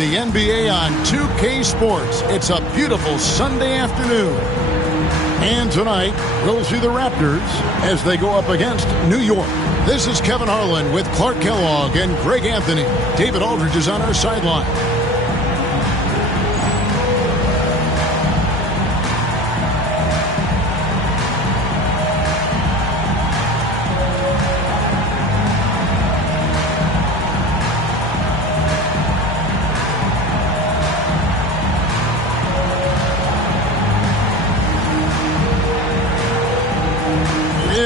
the NBA on 2K Sports. It's a beautiful Sunday afternoon. And tonight, we'll see the Raptors as they go up against New York. This is Kevin Harlan with Clark Kellogg and Greg Anthony. David Aldridge is on our sideline.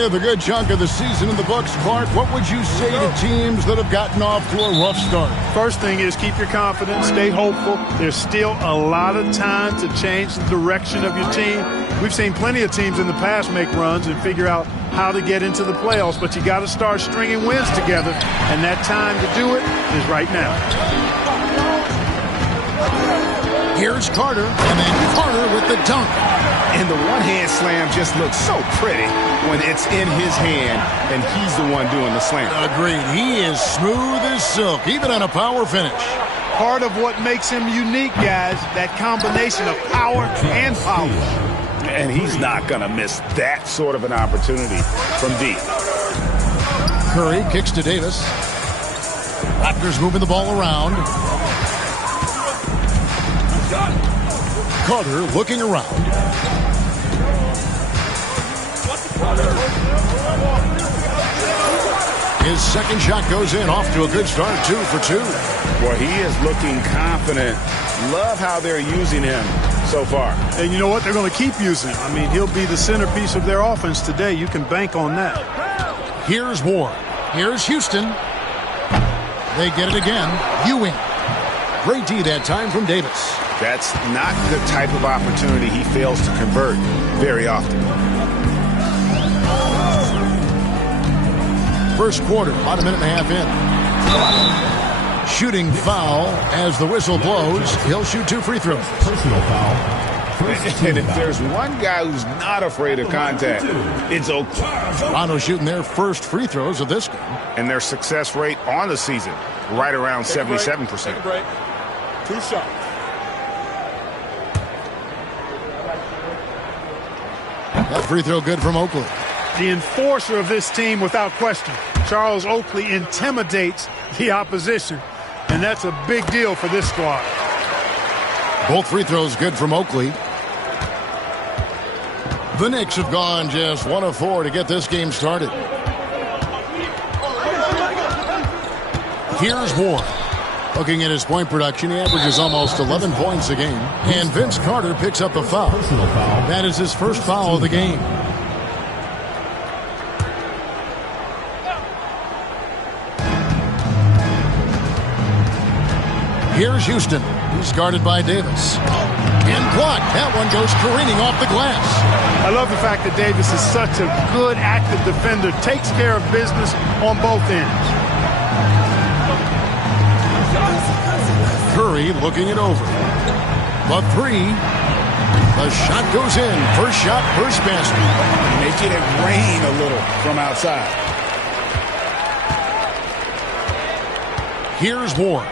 A good chunk of the season in the books. Clark, what would you say to teams that have gotten off to a rough start? First thing is keep your confidence, stay hopeful. There's still a lot of time to change the direction of your team. We've seen plenty of teams in the past make runs and figure out how to get into the playoffs, but you got to start stringing wins together, and that time to do it is right now. Here's Carter, and then Carter with the dunk. And the one-hand slam just looks so pretty when it's in his hand and he's the one doing the slam. Agreed. He is smooth as silk, even on a power finish. Part of what makes him unique, guys, that combination of power and power. And he's not going to miss that sort of an opportunity from deep. Curry kicks to Davis. Raptors moving the ball around. Carter looking around. His second shot goes in, off to a good start, 2 for 2. Well, he is looking confident. Love how they're using him so far. And you know what? They're going to keep using him. I mean, he'll be the centerpiece of their offense today. You can bank on that. Here's Ward. Here's Houston. They get it again. Ewing. Great D that time from Davis. That's not the type of opportunity he fails to convert very often. First quarter, about a minute and a half in. Shooting foul as the whistle blows. He'll shoot 2 free throws. Personal foul. And if there's one guy who's not afraid of contact, it's Oakley. Toronto shooting their first free throws of this game. And their success rate on the season, right around 77%. 2 shots. That free throw good from Oakley. The enforcer of this team without question. Charles Oakley intimidates the opposition, and that's a big deal for this squad. Both free throws good from Oakley. The Knicks have gone just 1 of 4 to get this game started. Here's Ward. Looking at his point production, he averages almost 11 points a game. And Vince Carter picks up a foul. Personal foul. That is his first foul of the game. Here's Houston. He's guarded by Davis. And blocked. That one goes careening off the glass. I love the fact that Davis is such a good, active defender. Takes care of business on both ends. Curry looking it over. The 3. The shot goes in. First shot, first basket. Making it rain a little from outside. Here's Ward.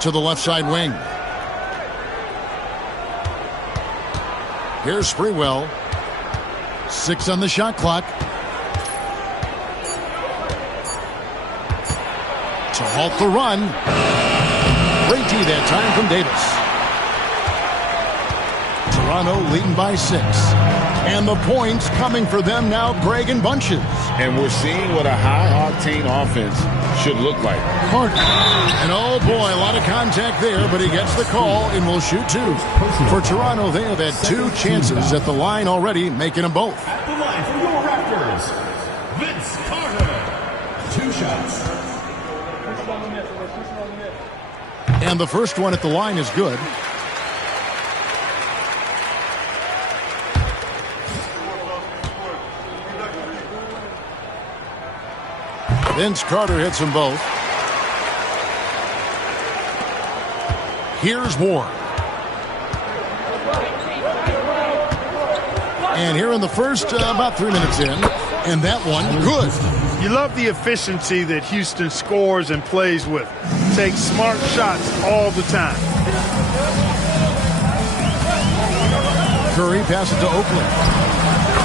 To the left side wing. Here's Sprewell. 6 on the shot clock. To halt the run. Great D that time from Davis. Toronto leading by 6. And the points coming for them now, Greg, in bunches. And we're seeing what a high-octane offense should look like. Carter. And oh boy, a lot of contact there, but he gets the call and will shoot 2. For Toronto, they have had 2 chances at the line already, making them both. At the line for your Raptors, Vince Carter. 2 shots. And the first one at the line is good. Vince Carter hits them both. Here's Ward. And here in the first, about 3 minutes in. And that one, good. You love the efficiency that Houston scores and plays with. Takes smart shots all the time. Curry passes to Oakley.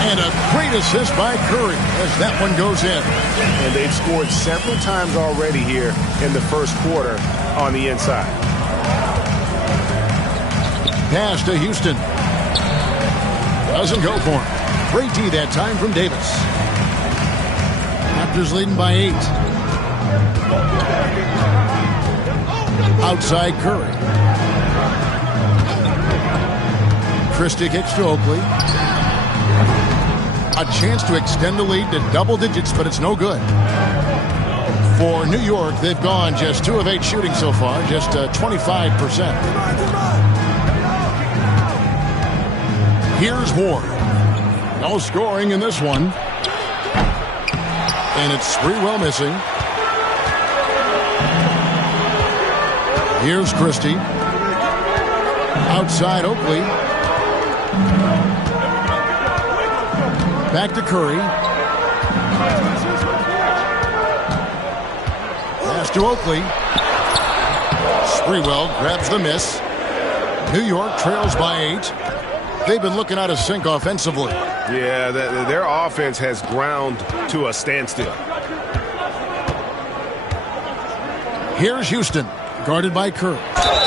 And a great assist by Curry as that one goes in. And they've scored several times already here in the first quarter on the inside. Pass to Houston. Doesn't go for him. Great D that time from Davis. Raptors leading by 8. Outside Curry. Christie kicks to Oakley. A chance to extend the lead to double digits, but it's no good. For New York, they've gone just 2 of 8 shooting so far, just 25%. Here's Ward. No scoring in this one. And it's Sprewell missing. Here's Christie. Outside Oakley. Back to Curry. Pass to Oakley. Sprewell grabs the miss. New York trails by 8. They've been looking out of sync offensively. Yeah, their offense has ground to a standstill. Here's Houston, guarded by Curry.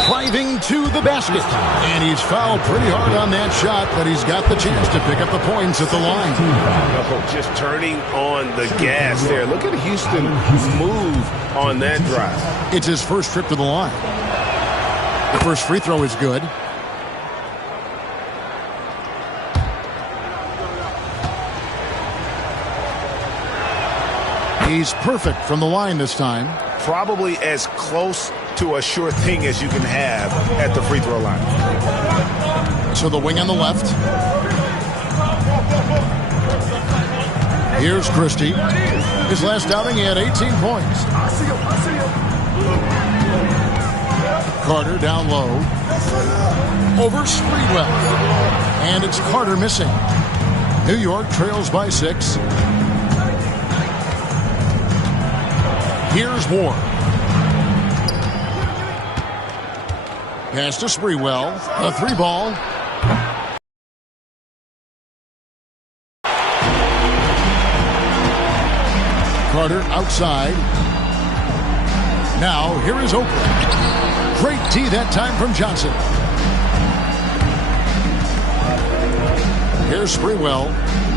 Driving to the basket. And he's fouled pretty hard on that shot, but he's got the chance to pick up the points at the line. Oh, just turning on the gas there. Look at Houston move on that drive. It's his first trip to the line. The first free throw is good. He's perfect from the line this time. Probably as close to a sure thing as you can have at the free throw line. So the wing on the left. Here's Christie. His last outing, he had 18 points. Carter down low. Over Sprewell. And it's Carter missing. New York trails by 6. Here's Ward. Pass to Sprewell. A 3-ball. Carter outside. Now here is Oakley. Great D that time from Johnson. Here's Sprewell.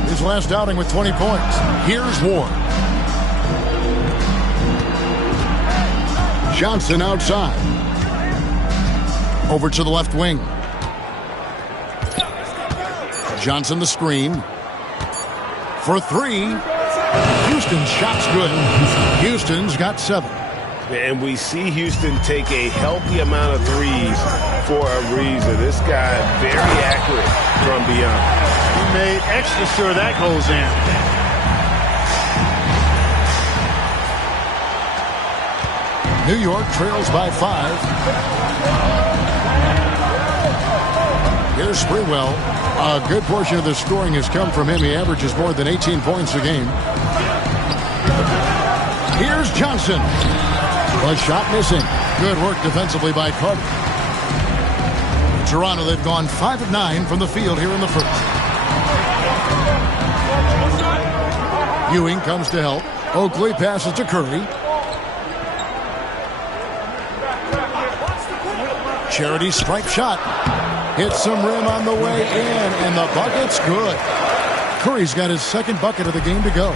His last outing with 20 points. Here's Ward. Johnson outside. Over to the left wing. Johnson the screen. For 3. Houston's shot's good. Houston's got 7. And we see Houston take a healthy amount of threes for a reason. This guy very accurate from beyond. He made extra sure that goes in. New York trails by 5. Here's Sprewell. A good portion of the scoring has come from him. He averages more than 18 points a game. Here's Johnson. A shot missing. Good work defensively by Carter. Toronto, they've gone 5 of 9 from the field here in the first. Ewing comes to help. Oakley passes to Curry. Charity stripe shot. Hits some rim on the way in, and the bucket's good. Curry's got his second bucket of the game to go.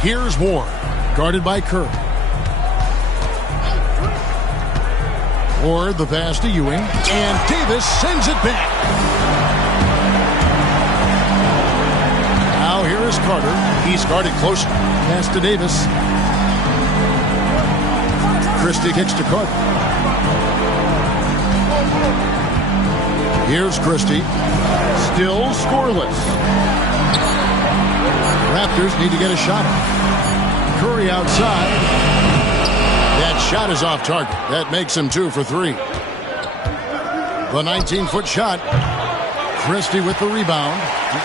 Here's Ward, guarded by Curry. Ward, the pass to Ewing, and Davis sends it back. Now here is Carter. He's guarded closer. Pass to Davis. Christie kicks to Carter. Here's Christie. Still scoreless. Raptors need to get a shot. Curry outside. That shot is off target. That makes him 2 for 3. The 19-foot shot Christie with the rebound.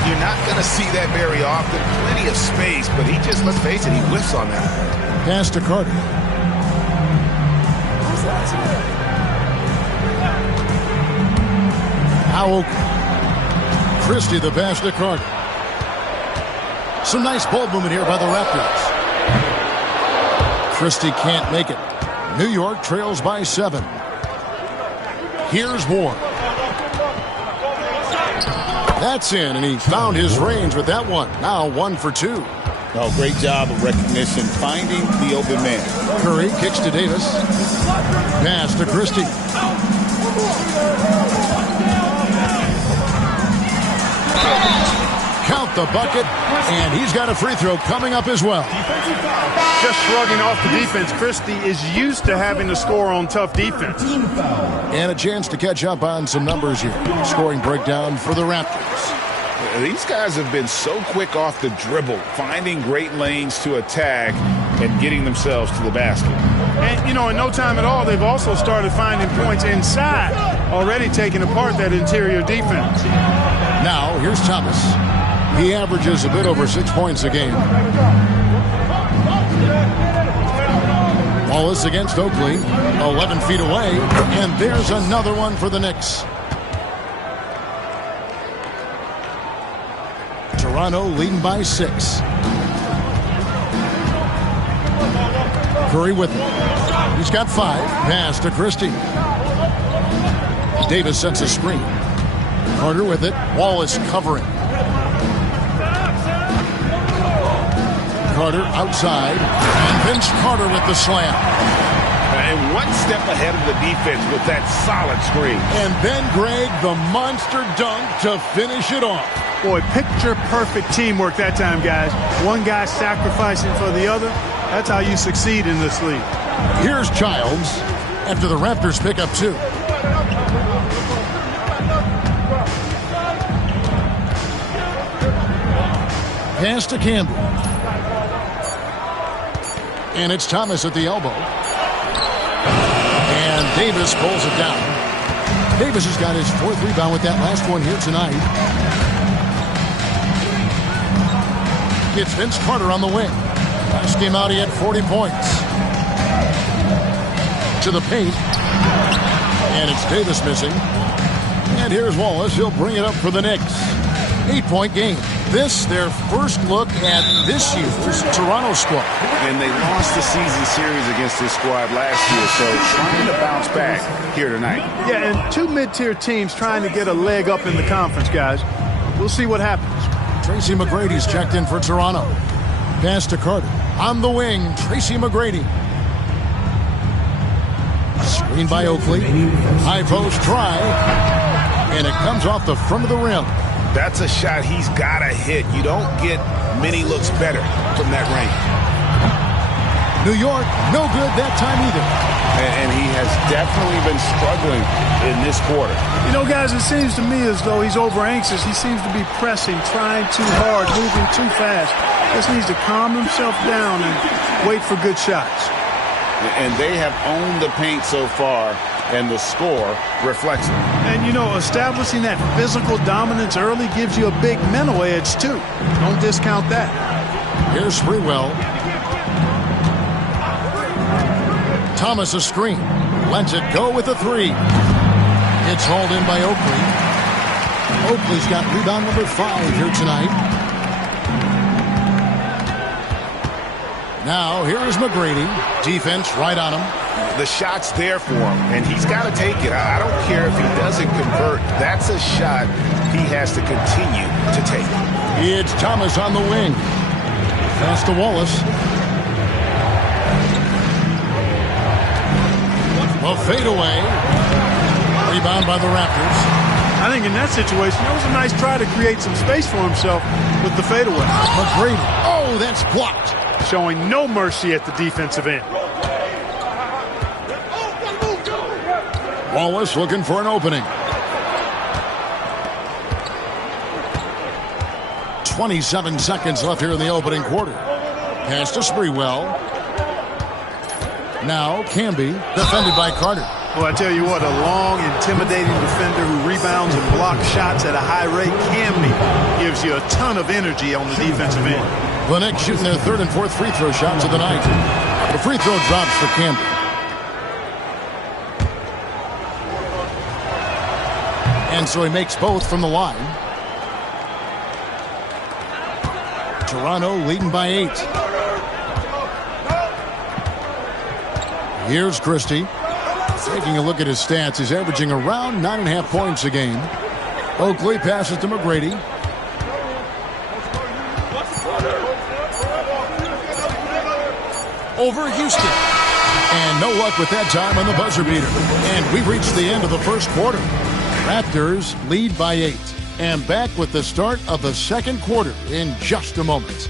You're not going to see that very often. Plenty of space, but he just, let's face it, he whiffs on that. Pass to Carter. Now Christie the pass to Carter. Some nice ball movement here by the Raptors. Christie can't make it. New York trails by 7. Here's Ward. That's in, and he found his range with that one. Now 1 for 2. Oh, great job of recognition, finding the open man. Curry kicks to Davis. Pass to Christie. Count the bucket, and he's got a free throw coming up as well. Just shrugging off the defense. Christie is used to having to score on tough defense. And a chance to catch up on some numbers here. Scoring breakdown for the Raptors. These guys have been so quick off the dribble, finding great lanes to attack and getting themselves to the basket. And, you know, in no time at all, they've also started finding points inside, already taking apart that interior defense. Now, here's Thomas. He averages a bit over 6 points a game. Wallace against Oakley, 11 feet away, and there's another one for the Knicks. Toronto leading by 6. Curry with it. He's got 5. Pass to Christie. Davis sets a screen. Carter with it. Wallace covering. Carter outside. And Vince Carter with the slam. And one step ahead of the defense with that solid screen. And then Greg, the monster dunk to finish it off. Boy, picture-perfect teamwork that time, guys. One guy sacrificing for the other. That's how you succeed in this league. Here's Childs after the Raptors pick up 2. Pass to Campbell. And it's Thomas at the elbow. And Davis pulls it down. Davis has got his 4th rebound with that last one here tonight. It's Vince Carter on the wing. Last game out, he had 40 points. To the paint. And it's Davis missing. And here's Wallace. He'll bring it up for the Knicks. 8-point game. This, their first look at this year's Toronto squad. And they lost the season series against this squad last year, so trying to bounce back here tonight. Yeah, and 2 mid-tier teams trying to get a leg up in the conference, guys. We'll see what happens. Tracy McGrady's checked in for Toronto. Pass to Carter. On the wing, Tracy McGrady. Screen by Oakley. High post try. And it comes off the front of the rim. That's a shot he's got to hit. You don't get many looks better from that range. New York, no good that time either. And he has definitely been struggling in this quarter. You know, guys, it seems to me as though he's over anxious. He seems to be pressing, trying too hard, moving too fast. Just needs to calm himself down and wait for good shots. And they have owned the paint so far, and the score reflects it. And, you know, establishing that physical dominance early gives you a big mental edge, too. Don't discount that. Here's Sprewell. Thomas a screen. Lets it go with a 3. It's hauled in by Oakley. Oakley's got rebound number 5 here tonight. Now, here is McGrady. Defense right on him. The shot's there for him, and he's got to take it. I don't care if he doesn't convert. That's a shot he has to continue to take. It's Thomas on the wing. Pass to Wallace. A fadeaway. Rebound by the Raptors. I think in that situation, that was a nice try to create some space for himself with the fadeaway. McGrady. Oh, that's blocked. Showing no mercy at the defensive end. Wallace looking for an opening. 27 seconds left here in the opening quarter. Pass to Sprewell. Now Camby, defended by Carter. Well, I tell you what, a long, intimidating defender who rebounds and blocks shots at a high rate, Camby, gives you a ton of energy on the defensive end. The Knicks shooting their third and fourth free throw shots of the night. The free throw drops for Camby. And so he makes both from the line. Toronto leading by 8. Here's Christie. Taking a look at his stats, he's averaging around 9.5 points a game. Oakley passes to McGrady. Over Houston. And no luck with that time on the buzzer beater. And we've reached the end of the first quarter. Raptors lead by 8. And back with the start of the second quarter in just a moment.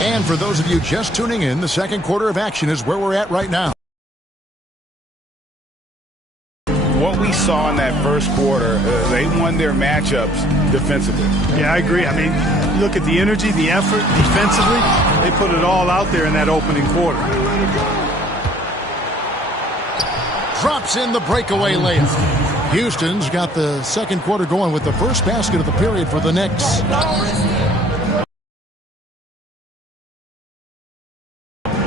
And for those of you just tuning in, the second quarter of action is where we're at right now. What we saw in that first quarter, they won their matchups defensively. Yeah, I agree. I mean, look at the energy, the effort defensively. They put it all out there in that opening quarter. Drops in the breakaway layup. Houston's got the second quarter going with the first basket of the period for the Knicks.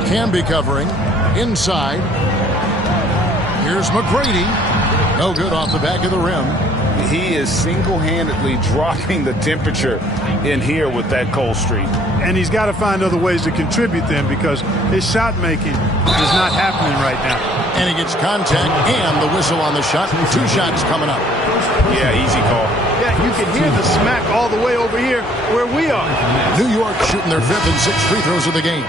Camby covering inside. Here's McGrady. No good off the back of the rim. He is single-handedly dropping the temperature in here with that cold streak. And he's got to find other ways to contribute then, because his shot making is not happening right now. And he gets contact and the whistle on the shot. 2 shots coming up. Yeah, easy call. Yeah, you can hear the smack all the way over here where we are. New York shooting their 5th and 6th free throws of the game.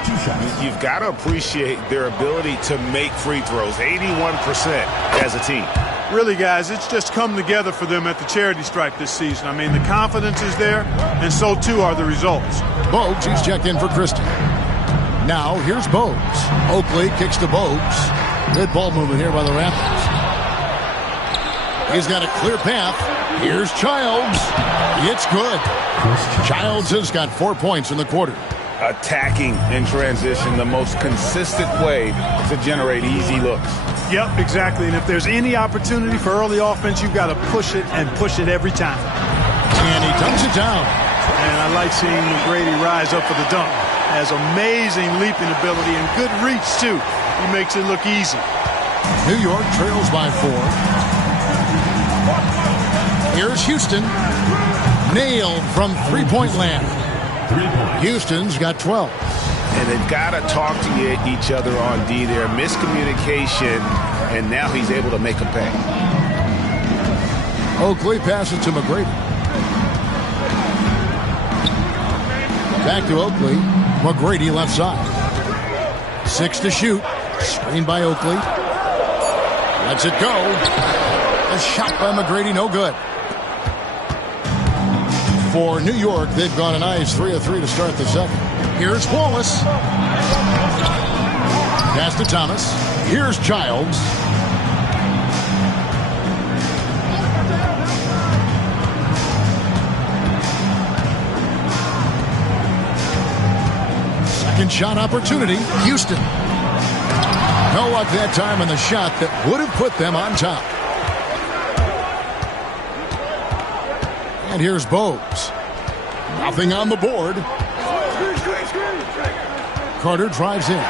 You've got to appreciate their ability to make free throws. 81% as a team. Really, guys, it's just come together for them at the charity stripe this season. I mean, the confidence is there, and so too are the results. Bogues, he's checked in for Christie. Now, here's Bogues. Oakley kicks to Bogues. Good ball movement here by the Raptors. He's got a clear path. Here's Childs. It's good. Childs has got 4 points in the quarter. Attacking in transition, the most consistent way to generate easy looks. Yep, exactly. And if there's any opportunity for early offense, you've got to push it and push it every time. And he dunks it down. And I like seeing McGrady rise up for the dunk. Has amazing leaping ability and good reach, too. He makes it look easy. New York trails by 4. Here's Houston. Nailed from three-point land. Houston's got 12. And they've got to talk to each other on D there. Miscommunication, and now he's able to make a pay. Oakley passes to McGrady. Back to Oakley. McGrady left side. 6 to shoot. Screened by Oakley. Lets it go. A shot by McGrady, no good. For New York, they've gone a nice 3 of 3 to start the second. Here's Wallace. Pass to Thomas. Here's Childs. Second shot opportunity. Houston. No luck that time on the shot that would have put them on top. And here's Bogues. Nothing on the board. Carter drives in.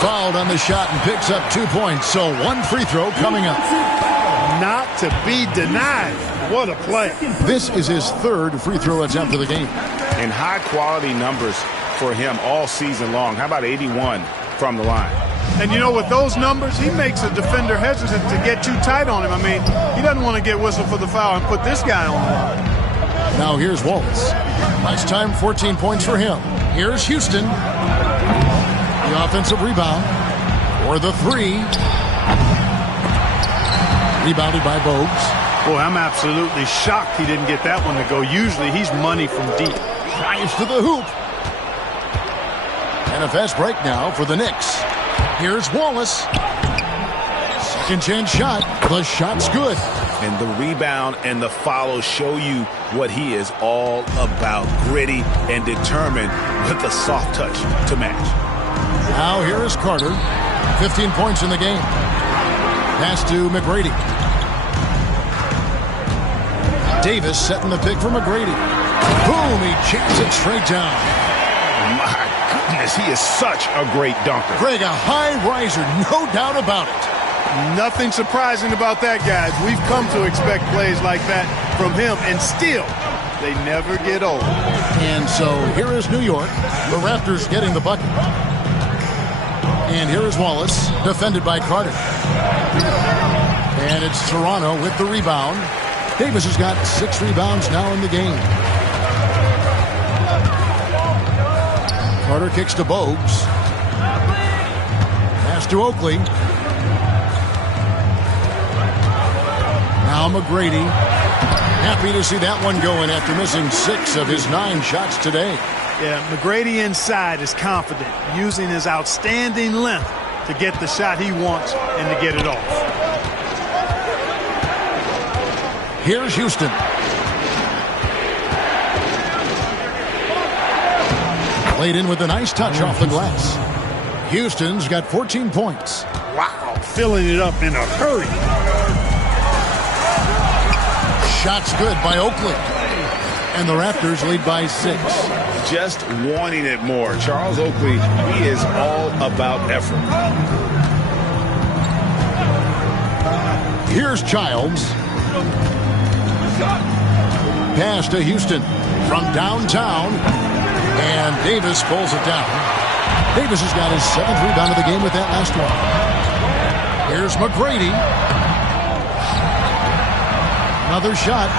Fouled on the shot and picks up 2 points. So 1 free throw coming up. Not to be denied. What a play. This is his 3rd free throw attempt of the game. And high-quality numbers for him all season long. How about 81 from the line? And, you know, with those numbers, he makes a defender hesitant to get too tight on him. I mean, he doesn't want to get whistled for the foul and put this guy on the line. Now here's Wallace. Last time, 14 points for him. Here's Houston. The offensive rebound for the 3. Rebounded by Bogues. Boy, I'm absolutely shocked he didn't get that one to go. Usually he's money from deep. Drives to the hoop. And a fast break now for the Knicks. Here's Wallace. Second chance shot. The shot's good. And the rebound and the follow show you what he is all about. Gritty and determined with a soft touch to match. Now here is Carter. 15 points in the game. Pass to McGrady. Davis setting the pick for McGrady. Boom, he jams it straight down. My goodness, he is such a great dunker. Greg, a high riser, no doubt about it. Nothing surprising about that, guys. We've come to expect plays like that from him, and still, they never get old. And so here is New York. The Raptors getting the bucket. And here is Wallace, defended by Carter. And it's Toronto with the rebound. Davis has got 6 rebounds now in the game. Carter kicks to Bogues. Pass to Oakley. Now McGrady. Happy to see that one going after missing 6 of his 9 shots today. Yeah, McGrady inside is confident, using his outstanding length to get the shot he wants and to get it off. Here's Houston. Played in with a nice touch off the glass. Houston's got 14 points. Wow, filling it up in a hurry. Shot's good by Oakley. And the Raptors lead by 6. Just wanting it more. Charles Oakley, he is all about effort. Here's Childs. Pass to Houston from downtown. And Davis pulls it down. Davis has got his 7th rebound of the game with that last one. Here's McGrady. Another shot.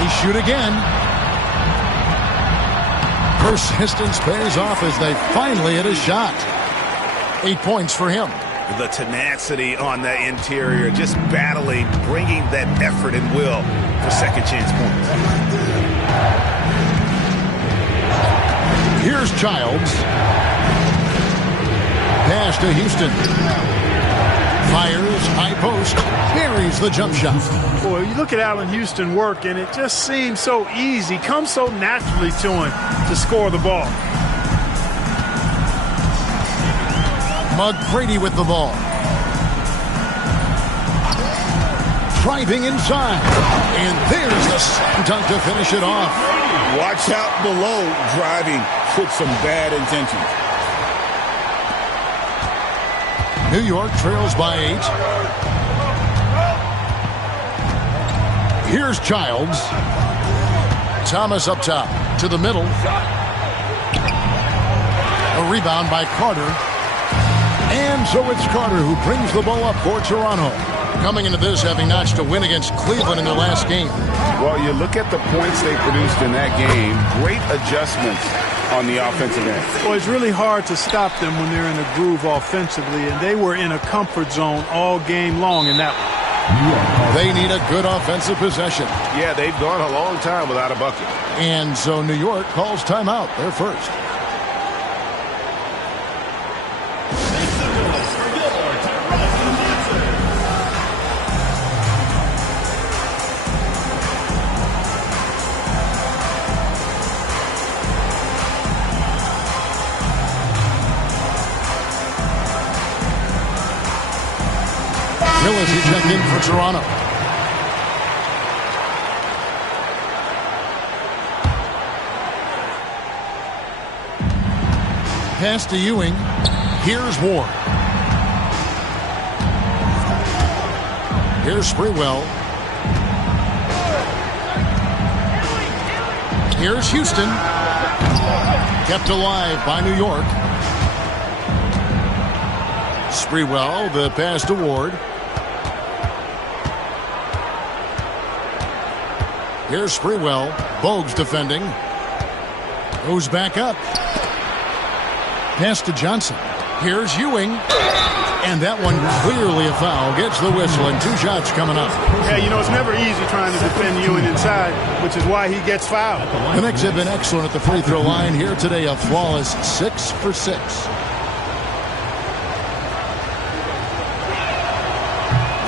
They shoot again. Persistence pays off as they finally hit a shot. 8 points for him. The tenacity on the interior, just battling, bringing that effort and will for second chance points. Here's Childs. Pass to Houston. Fires, high post, buries the jump shot. Boy, you look at Allen Houston work, and it just seems so easy, comes so naturally to him to score the ball. McGrady with the ball. Driving inside. And there's the slam dunk to finish it off. Watch out below driving with some bad intentions. New York trails by 8. Here's Childs. Thomas up top to the middle. A rebound by Carter. And so it's Carter who brings the ball up for Toronto. Coming into this having notched a win against Cleveland in their last game. Well, you look at the points they produced in that game. Great adjustments on the offensive end. Well, it's really hard to stop them when they're in a groove offensively, and they were in a comfort zone all game long in that one. They need a good offensive possession. Yeah, they've gone a long time without a bucket. And so New York calls timeout. They're first. Willis, he checked in for Toronto. Pass to Ewing. Here's Ward. Here's Sprewell. Here's Houston. Kept alive by New York. Sprewell, the pass to Ward. Here's Sprewell. Bogues defending. Goes back up. Pass to Johnson. Here's Ewing. And that one clearly a foul. Gets the whistle and 2 shots coming up. Yeah, you know, it's never easy trying to defend Ewing inside, which is why he gets fouled. The Knicks have been excellent at the free throw line here today. A flawless 6 for 6.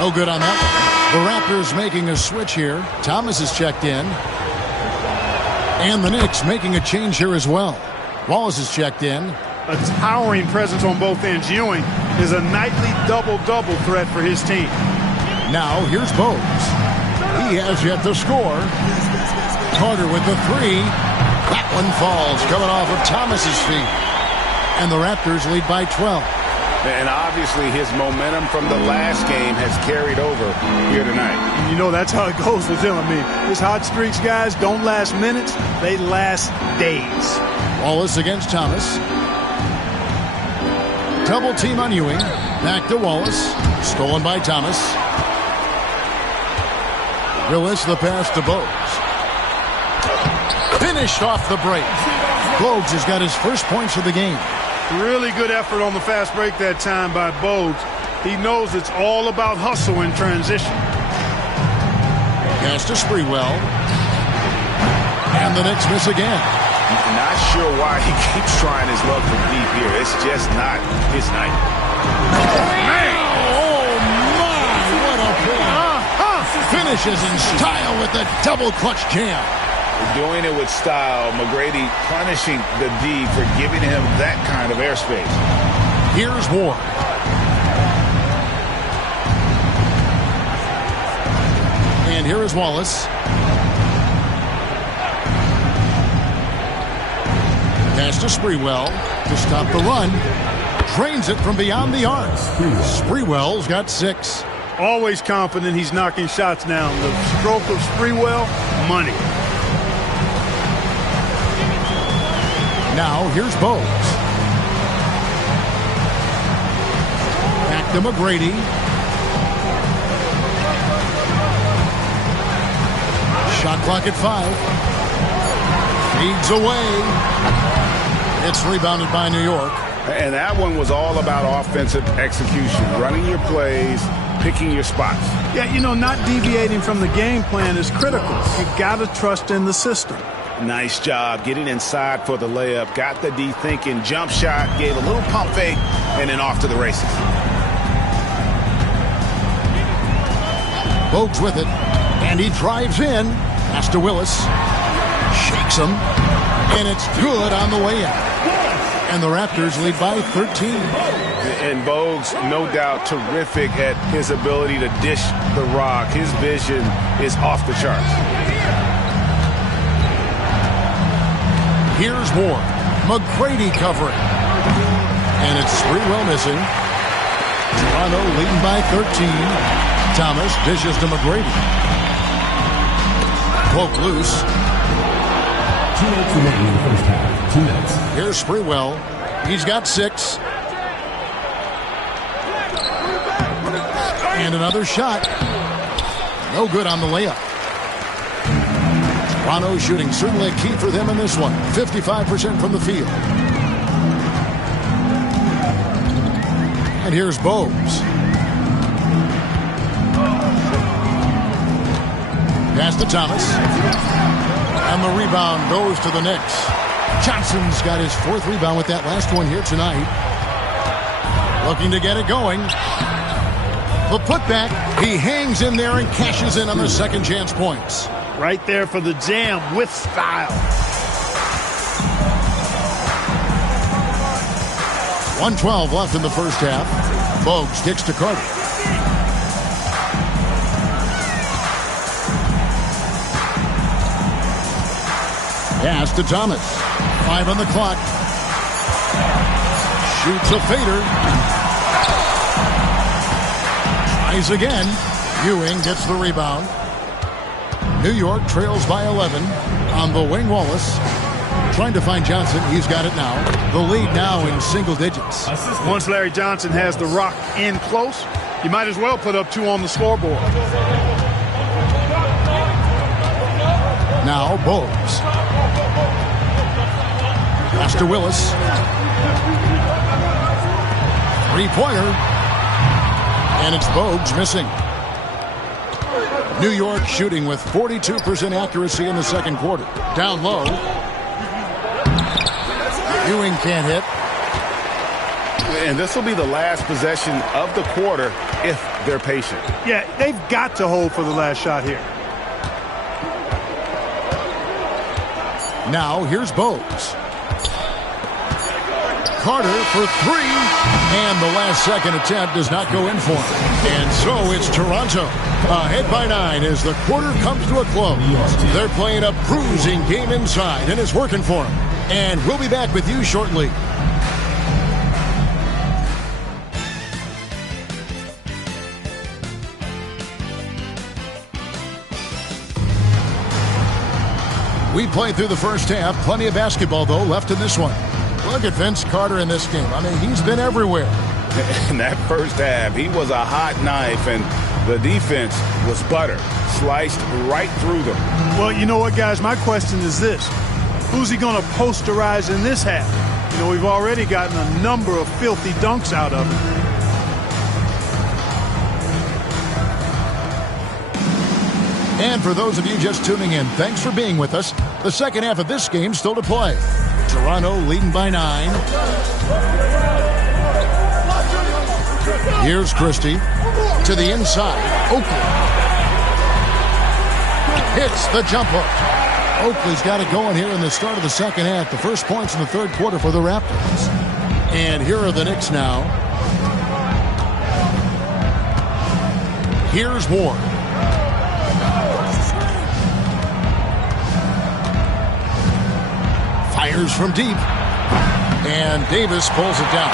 No good on that one. The Raptors making a switch here. Thomas is checked in. And the Knicks making a change here as well. Wallace is checked in. A towering presence on both ends. Ewing is a nightly double-double threat for his team. Now here's Bogues. He has yet to score. Carter with the three. That one falls, coming off of Thomas's feet. And the Raptors lead by 12. And obviously his momentum from the last game has carried over here tonight. And you know that's how it goes with him. I mean, his hot streaks, guys, don't last minutes. They last days. Wallace against Thomas. Double team on Ewing. Back to Wallace. Stolen by Thomas. Willis the pass to Bogues. Finished off the break. Bogues has got his first points of the game. Really good effort on the fast break that time by Bogues. He knows it's all about hustle in transition. Pass to Sprewell. And the Knicks miss again. Not sure why he keeps trying his luck from deep here. It's just not his night. Man! Oh, my! What a play. Finishes in style with the double clutch jam. Doing it with style. McGrady punishing the D for giving him that kind of airspace. Here's Ward. And here is Wallace. Pass to Sprewell to stop the run. Drains it from beyond the arc. Sprewell's got 6. Always confident he's knocking shots down. The stroke of Sprewell, money. Now here's Bogues. Back to McGrady. Shot clock at 5. Feeds away. It's rebounded by New York. And that one was all about offensive execution. Running your plays, picking your spots. Yeah, you know, not deviating from the game plan is critical. You got to trust in the system. Nice job getting inside for the layup. Got the D thinking. Jump shot. Gave a little pump fake. And then off to the races. Bogues with it. And he drives in. Pass to Willis. Shakes him. And it's good on the way out. And the Raptors lead by 13. And Bogues, no doubt, terrific at his ability to dish the rock. His vision is off the charts. Here's Ward. McGrady covering. And it's Sprewell missing. Toronto leading by 13. Thomas dishes to McGrady. Poke loose. 2 minutes remaining in the first half. 2 minutes. Here's Sprewell. He's got 6. And another shot. No good on the layup. Toronto shooting certainly a key for them in this one. 55% from the field. And here's Bogues. Pass to Thomas. And the rebound goes to the Knicks. Johnson's got his 4th rebound with that last one here tonight. Looking to get it going. The putback. He hangs in there and cashes in on the second chance points. Right there for the jam with style. 1:12 left in the first half. Bogues kicks to Carter. Pass to Thomas. 5 on the clock. Shoots a fader. Tries again. Ewing gets the rebound. New York trails by 11 on the wing. Wallace trying to find Johnson. He's got it now. The lead now in single digits. Once Larry Johnson has the rock in close, you might as well put up 2 on the scoreboard. Now Bogues. Pass to Willis. 3-pointer. And it's Bogues missing. New York shooting with 42% accuracy in the second quarter. Down low. Ewing can't hit. And this will be the last possession of the quarter if they're patient. Yeah, they've got to hold for the last shot here. Now here's Bowes. Carter for three, and the last second attempt does not go in for him. And so it's Toronto ahead by 9 as the quarter comes to a close. They're playing a bruising game inside, and it's working for them. And we'll be back with you shortly. We played through the first half. Plenty of basketball, though, left in this one. Look at Vince Carter in this game. I mean, he's been everywhere. In that first half, he was a hot knife, and the defense was butter. Sliced right through them. Well, you know what, guys? My question is this. Who's he going to posterize in this half? You know, we've already gotten a number of filthy dunks out of him. And for those of you just tuning in, thanks for being with us. The second half of this game still to play. Toronto leading by 9. Here's Christie to the inside. Oakley hits the jump hook. Oakley's got it going here in the start of the second half. The first points in the third quarter for the Raptors. And here are the Knicks now. Here's Ward. Fires from deep. And Davis pulls it down.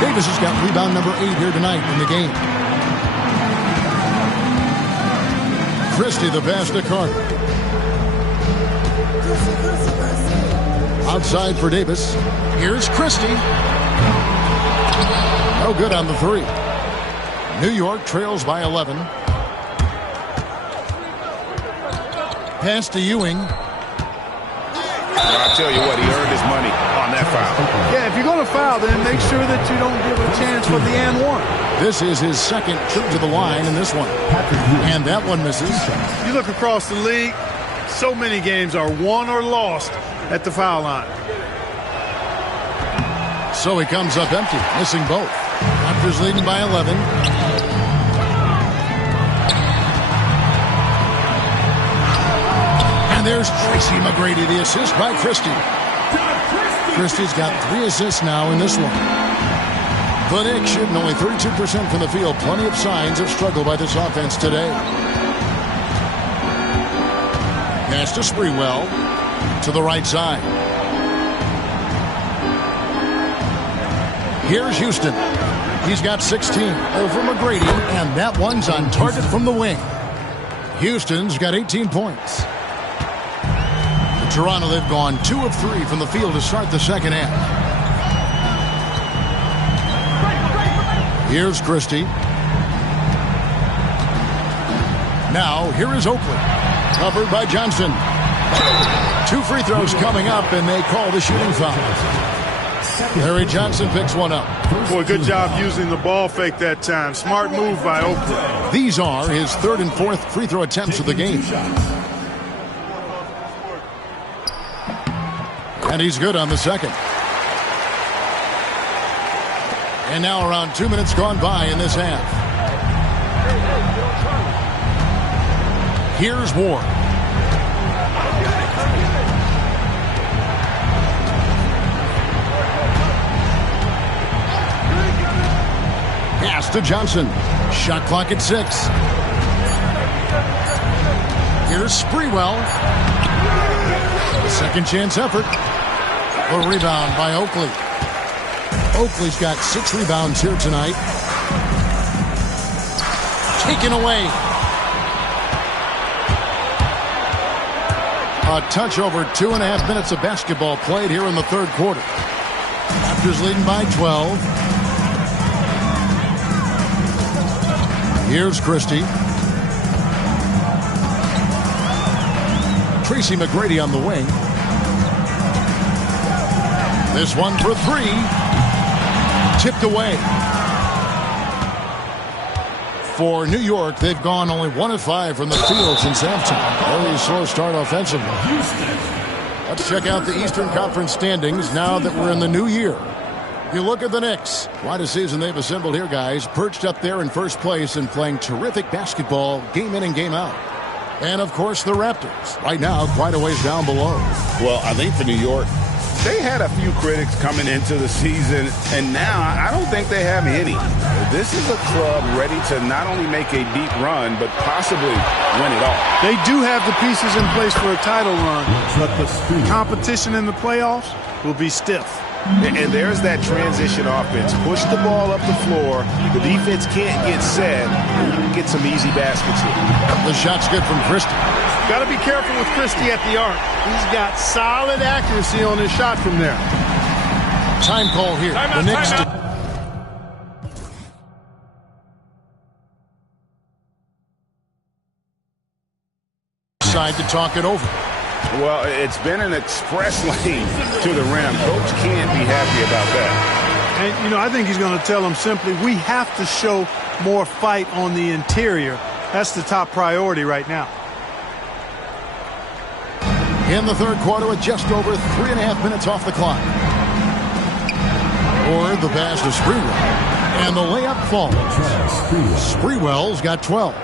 Davis has got rebound number 8 here tonight in the game. Christie the pass to Carter. Outside for Davis. Here's Christie. No good on the 3. New York trails by 11. Pass to Ewing. I'll tell you what, he earned his money on that foul. Yeah, if you're going to foul, then make sure that you don't give a chance for the and one. This is his second trip to the line in this one. And that one misses. You look across the league, so many games are won or lost at the foul line. So he comes up empty, missing both. Raptors leading by 11. And there's Tracy McGrady, the assist by Christie. Christie's got 3 assists now in this one. The Knicks shooting only 32% from the field. Plenty of signs of struggle by this offense today. Pass to Sprewell to the right side. Here's Houston. He's got 16 over McGrady, and that one's on target from the wing. Houston's got 18 points. Toronto, they've gone 2 of 3 from the field to start the second half. Here's Christie. Now, here is Oakley. Covered by Johnson. 2 free throws coming up, and they call the shooting foul. Larry Johnson picks one up. Boy, good job using the ball fake that time. Smart move by Oakley. These are his 3rd and 4th free throw attempts of the game. And he's good on the second. And now around 2 minutes gone by in this half. Here's Ward. Pass to Johnson. Shot clock at 6. Here's Sprewell. Second chance effort. A rebound by Oakley. Oakley's got 6 rebounds here tonight. Taken away. A touch over 2.5 minutes of basketball played here in the third quarter. Raptors leading by 12. Here's Christie. Tracy McGrady on the wing. This one for 3. Tipped away. For New York, they've gone only 1 of 5 from the field since halftime. Very slow start offensively. Let's check out the Eastern Conference standings now that we're in the new year. You look at the Knicks. Quite a season they've assembled here, guys. Perched up there in first place and playing terrific basketball game in and game out. And, of course, the Raptors. Right now, quite a ways down below. Well, I think for New York, they had a few critics coming into the season, and now I don't think they have any. This is a club ready to not only make a deep run, but possibly win it all. They do have the pieces in place for a title run, but the competition in the playoffs will be stiff. And there's that transition offense. Push the ball up the floor. The defense can't get set. And you can get some easy baskets here. The shot's good from Christie. Got to be careful with Christie at the arc. He's got solid accuracy on his shot from there. Time call here. The Knicks decide to talk it over. Well, it's been an express lane to the rim. Coach can't be happy about that. And, you know, I think he's going to tell them simply, we have to show more fight on the interior. That's the top priority right now. In the third quarter with just over 3.5 minutes off the clock. Or the pass to Sprewell. And the layup falls. Sprewell's got 12.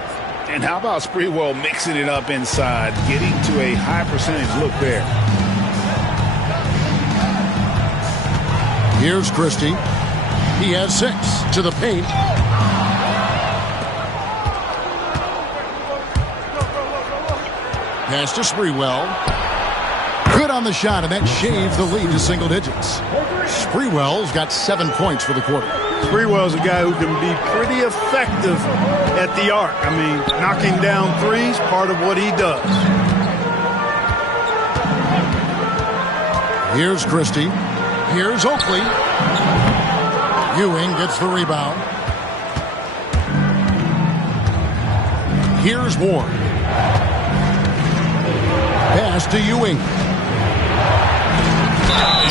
And how about Sprewell mixing it up inside, getting to a high percentage look there. Here's Christie. He has 6 to the paint. Pass to Sprewell. Good on the shot, and that shaves the lead to single digits. Sprewell's got 7 points for the quarter. Sprewell's a guy who can be pretty effective at the arc. I mean, knocking down threes, part of what he does. Here's Christie. Here's Oakley. Ewing gets the rebound. Here's Ward. Pass to Ewing.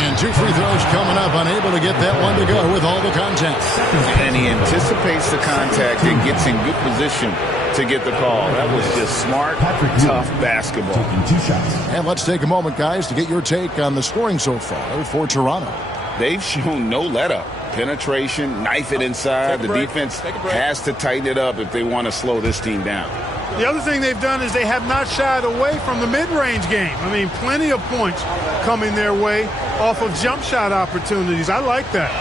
And 2 free throws coming up, unable to get that one to go with all the contact. And he anticipates the contact and gets in good position to get the call. That was just smart, tough basketball. And let's take a moment, guys, to get your take on the scoring so far for Toronto. They've shown no let-up. Penetration, knife it inside. The defense has to tighten it up if they want to slow this team down. The other thing they've done is they have not shied away from the mid-range game. I mean, plenty of points coming their way off of jump shot opportunities. I like that.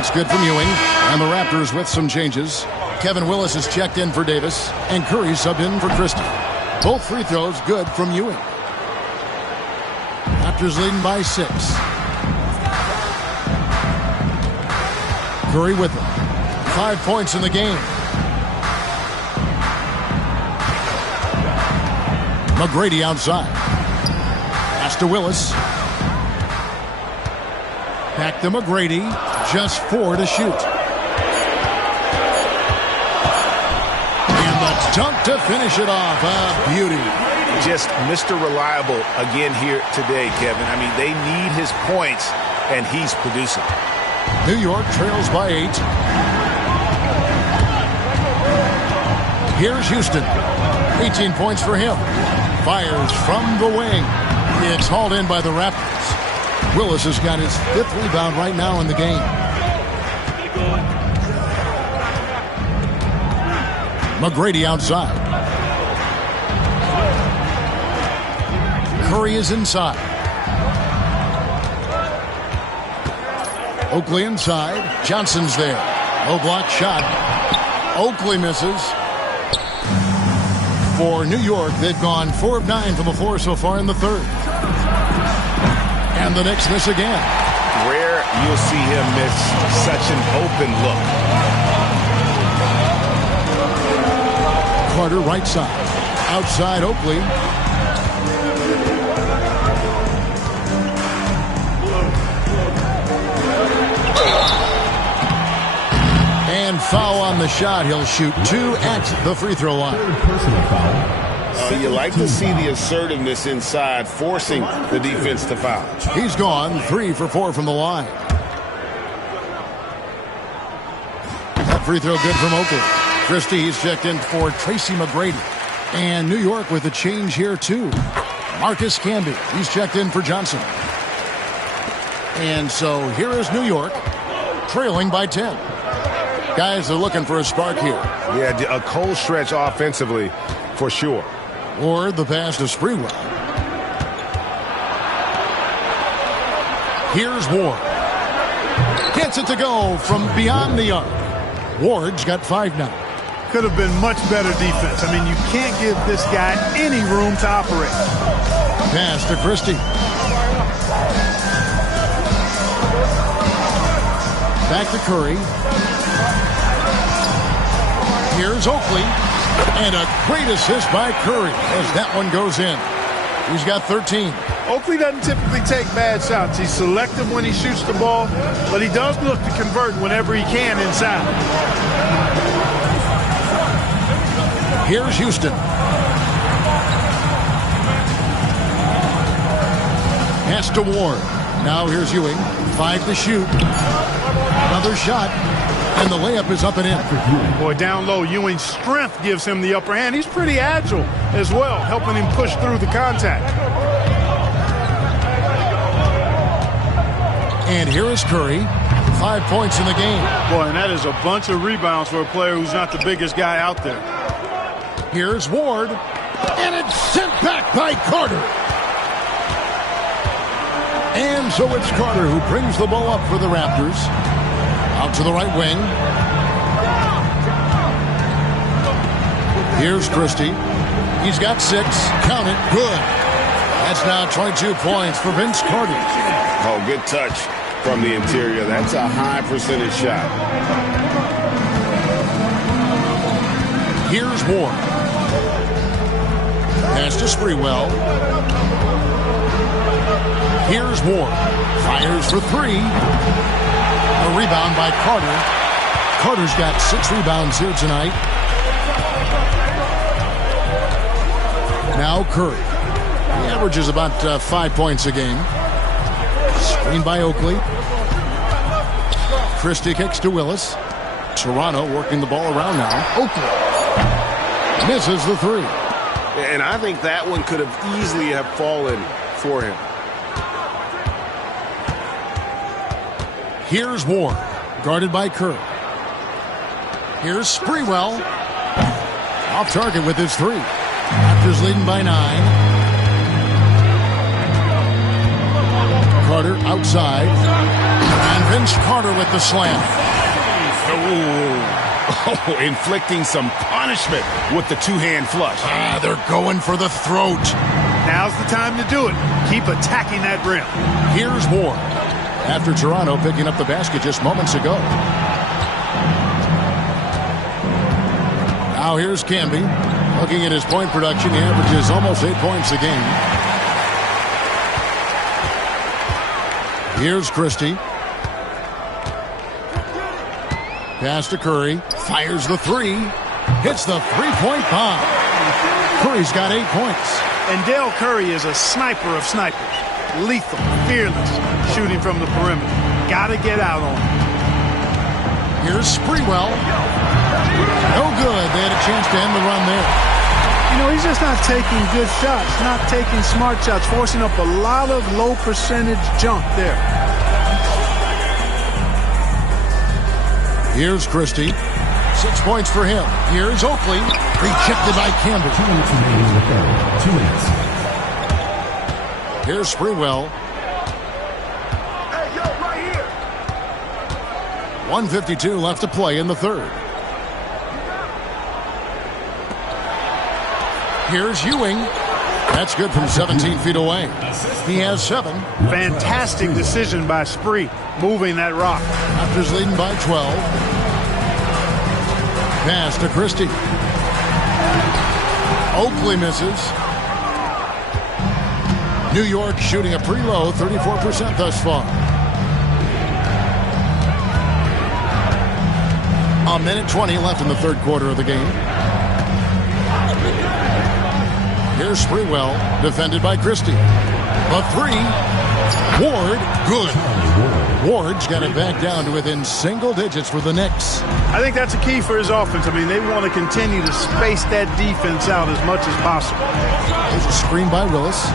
It's good from Ewing. And the Raptors with some changes. Kevin Willis is checked in for Davis. And Curry subbed in for Christie. Both free throws good from Ewing. Raptors leading by 6. Curry with them. 5 points in the game. McGrady outside. Pass to Willis. Back to McGrady. Just 4 to shoot. And the dunk to finish it off. A beauty. Just Mr. Reliable again here today, Kevin. I mean, they need his points, and he's producing. New York trails by 8. Here's Houston. 18 points for him. Fires from the wing. It's hauled in by the Raptors. Willis has got his 5th rebound right now in the game. McGrady outside. Curry is inside. Oakley inside. Johnson's there. Low block shot. Oakley misses. For New York, they've gone 4 of 9 from the floor so far in the third. And the Knicks miss again. Rare you'll see him miss such an open look. Carter right side. Outside Oakley. And foul on the shot. He'll shoot 2 at the free throw line. You like to see the assertiveness inside, forcing the defense to foul. He's gone 3 for 4 from the line. That free throw good from Oakley. Christie, he's checked in for Tracy McGrady. And New York with a change here too. Marcus Camby, he's checked in for Johnson. And so here is New York, trailing by 10. Guys are looking for a spark here. Yeah, a cold stretch offensively for sure. Ward, the pass to Sprewell. Here's Ward. Gets it to go from beyond the arc. Ward's got 5 now. Could have been much better defense. I mean, you can't give this guy any room to operate. Pass to Christie. Back to Curry. Here's Oakley. And a great assist by Curry as that one goes in. He's got 13. Oakley doesn't typically take bad shots. He's selective when he shoots the ball, but he does look to convert whenever he can inside. Here's Houston. Pass to Ward. Now here's Ewing. 5 to shoot. Another shot. And the layup is up and in. Boy, down low, Ewing's strength gives him the upper hand. He's pretty agile as well, helping him push through the contact. And here is Curry. 5 points in the game. Boy, and that is a bunch of rebounds for a player who's not the biggest guy out there. Here's Ward. And it's sent back by Carter. And so it's Carter who brings the ball up for the Raptors. Out to the right wing. Here's Christie. He's got 6. Count it. Good. That's now 22 points for Vince Carter. Oh, good touch from the interior. That's a high percentage shot. Here's Ward. Pass to Sprewell. Here's Ward. Fires for 3. A rebound by Carter. Carter's got 6 rebounds here tonight. Now Curry. He averages about 5 points a game. Screen by Oakley. Christie kicks to Willis. Toronto working the ball around now. Oakley misses the 3. And I think that one could have easily have fallen for him. Here's Ward, guarded by Curry. Here's Sprewell. Off target with his 3. Raptors leading by 9. Carter outside. And Vince Carter with the slam. Oh, inflicting some punishment with the 2-hand flush. They're going for the throat. Now's the time to do it. Keep attacking that rim. Here's Ward. After Toronto picking up the basket just moments ago. Now here's Camby. Looking at his point production, he averages almost 8 points a game. Here's Christie. Pass to Curry. Fires the 3. Hits the 3-point bomb. Curry's got 8 points. And Dale Curry is a sniper of snipers. Lethal, fearless, shooting from the perimeter. Gotta get out on him. Here's Sprewell. No good. They had a chance to end the run there. You know, he's just not taking good shots, not taking smart shots, forcing up a lot of low percentage junk there. Here's Christie. 6 points for him. Here's Oakley. Rejected by Campbell. 2 minutes remaining in the third. 2 minutes. Here's Sprewell. Hey, yo, right here. 1:52 left to play in the third. Here's Ewing. That's good from 17 feet away. He has 7. Fantastic decision by Spree, moving that rock. Raptors leading by 12. Pass to Christie. Oakley misses. New York shooting a pretty low 34% thus far. A minute 20 left in the third quarter of the game. Here's Sprewell, defended by Christie. A 3. Ward, good. Ward's got it back down to within single digits for the Knicks. I think that's a key for his offense. I mean, they want to continue to space that defense out as much as possible. There's a screen by Willis.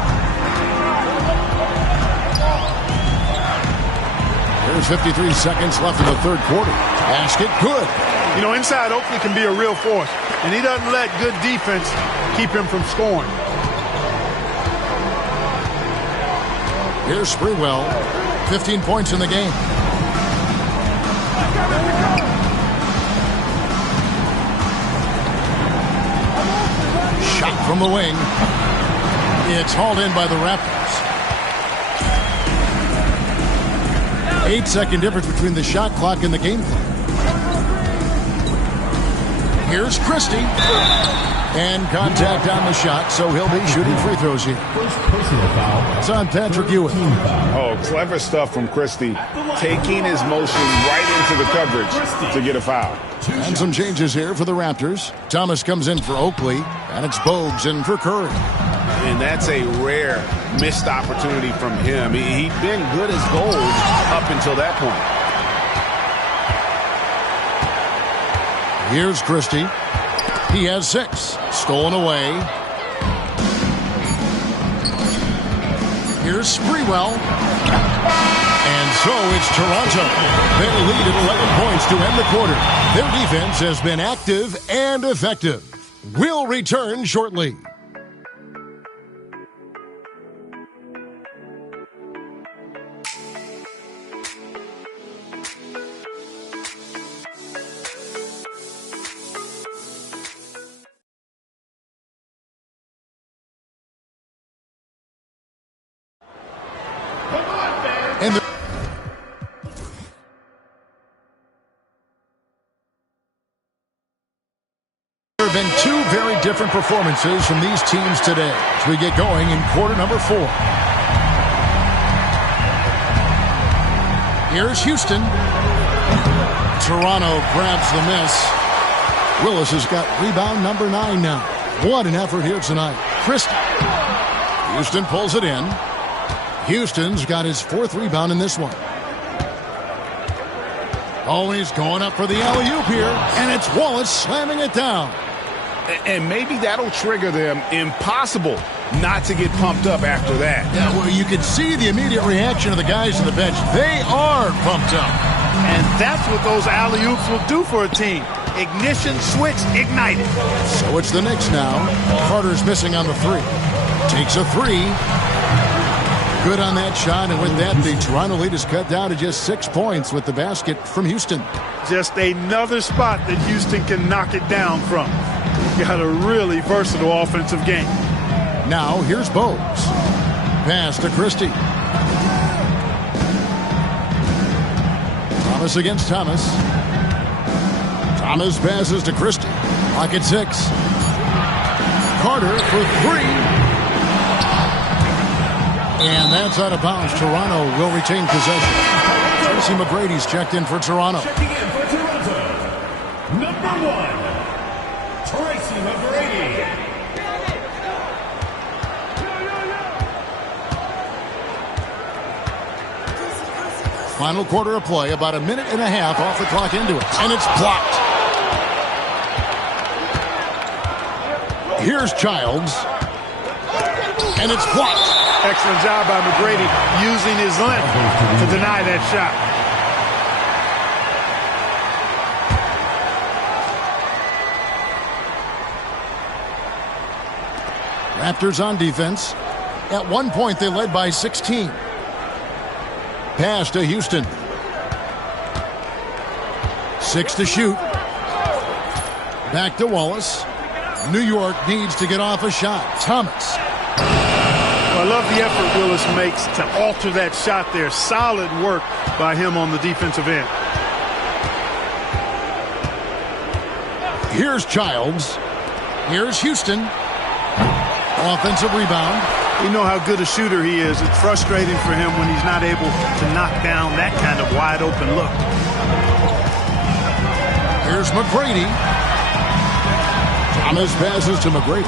There's 53 seconds left in the third quarter. Basket good. You know, inside Oakley can be a real force, and he doesn't let good defense keep him from scoring. Here's Sprewell. 15 points in the game. Shot from the wing. It's hauled in by the Raptors. 8-second difference between the shot clock and the game clock. Here's Christie. And contact on the shot, so he'll be shooting free throws here. It's on Patrick Ewing. Oh, clever stuff from Christie. Taking his motion right into the coverage to get a foul. And some changes here for the Raptors. Thomas comes in for Oakley, and it's Bogues in for Curry. And that's a rare missed opportunity from him. He'd been good as gold up until that point. Here's Christie. He has 6. Stolen away. Here's Sprewell. And so it's Toronto. They lead at 11 points to end the quarter. Their defense has been active and effective. We'll return shortly. And there have been 2 very different performances from these teams today as we get going in quarter number 4. Here's Houston. Toronto grabs the miss. Willis has got rebound number 9 now. What an effort here tonight. Christie. Houston pulls it in. Houston's got his 4th rebound in this one. Always going up for the alley-oop here, and it's Wallace slamming it down. And maybe that'll trigger them. Impossible not to get pumped up after that. Yeah, well, you can see the immediate reaction of the guys on the bench. They are pumped up. And that's what those alley-oops will do for a team. Ignition switch ignited. So it's the Knicks now. Carter's missing on the 3. Takes a 3. Good on that shot, and with that, the Toronto lead is cut down to just 6 points with the basket from Houston. Just another spot that Houston can knock it down from. Got a really versatile offensive game. Now, here's Bogues. Pass to Christie. Thomas against Thomas. Thomas passes to Christie. Clock at 6. Carter for 3. And that's out of bounds. Toronto will retain possession. Tracy McGrady's checked in for Toronto. Checking in for Toronto, number 1, Tracy McGrady. Final quarter of play, about a minute and a half off the clock into it. And it's blocked. Here's Childs. And it's blocked. Excellent job by McGrady using his length to deny that shot. Raptors on defense. At one point, they led by 16. Pass to Houston. 6 to shoot. Back to Wallace. New York needs to get off a shot. Thomas. I love the effort Willis makes to alter that shot there. Solid work by him on the defensive end. Here's Childs. Here's Houston. Offensive rebound. You know how good a shooter he is. It's frustrating for him when he's not able to knock down that kind of wide open look. Here's McGrady. Thomas passes to McGrady.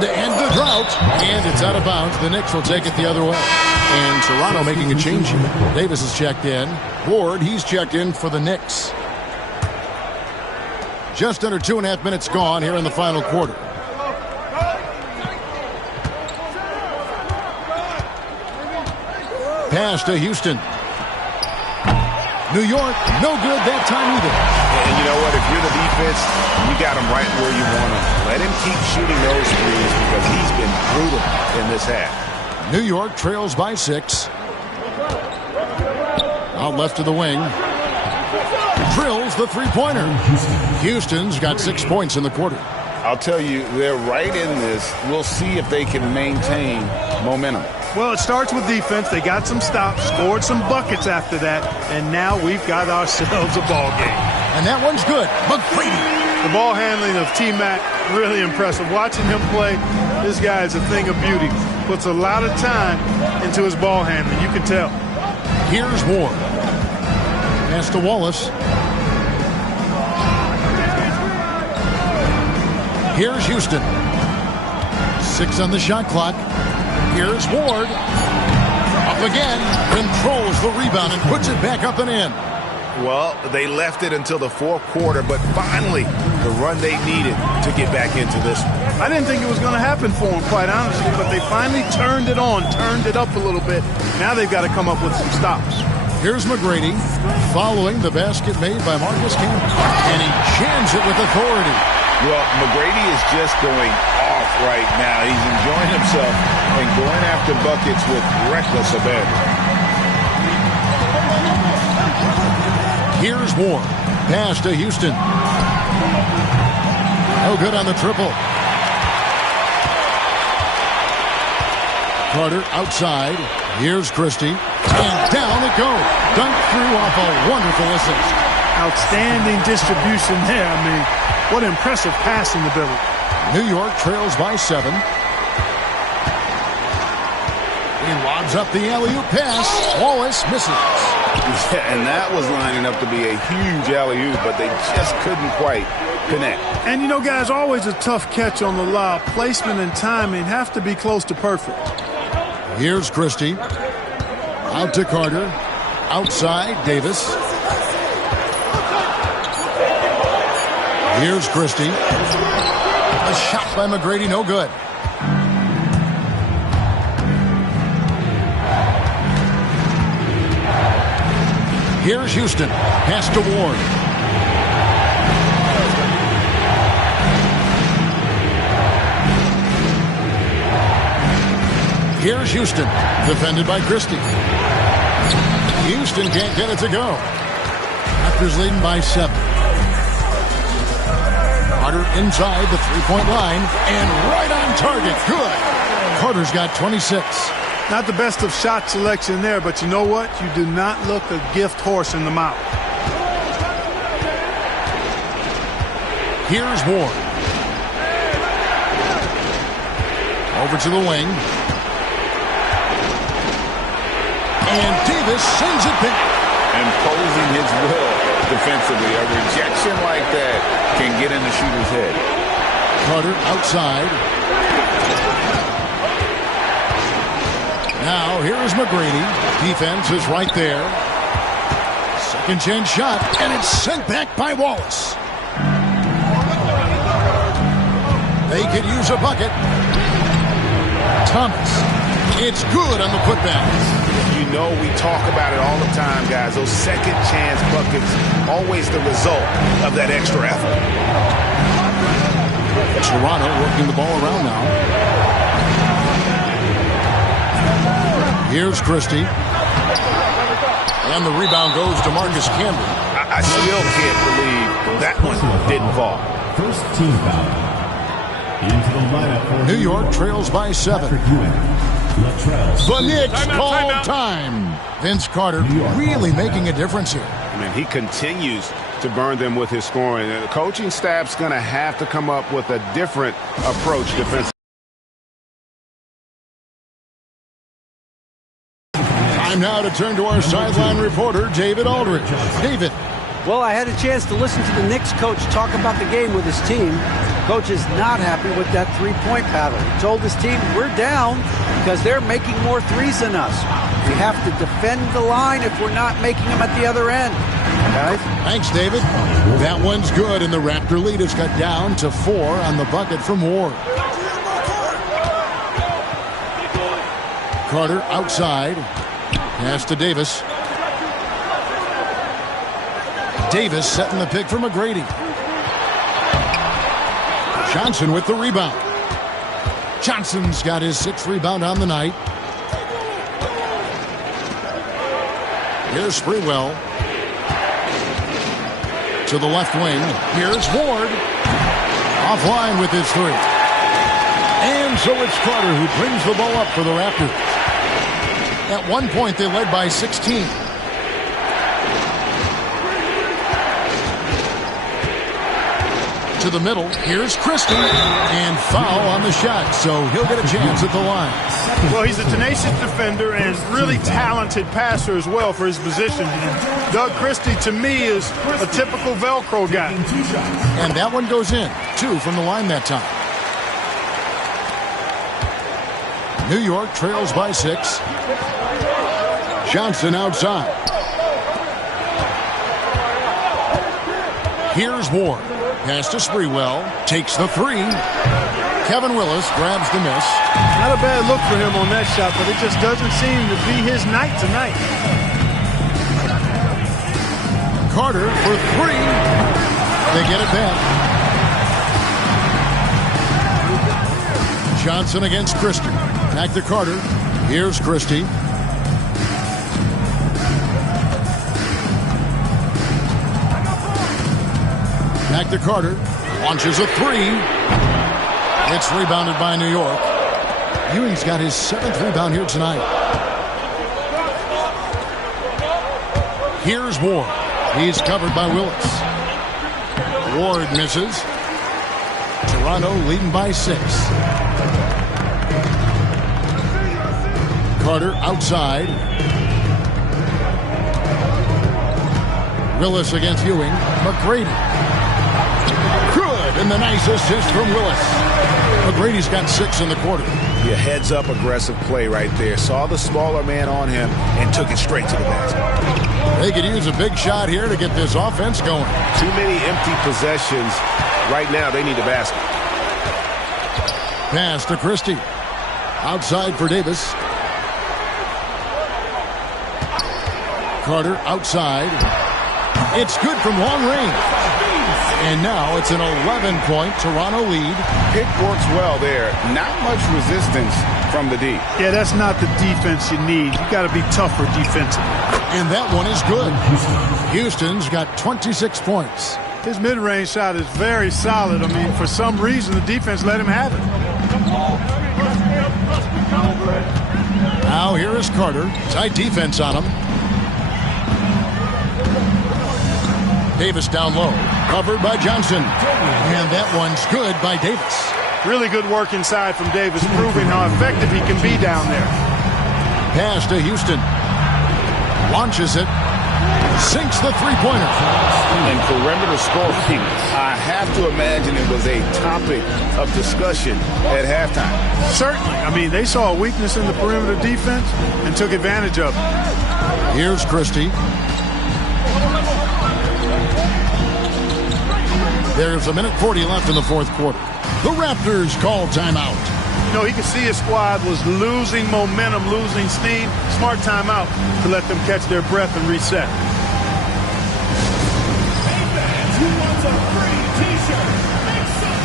To end the drought, and it's out of bounds. The Knicks will take it the other way. And Toronto making a change here. Davis is checked in. Ward, he's checked in for the Knicks. Just under 2.5 minutes gone here in the final quarter. Pass to Houston. New York, no good that time either. And you know what? If you're the defense, you got him right where you want him. Let him keep shooting those threes because he's been brutal in this half. New York trails by 6. Out left of the wing. Drills the three-pointer. Houston's got 6 points in the quarter. I'll tell you, they're right in this. We'll see if they can maintain momentum. Well, it starts with defense. They got some stops, scored some buckets after that, and now we've got ourselves a ball game. And that one's good. McGrady. The ball handling of T-Mac, really impressive. Watching him play, this guy is a thing of beauty. Puts a lot of time into his ball handling. You can tell. Here's Ward. Pass to Wallace. Here's Houston. 6 on the shot clock. Here's Ward. Up again. Controls the rebound and puts it back up and in. Well, they left it until the fourth quarter, but finally the run they needed to get back into this one. I didn't think it was going to happen for them, quite honestly, but they finally turned it on, turned it up a little bit. Now they've got to come up with some stops. Here's McGrady following the basket made by Marcus Camby. And he jams it with authority. Well, McGrady is just going off right now. He's enjoying himself and going after buckets with reckless abandon. Here's Ward. Pass to Houston. No good on the triple. Carter outside. Here's Christie. And down it goes. Dunked through off a wonderful assist. Outstanding distribution there. I mean, what impressive passing ability. New York trails by 7. He lobs up the alley-oop pass. Wallace misses. Yeah, and that was lining up to be a huge alley-oop, but they just couldn't quite connect. And, you know, guys, always a tough catch on the lob. Placement and timing have to be close to perfect. Here's Christie. Out to Carter. Outside, Davis. Here's Christie. A shot by McGrady, no good. Here's Houston. Pass to Ward. Here's Houston. Defended by Christie. Houston can't get it to go. Raptors leading by 7. Carter inside the three-point line and right on target. Good. Carter's got 26. Not the best of shot selection there, but you know what? You do not look a gift horse in the mouth. Here's Ward. Over to the wing. And Davis sends it back. Imposing his will defensively. A rejection like that can get in the shooter's head. Carter outside. Now here is McGrady. Defense is right there. Second chance shot, and it's sent back by Wallace. They could use a bucket. Thomas. It's good on the putback. You know we talk about it all the time, guys. Those second chance buckets, always the result of that extra effort. Toronto working the ball around now. Here's Christie. And the rebound goes to Marcus Camby. I still can't believe that one didn't fall. First team foul. Into the lineup for New York trails by 7. The Knicks call time. Vince Carter really making a difference here. I mean, he continues to burn them with his scoring. And the coaching staff's going to have to come up with a different approach defensively. Time now to turn to our sideline reporter, David Aldridge. David. Well, I had a chance to listen to the Knicks coach talk about the game with his team. Coach is not happy with that three-point battle. He told his team, we're down because they're making more threes than us. We have to defend the line if we're not making them at the other end. Guys? Thanks, David. That one's good, and the Raptor lead is cut down to 4 on the bucket from Ward. Carter outside. Pass to Davis. Davis setting the pick for McGrady. Johnson with the rebound. Johnson's got his 6th rebound on the night. Here's Sprewell. To the left wing. Here's Ward. Offline with his 3. And so it's Carter who brings the ball up for the Raptors. At one point, they led by 16. To the middle. Here's Christie. And foul on the shot, so he'll get a chance at the line. Well, he's a tenacious defender and really talented passer as well for his position. Doug Christie, to me, is a typical Velcro guy. And that one goes in. 2 from the line that time. New York trails by 6. Johnson outside. Here's Ward. Pass to Sprewell. Takes the 3. Kevin Willis grabs the miss. Not a bad look for him on that shot, but it just doesn't seem to be his night tonight. Carter for 3. They get it back. Johnson against Christie. Back to Carter. Here's Christie. Back to Carter. Launches a 3. It's rebounded by New York. Ewing's got his 7th rebound here tonight. Here's Ward. He's covered by Willis. Ward misses. Toronto leading by 6. Carter outside. Willis against Ewing. McGrady. Good, and the nice assist from Willis. McGrady's got 6 in the quarter. Yeah, heads-up aggressive play right there. Saw the smaller man on him and took it straight to the basket. They could use a big shot here to get this offense going. Too many empty possessions. Right now, they need a basket. Pass to Christie. Outside for Davis. Carter outside. It's good from long range. And now it's an 11-point Toronto lead. Pick works well there. Not much resistance from the D. Yeah, that's not the defense you need. You got to be tougher defensively. And that one is good. Houston's got 26 points. His mid-range shot is very solid. I mean, for some reason, the defense let him have it. Now here is Carter. Tight defense on him. Davis down low. Covered by Johnson. And that one's good by Davis. Really good work inside from Davis, proving how effective he can be down there. Pass to Houston. Launches it. Sinks the three-pointer. And perimeter scoring, I have to imagine it was a topic of discussion at halftime. Certainly. I mean, they saw a weakness in the perimeter defense and took advantage of it. Here's Christie. There's 1:40 left in the fourth quarter. The Raptors call timeout. You know, he could see his squad was losing momentum, losing steam. Smart timeout to let them catch their breath and reset. Who wants a free t-shirt? Make some.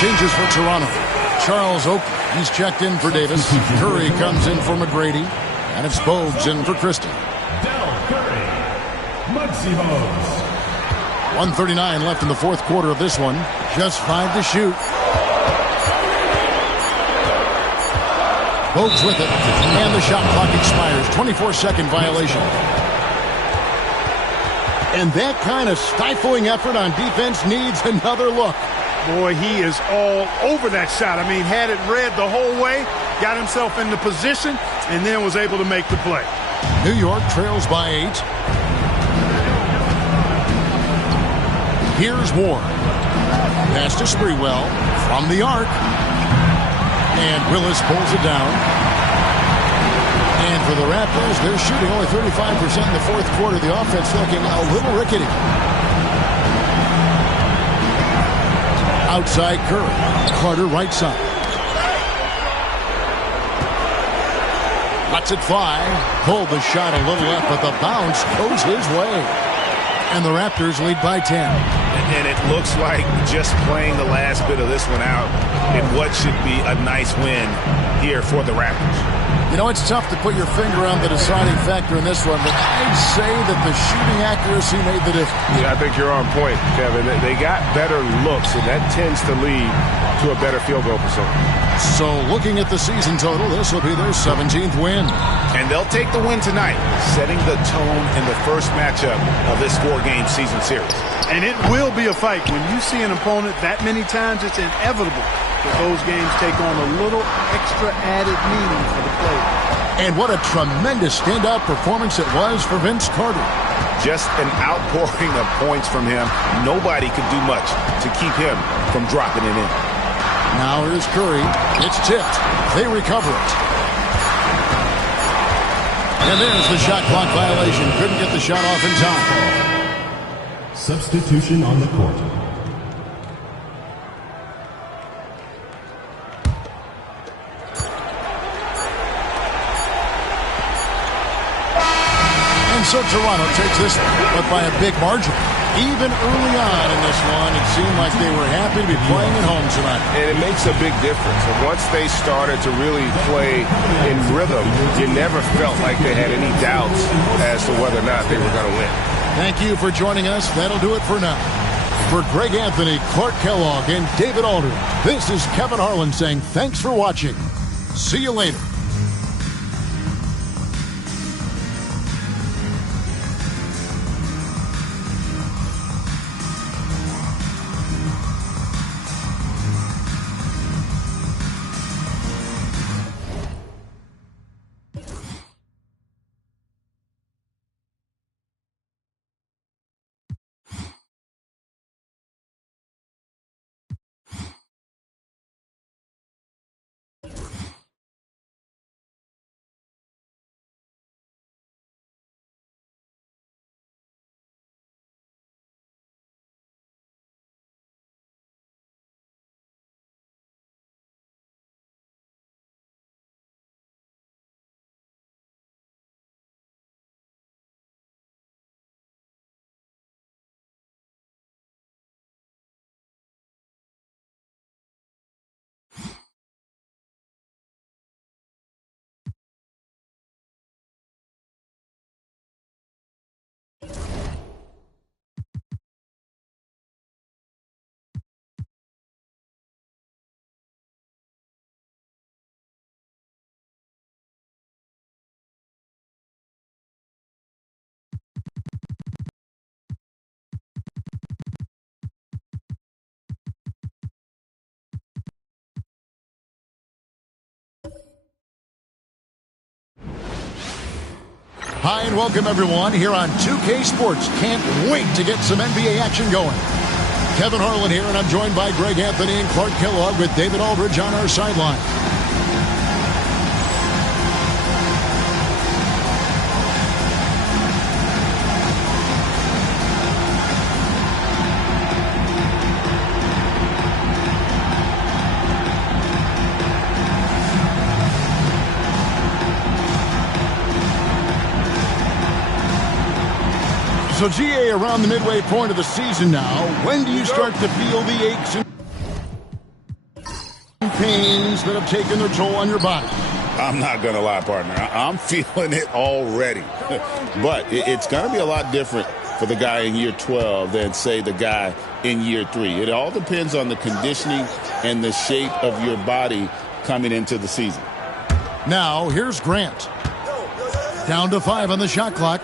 Changes for Toronto. Charles Oakley, he's checked in for Davis. Curry comes in for McGrady. And it's Bogues in for Christie. Del Curry. Muggsy Bogues. 1:39 left in the fourth quarter of this one. Just 5 to shoot. Bogues with it. And the shot clock expires. 24-second violation. And that kind of stifling effort on defense needs another look. Boy, he is all over that shot. I mean, had it read the whole way, got himself into position, and then was able to make the play. New York trails by 8. Here's Ward. Pass to Sprewell from the arc. And Willis pulls it down. And for the Raptors, they're shooting only 35% in the fourth quarter. The offense looking a little rickety. Outside Curry. Carter right side. Lets it fly. Pulled the shot a little left, but the bounce goes his way. And the Raptors lead by 10. And it looks like just playing the last bit of this one out in what should be a nice win here for the Raptors. You know, it's tough to put your finger on the deciding factor in this one, but I'd say that the shooting accuracy made the difference. Yeah, I think you're on point, Kevin. They got better looks, and that tends to lead to a better field goal percentage. So looking at the season total, this will be their 17th win. And they'll take the win tonight, setting the tone in the first matchup of this 4-game season series. And it will be a fight. When you see an opponent that many times, it's inevitable that those games take on a little extra added meaning for the player. And what a tremendous standout performance it was for Vince Carter. Just an outpouring of points from him. Nobody could do much to keep him from dropping it in. Now here's Curry. It's tipped. They recover it. And there's the shot clock violation. Couldn't get the shot off in time. Substitution on the court. And so Toronto takes this one, but by a big margin. Even early on in this one, it seemed like they were happy to be playing at home tonight. And it makes a big difference. And once they started to really play in rhythm, you never felt like they had any doubts as to whether or not they were going to win. Thank you for joining us. That'll do it for now. For Greg Anthony, Clark Kellogg, and David Aldridge, this is Kevin Harlan saying thanks for watching. See you later. Hi and welcome everyone here on 2K Sports. Can't wait to get some NBA action going. Kevin Harlan here, and I'm joined by Greg Anthony and Clark Kellogg with David Aldridge on our sideline. So, GA, around the midway point of the season now, when do you start to feel the aches and pains that have taken their toll on your body? I'm not going to lie, partner. I'm feeling it already. But it's going to be a lot different for the guy in year 12 than, say, the guy in year 3. It all depends on the conditioning and the shape of your body coming into the season. Now, here's Grant. Down to 5 on the shot clock.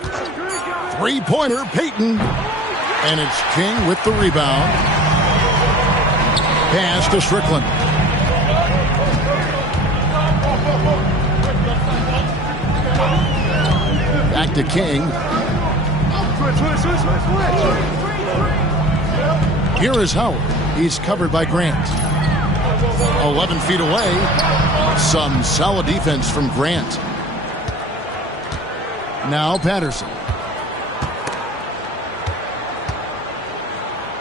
Three-pointer, Payton. And it's King with the rebound. Pass to Strickland. Back to King. Here is Howard. He's covered by Grant. 11 feet away. Some solid defense from Grant. Now Patterson.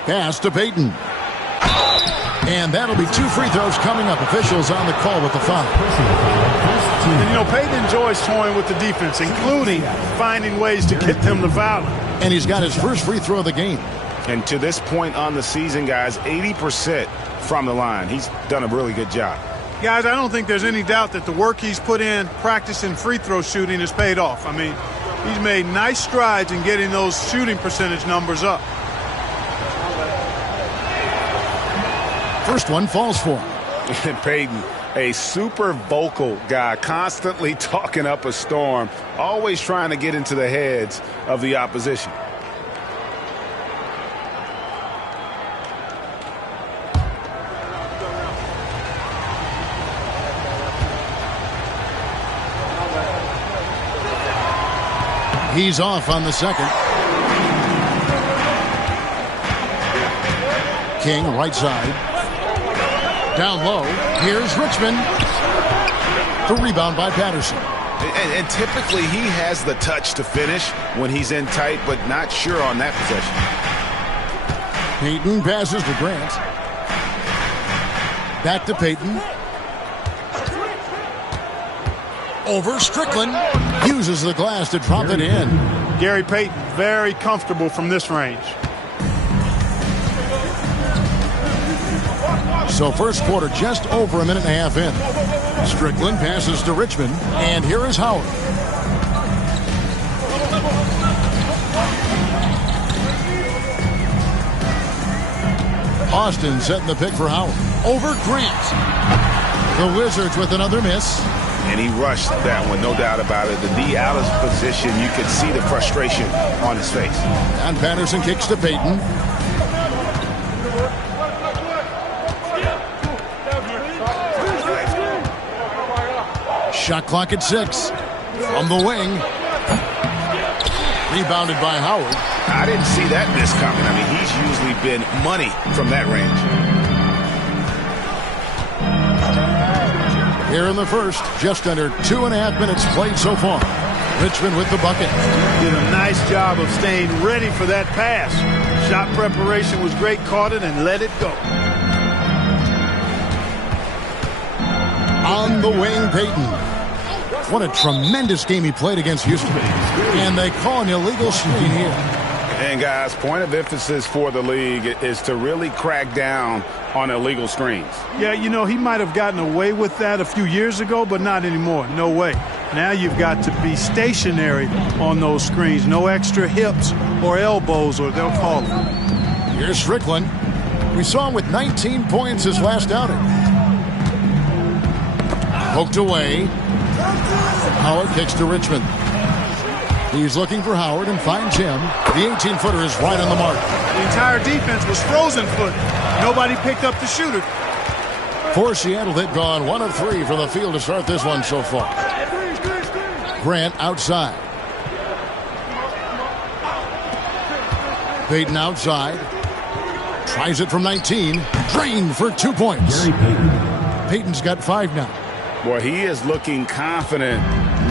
Pass to Payton. And that'll be 2 free throws coming up. Officials on the call with the foul. And, you know, Payton enjoys toying with the defense, including finding ways to get them to foul him. And he's got his first free throw of the game. And to this point on the season, guys, 80% from the line. He's done a really good job. Guys, I don't think there's any doubt that the work he's put in practicing free throw shooting has paid off. I mean, he's made nice strides in getting those shooting percentage numbers up. First one falls for him. Payton, a super vocal guy, constantly talking up a storm, always trying to get into the heads of the opposition. He's off on the second. King, right side. Down low. Here's Richmond. The rebound by Patterson. And typically he has the touch to finish when he's in tight, but not sure on that possession. Payton passes to Grant. Back to Payton. Over Strickland. Uses the glass to drop it in. Gary Payton, very comfortable from this range. So first quarter just over a minute and a half in. Strickland passes to Richmond, and here is Howard. Austin setting the pick for Howard. Over Grant. The Wizards with another miss. And he rushed that one, no doubt about it. The D out of position, you could see the frustration on his face. And Patterson kicks to Payton. Shot clock at 6. From the wing. Rebounded by Howard. I didn't see that miss coming. I mean, he's usually been money from that range. Here in the first, just under 2.5 minutes played so far. Richmond with the bucket. Did a nice job of staying ready for that pass. Shot preparation was great, caught it and let it go. On the wing, Payton. What a tremendous game he played against Houston. And they call an illegal screen here. And guys, point of emphasis for the league is to really crack down on illegal screens. Yeah, you know, he might have gotten away with that a few years ago, but not anymore. No way. Now you've got to be stationary on those screens. No extra hips or elbows, or they'll call them. Here's Strickland. We saw him with 19 points his last outing. Poked away. Howard kicks to Richmond. He's looking for Howard and finds him. The 18-footer is right on the mark. The entire defense was frozen foot. Nobody picked up the shooter. For Seattle, they've gone 1 of 3 from the field to start this one so far. Grant outside. Payton outside. Tries it from 19. Drained for 2 points. Payton's got 5 now. Boy, he is looking confident.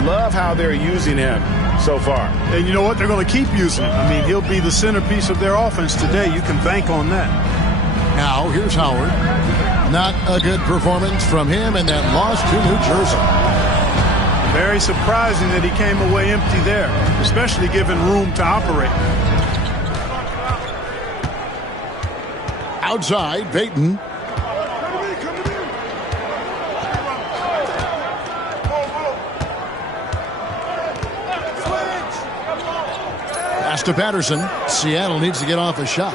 Love how they're using him so far. And you know what? They're going to keep using him. I mean, he'll be the centerpiece of their offense today. You can bank on that. Now, here's Howard. Not a good performance from him in that loss to New Jersey. Very surprising that he came away empty there, especially given room to operate. Outside, Payton. Pass to Patterson. Seattle needs to get off a shot.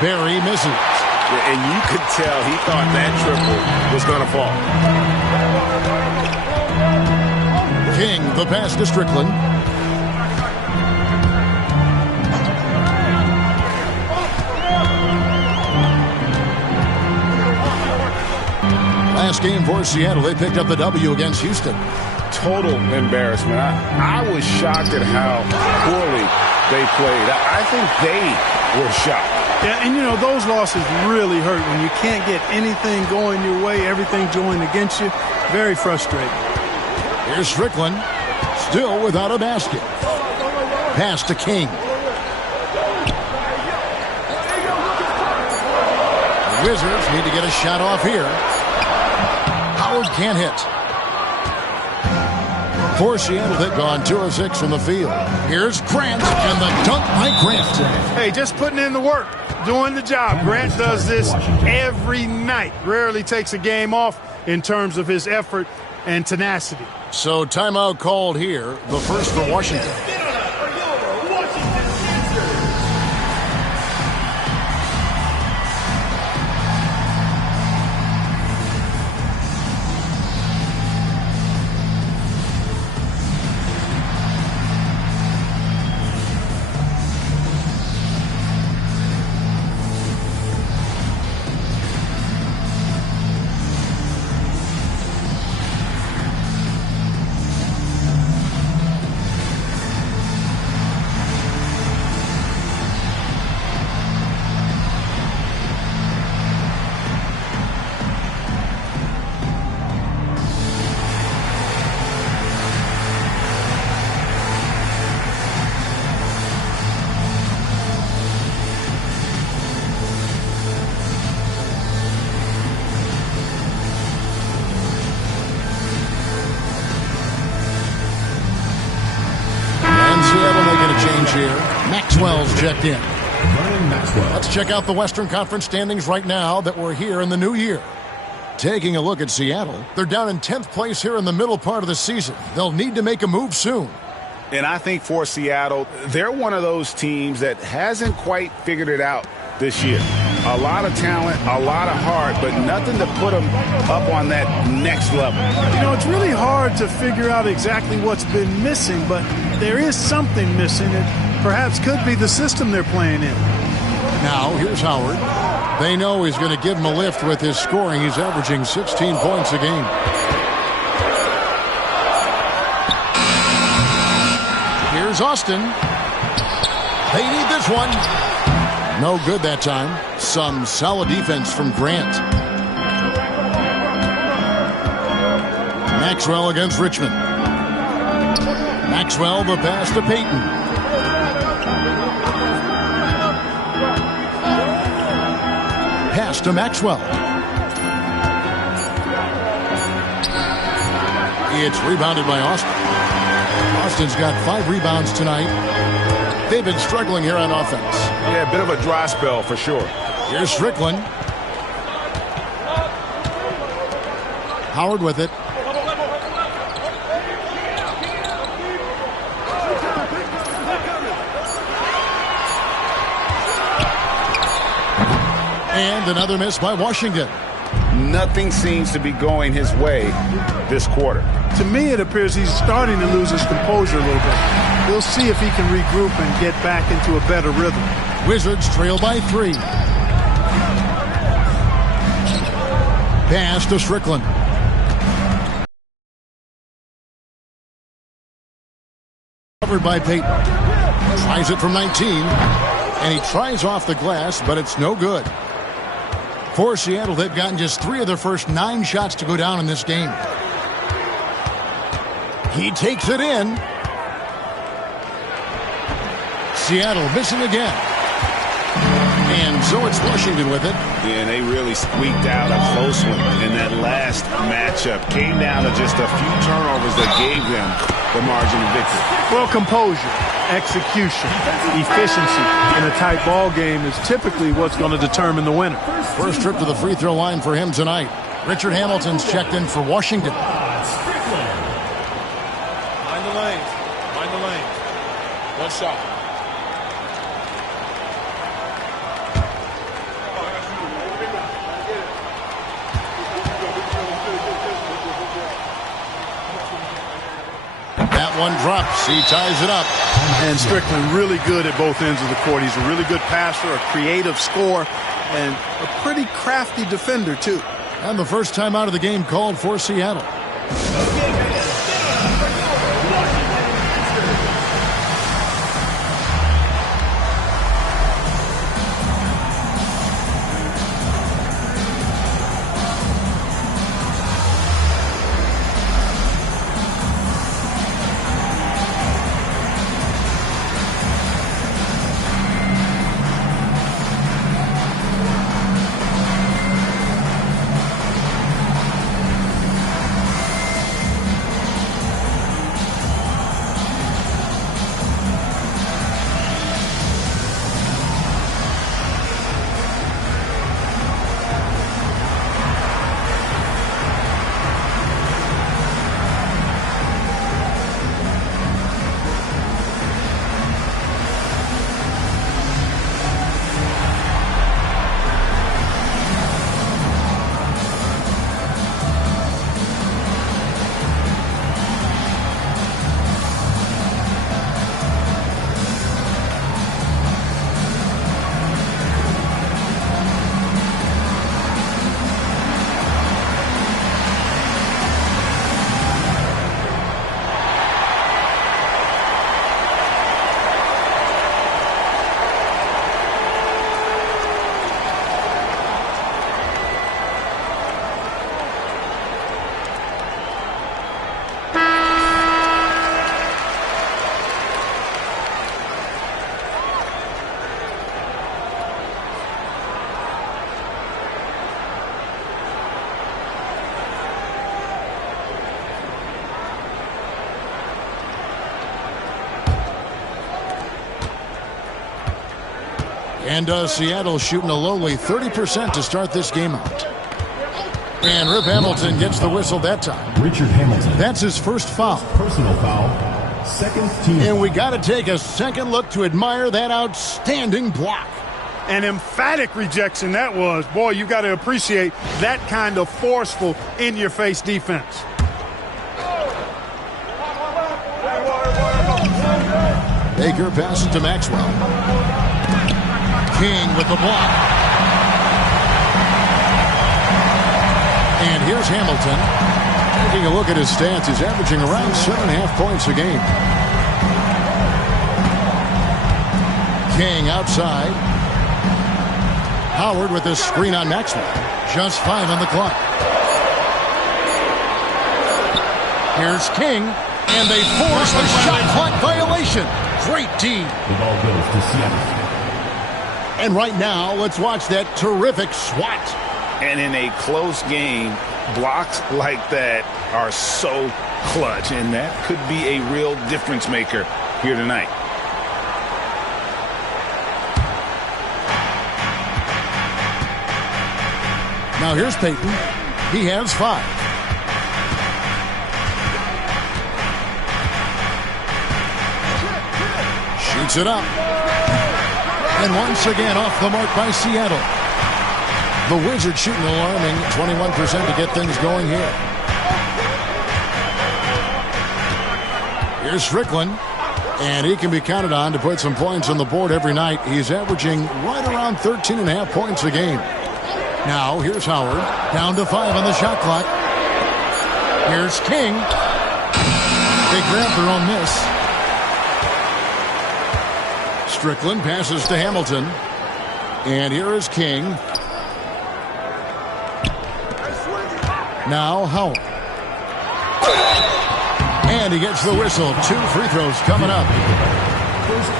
Barry misses. And you could tell he thought that triple was going to fall. King, the pass to Strickland. Last game for Seattle, they picked up the W against Houston. Total embarrassment. I was shocked at how poorly they played. I think they were shocked. Yeah, and, you know, those losses really hurt when you can't get anything going your way, everything going against you. Very frustrating. Here's Strickland, still without a basket. Pass to King. The Wizards need to get a shot off here. Howard can't hit. For Seattle, they've gone 2 of 6 from the field. Here's Grant, and the dunk by Grant. Hey, just putting in the work, doing the job. Grant does this every night. Rarely takes a game off in terms of his effort and tenacity. So timeout called here, the first for Washington. Here. Maxwell's checked in. Let's check out the Western Conference standings right now that we're here in the new year. Taking a look at Seattle, they're down in 10th place here in the middle part of the season. They'll need to make a move soon. And I think for Seattle, they're one of those teams that hasn't quite figured it out this year. A lot of talent, a lot of heart, but nothing to put them up on that next level. You know, it's really hard to figure out exactly what's been missing, but there is something missing. It perhaps could be the system they're playing in. Now, here's Howard. They know he's going to give him a lift with his scoring. He's averaging 16 points a game. Here's Austin. They need this one. No good that time. Some solid defense from Grant. Maxwell against Richmond. Maxwell, the pass to Payton. Pass to Maxwell. It's rebounded by Austin. Austin's got 5 rebounds tonight. They've been struggling here on offense. Yeah, a bit of a dry spell for sure. Here's Strickland. Howard with it. And another miss by Washington. Nothing seems to be going his way this quarter. To me, it appears he's starting to lose his composure a little bit. We'll see if he can regroup and get back into a better rhythm. Wizards trail by 3. Pass to Strickland. Covered by Payton. Tries it from 19. And he tries off the glass, but it's no good. For Seattle, they've gotten just 3 of their first 9 shots to go down in this game. He takes it in. Seattle missing again. And so it's Washington with it. Yeah, and they really squeaked out a close one in that last matchup. Came down to just a few turnovers that gave them the margin of victory. Well, composure, execution, efficiency in a tight ball game is typically what's going to determine the winner. First trip to the free throw line for him tonight. Richard Hamilton's checked in for Washington. Mind the lanes. Mind the lanes. One shot. That one drops. He ties it up. And Strickland really good at both ends of the court. He's a really good passer, a creative scorer, and a pretty crafty defender, too. And the first time out of the game called for Seattle. And Seattle shooting a lowly 30% to start this game out. And Rip Hamilton gets the whistle that time. Richard Hamilton. That's his first foul. Personal foul. Second team. And we got to take a second look to admire that outstanding block. An emphatic rejection that was. Boy, you got to appreciate that kind of forceful, in-your-face defense. Baker passes to Maxwell. King with the block. And here's Hamilton. Taking a look at his stats, he's averaging around 7.5 points a game. King outside. Howard with his screen on Maxwell. Just 5 on the clock. Here's King, and they force the shot clock violation. Great D. The ball goes to Seattle. And right now, let's watch that terrific swat. And in a close game, blocks like that are so clutch, and that could be a real difference maker here tonight. Now here's Payton. He has 5. Shoots it up. And once again off the mark by Seattle. The Wizards shooting alarming 21% to get things going here. Here's Strickland. And he can be counted on to put some points on the board every night. He's averaging right around 13.5 points a game. Now, here's Howard. Down to 5 on the shot clock. Here's King. They grab their own miss. Strickland passes to Hamilton. And here is King. Now Howard. And he gets the whistle. 2 free throws coming up.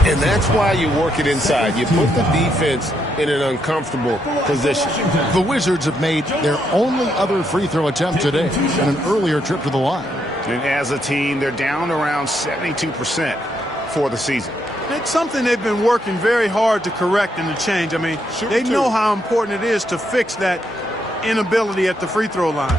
And that's why you work it inside. You put the defense in an uncomfortable position. The Wizards have made their only other free throw attempt today in an earlier trip to the line. And as a team, they're down around 72% for the season. It's something they've been working very hard to correct and to change. I mean, they know how important it is to fix that inability at the free throw line.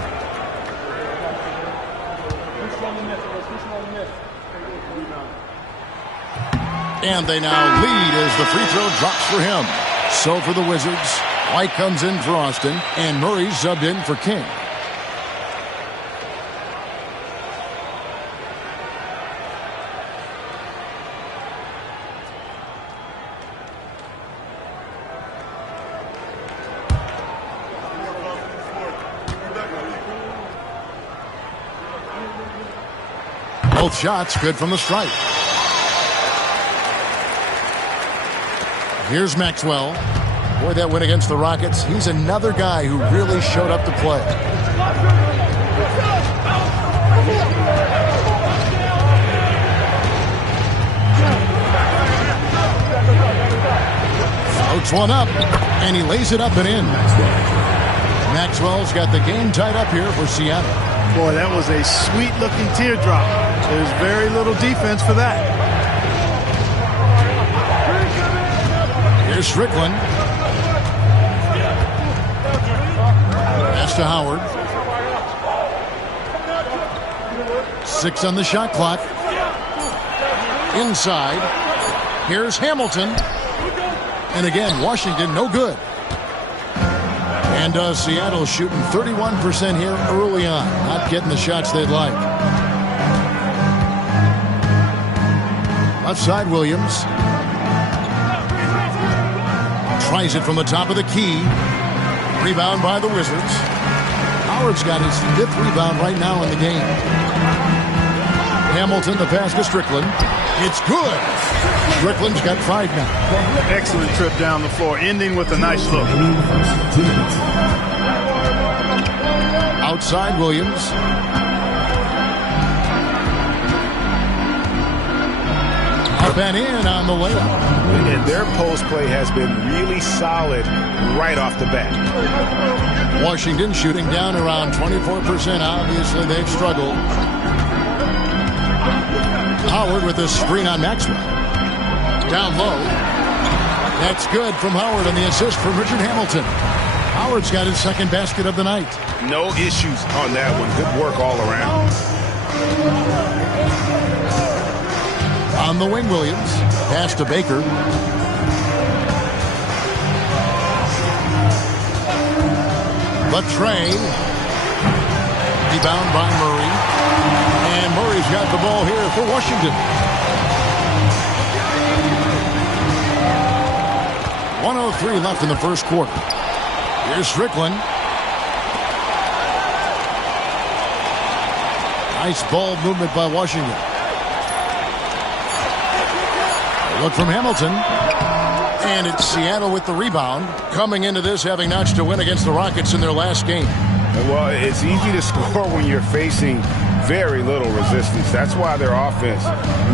And they now lead as the free throw drops for him. So for the Wizards, White comes in for Austin, and Murray subbed in for King. Both shots good from the stripe. Here's Maxwell. Boy, that win against the Rockets. He's another guy who really showed up to play. Floats one up, and he lays it up and in. Maxwell's got the game tied up here for Seattle. Boy, that was a sweet-looking teardrop. There's very little defense for that. Here's Strickland. Pass to Howard. 6 on the shot clock. Inside. Here's Hamilton. And again, Washington no good. And Seattle shooting 31% here early on. Not getting the shots they'd like. Left side, Williams. Tries it from the top of the key. Rebound by the Wizards. Howard's got his 5th rebound right now in the game. Hamilton, the pass to Strickland. It's good. Strickland's got 5 now. Excellent trip down the floor, ending with a nice look. Outside, Williams. Up and in on the layup. And their post play has been really solid right off the bat. Washington shooting down around 24%. Obviously, they've struggled. Howard with a screen on Maxwell. Down low. That's good from Howard on the assist from Richard Hamilton. Howard's got his second basket of the night. No issues on that one. Good work all around. On the wing, Williams. Pass to Baker. Trey. Rebound by Murray. And Murray's got the ball here for Washington. 1:03 left in the first quarter. Here's Strickland. Nice ball movement by Washington. Look from Hamilton. And it's Seattle with the rebound. Coming into this having notched a win against the Rockets in their last game. Well, it's easy to score when you're facing very little resistance. That's why their offense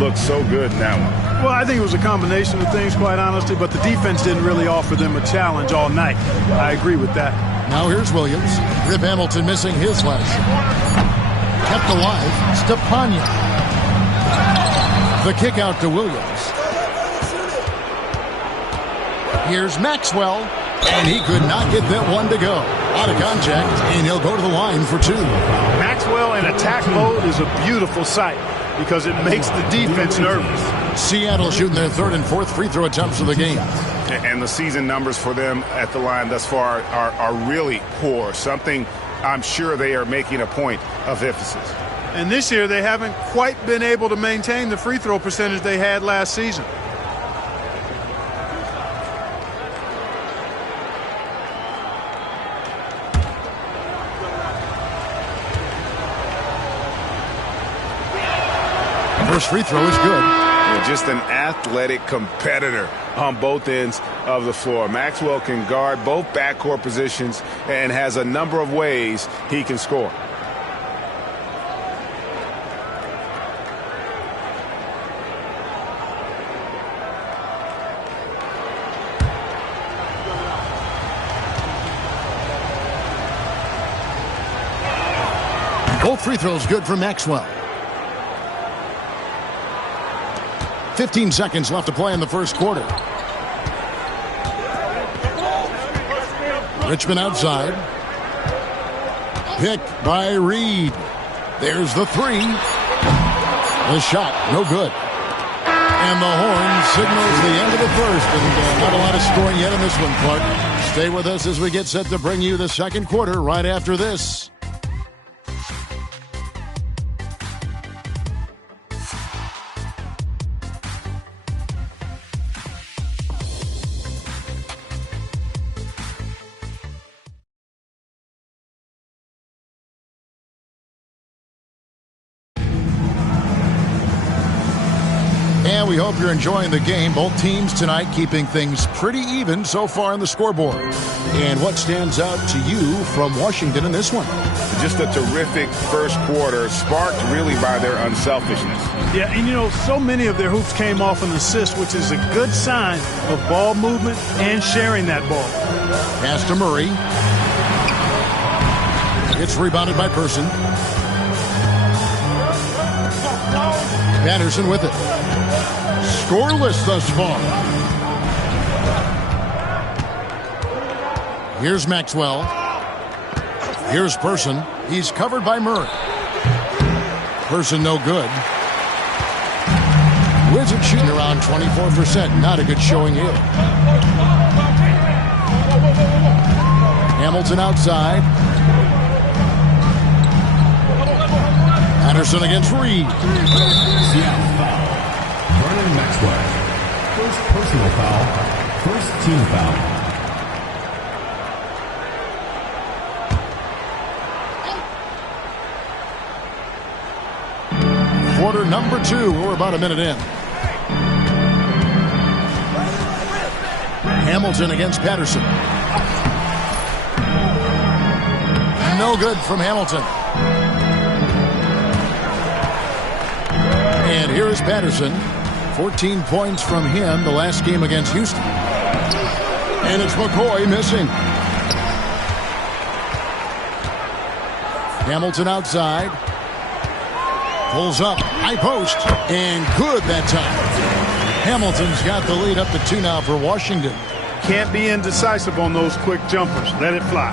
looks so good in that one. Well, I think it was a combination of things, quite honestly, but the defense didn't really offer them a challenge all night. I agree with that. Now here's Williams. Rip Hamilton missing his last shot. Kept alive. Stepaniak. The kick out to Williams. Here's Maxwell. And he could not get that one to go. Out of contact, and he'll go to the line for two. Maxwell in attack mode is a beautiful sight because it makes the defense nervous. Seattle shooting their third and fourth free throw attempts of the game. And the season numbers for them at the line thus far are really poor. Something I'm sure they are making a point of emphasis. And this year they haven't quite been able to maintain the free throw percentage they had last season. First free throw is good. Just an athletic competitor on both ends of the floor. Maxwell can guard both backcourt positions and has a number of ways he can score. Both free throws good for Maxwell. 15 seconds left to play in the first quarter. Richmond outside. Pick by Reed. There's the three. The shot, no good. And the horn signals the end of the first. And not a lot of scoring yet in this one, Clark. Stay with us as we get set to bring you the second quarter right after this. And we hope you're enjoying the game. Both teams tonight keeping things pretty even so far on the scoreboard. And what stands out to you from Washington in this one? Just a terrific first quarter, sparked really by their unselfishness. Yeah, and you know, so many of their hoops came off an assist, which is a good sign of ball movement and sharing that ball. Pass to Murray. It's rebounded by Person. Patterson with it. Scoreless thus far. Here's Maxwell. Here's Person. He's covered by Murray. Person no good. Wizards shooting around 24%. Not a good showing here. Hamilton outside. Patterson against Reed. Seattle foul. Vernon Maxwell. First personal foul. First team foul. Quarter number 2. We're about a minute in. Hamilton against Patterson. No good from Hamilton. And here is Patterson. 14 points from him the last game against Houston. And it's McCoy missing. Hamilton outside. Pulls up. High post. And good that time. Hamilton's got the lead up to 2 now for Washington. Can't be indecisive on those quick jumpers. Let it fly.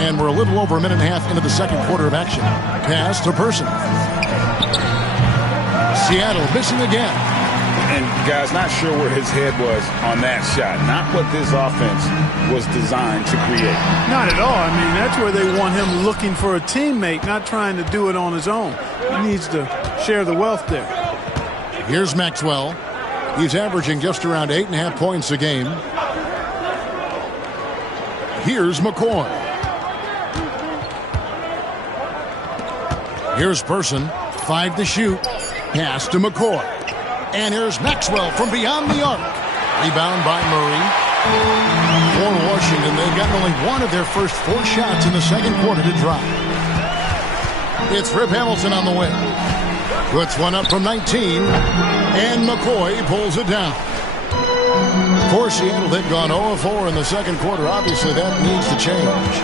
And we're a little over a minute and a half into the second quarter of action. Pass to Person. Seattle missing again. And, guys, not sure where his head was on that shot. Not what this offense was designed to create. Not at all. I mean, that's where they want him looking for a teammate, not trying to do it on his own. He needs to share the wealth there. Here's Maxwell. He's averaging just around 8.5 points a game. Here's McCoy. Here's Person. 5 to shoot. Pass to McCoy. And here's Maxwell from beyond the arc. Rebound by Murray. For Washington, they've gotten only one of their first 4 shots in the second quarter to drop. It's Rip Hamilton on the wing. Puts one up from 19. And McCoy pulls it down. For Seattle, they've gone 0-4 in the second quarter. Obviously, that needs to change.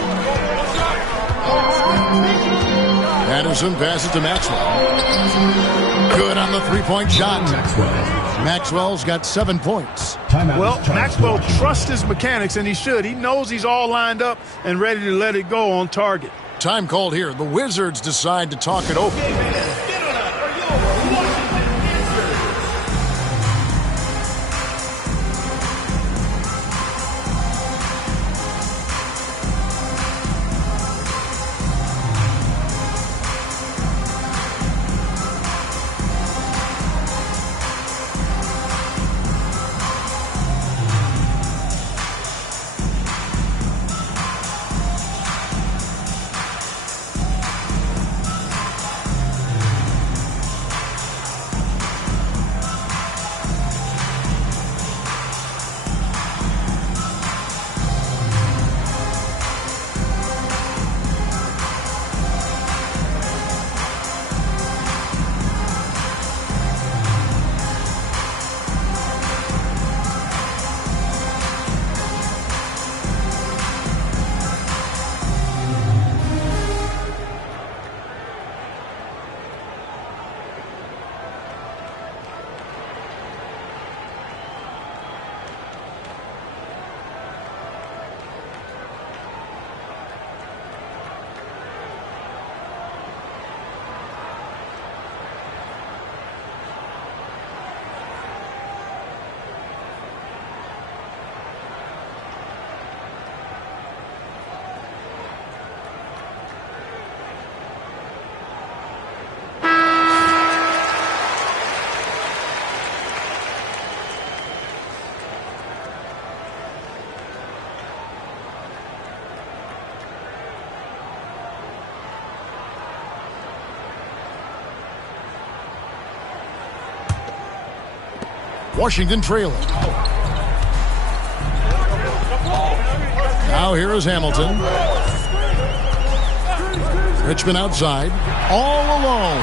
Patterson passes to Maxwell. Good on the three-point shot. Maxwell's got 7 points. Well, Maxwell trusts his mechanics, and he should. He knows he's all lined up and ready to let it go on target. Time called here. The Wizards decide to talk it over. Washington trailing. Now here is Hamilton. Richmond outside. All alone.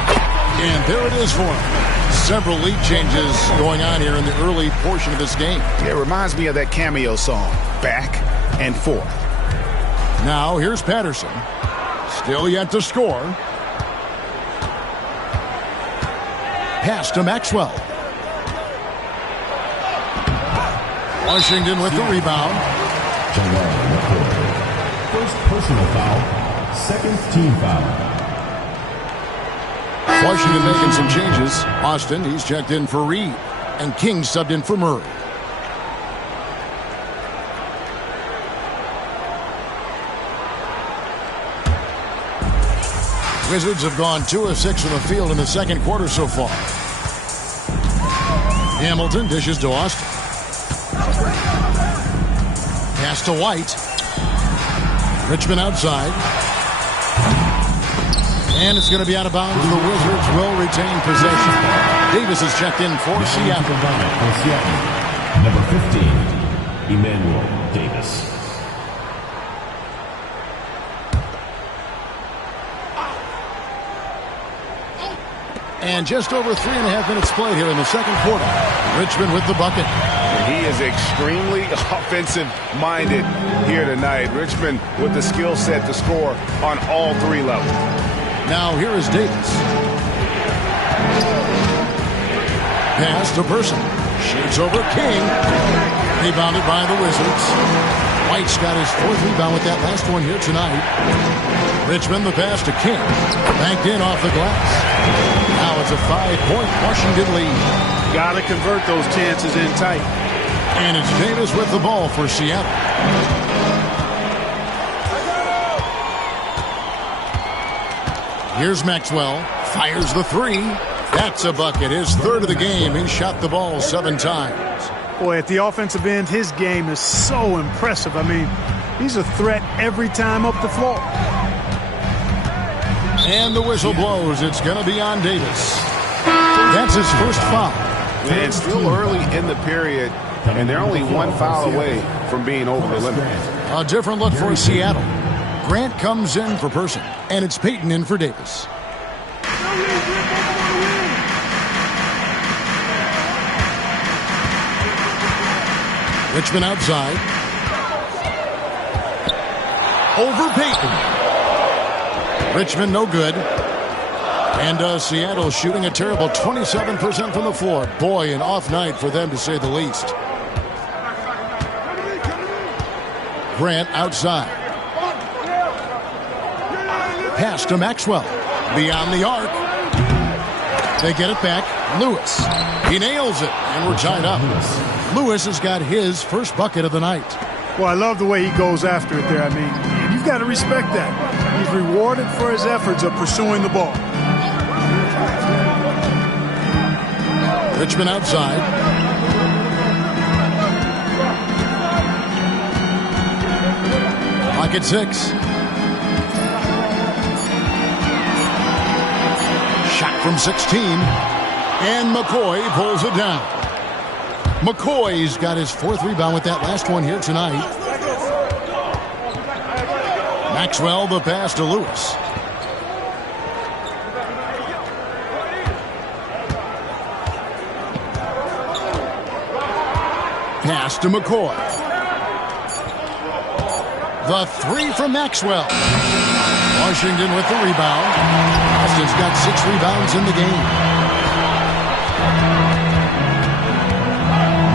And there it is for him. Several lead changes going on here in the early portion of this game. It reminds me of that Cameo song, Back and Forth. Now here's Patterson. Still yet to score. Pass to Maxwell. Washington with the rebound. First personal foul, second team foul. Washington making some changes. Austin, he's checked in for Reed. And King subbed in for Murray. Wizards have gone 2 of 6 from the field in the second quarter so far. Hamilton dishes to Austin. Pass to White. Richmond outside. And it's going to be out of bounds. The Wizards will retain possession. Davis is checked in for Seattle. Number 15, Emmanuel Davis. And just over 3.5 minutes played here in the second quarter. Richmond with the bucket. He is extremely offensive-minded here tonight. Richmond with the skill set to score on all 3 levels. Now here is Davis. pass to Person. Shoots over King. Rebounded by the Wizards. White's got his 4th rebound with that last one here tonight. Richmond the pass to King. Banked in off the glass. Now it's a 5-point Washington lead. Got to convert those chances in tight. And it's Davis with the ball for Seattle. Here's Maxwell. Fires the 3. That's a bucket. His 3rd of the game. He shot the ball 7 times. Boy, at the offensive end, his game is so impressive. I mean, he's a threat every time up the floor. And the whistle blows. It's going to be on Davis. That's his first foul. And still early in the period, and they're only 1 foul away from being over the limit. A different look for Seattle. Grant comes in for Person, and it's Payton in for Davis. Richmond outside. Over Payton. Richmond no good. And Seattle shooting a terrible 27% from the floor. Boy, an off night for them to say the least. Grant outside. Pass to Maxwell. Beyond the arc. They get it back. Lewis. He nails it. And we're tied up. Lewis has got his first bucket of the night. Well, I love the way he goes after it there. I mean, you've got to respect that. He's rewarded for his efforts of pursuing the ball. Richmond outside. Pocket 6. Shot from 16. And McCoy pulls it down. McCoy's got his 4th rebound with that last one here tonight. Maxwell the pass to Lewis. Pass to McCoy. The 3 from Maxwell. Washington with the rebound. Austin's got 6 rebounds in the game.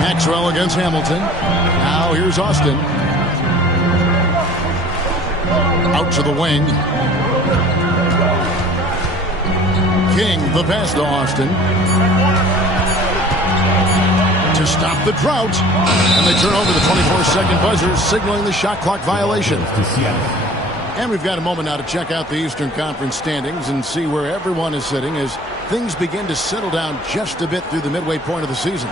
Maxwell against Hamilton. Now here's Austin. Out to the wing. King the pass to Austin. To stop the drought. And they turn over the 24-second buzzer, signaling the shot clock violation. And we've got a moment now to check out the Eastern Conference standings and see where everyone is sitting as things begin to settle down just a bit through the midway point of the season.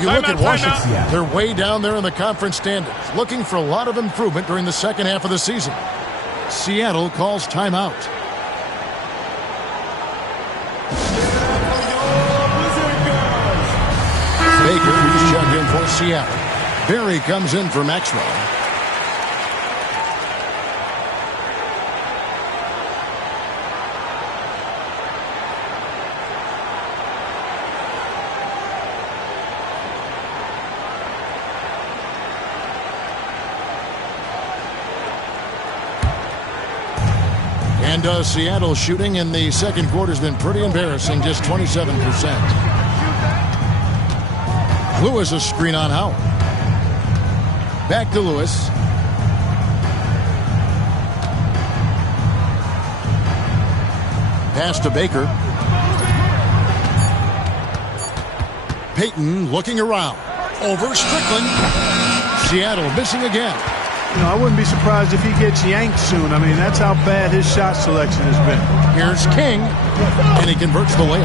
You look at Washington, they're way down there in the conference standings, looking for a lot of improvement during the second half of the season. Seattle calls timeout. Baker, who's checked in for Seattle. Berry comes in for Maxwell. And Seattle shooting in the second quarter has been pretty embarrassing, just 27%. Lewis a screen on Howard. Back to Lewis. Pass to Baker. Payton looking around. Over Strickland. Seattle missing again. You know, I wouldn't be surprised if he gets yanked soon. I mean, that's how bad his shot selection has been. Here's King, and he converts the layup.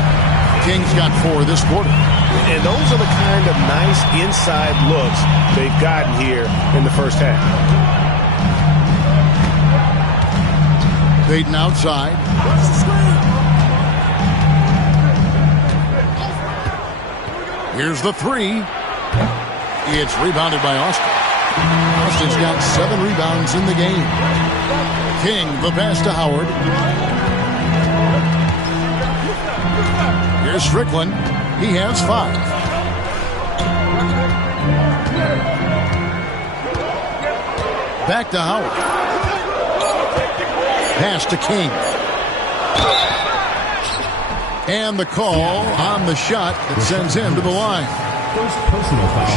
King's got 4 this quarter. And those are the kind of nice inside looks they've gotten here in the first half. Payton outside. Here's the 3. It's rebounded by Austin. Austin's got 7 rebounds in the game. King, the pass to Howard. Here's Strickland. He has 5. Back to Howard. Pass to King. And the call on the shot that sends him to the line.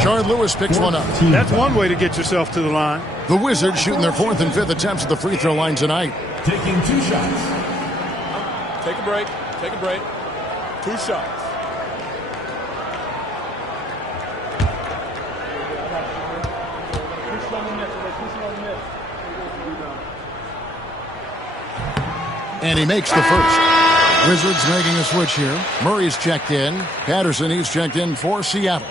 Shard Lewis picks one up. That's one way to get yourself to the line. The Wizards shooting their 4th and 5th attempts at the free throw line tonight. Taking 2 shots. Take a break. Take a break. 2 shots. And he makes the first. Wizards making a switch here. Murray's checked in. Patterson, he's checked in for Seattle.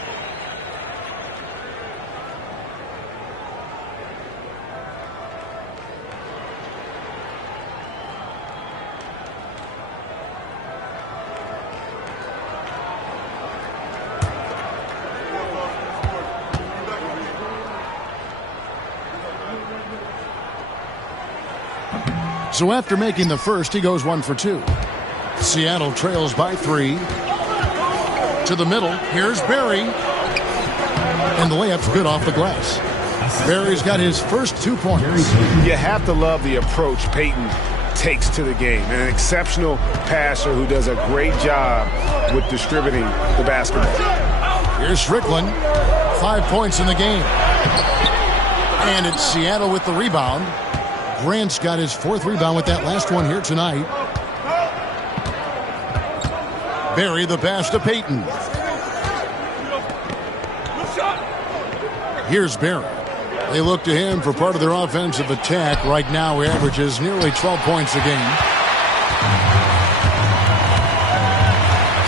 So after making the first, he goes 1 for 2. Seattle trails by 3. To the middle. Here's Barry. And the layup's good off the glass. Barry's got his first 2 points. You have to love the approach Payton takes to the game. An exceptional passer who does a great job with distributing the basketball. Here's Strickland. 5 points in the game. And it's Seattle with the rebound. Grant's got his 4th rebound with that last one here tonight. Barry the pass to Payton. Here's Barry. They look to him for part of their offensive attack. Right now he averages nearly 12 points a game.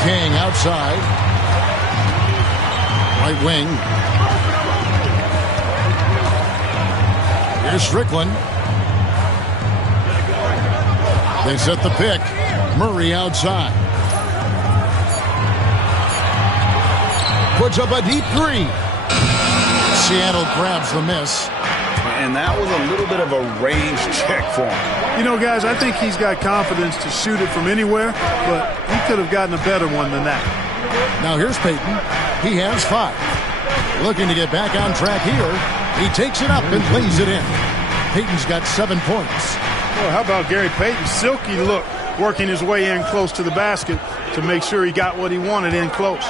King outside. Right wing. Here's Strickland. They set the pick. Murray outside. Puts up a deep 3. Seattle grabs the miss. And that was a little bit of a range check for him. You know, guys, I think he's got confidence to shoot it from anywhere, but he could have gotten a better one than that. Now here's Payton. He has 5. Looking to get back on track here. He takes it up and lays it in. Payton's got 7 points. Well, how about Gary Payton's silky look, working his way in close to the basket to make sure he got what he wanted in close.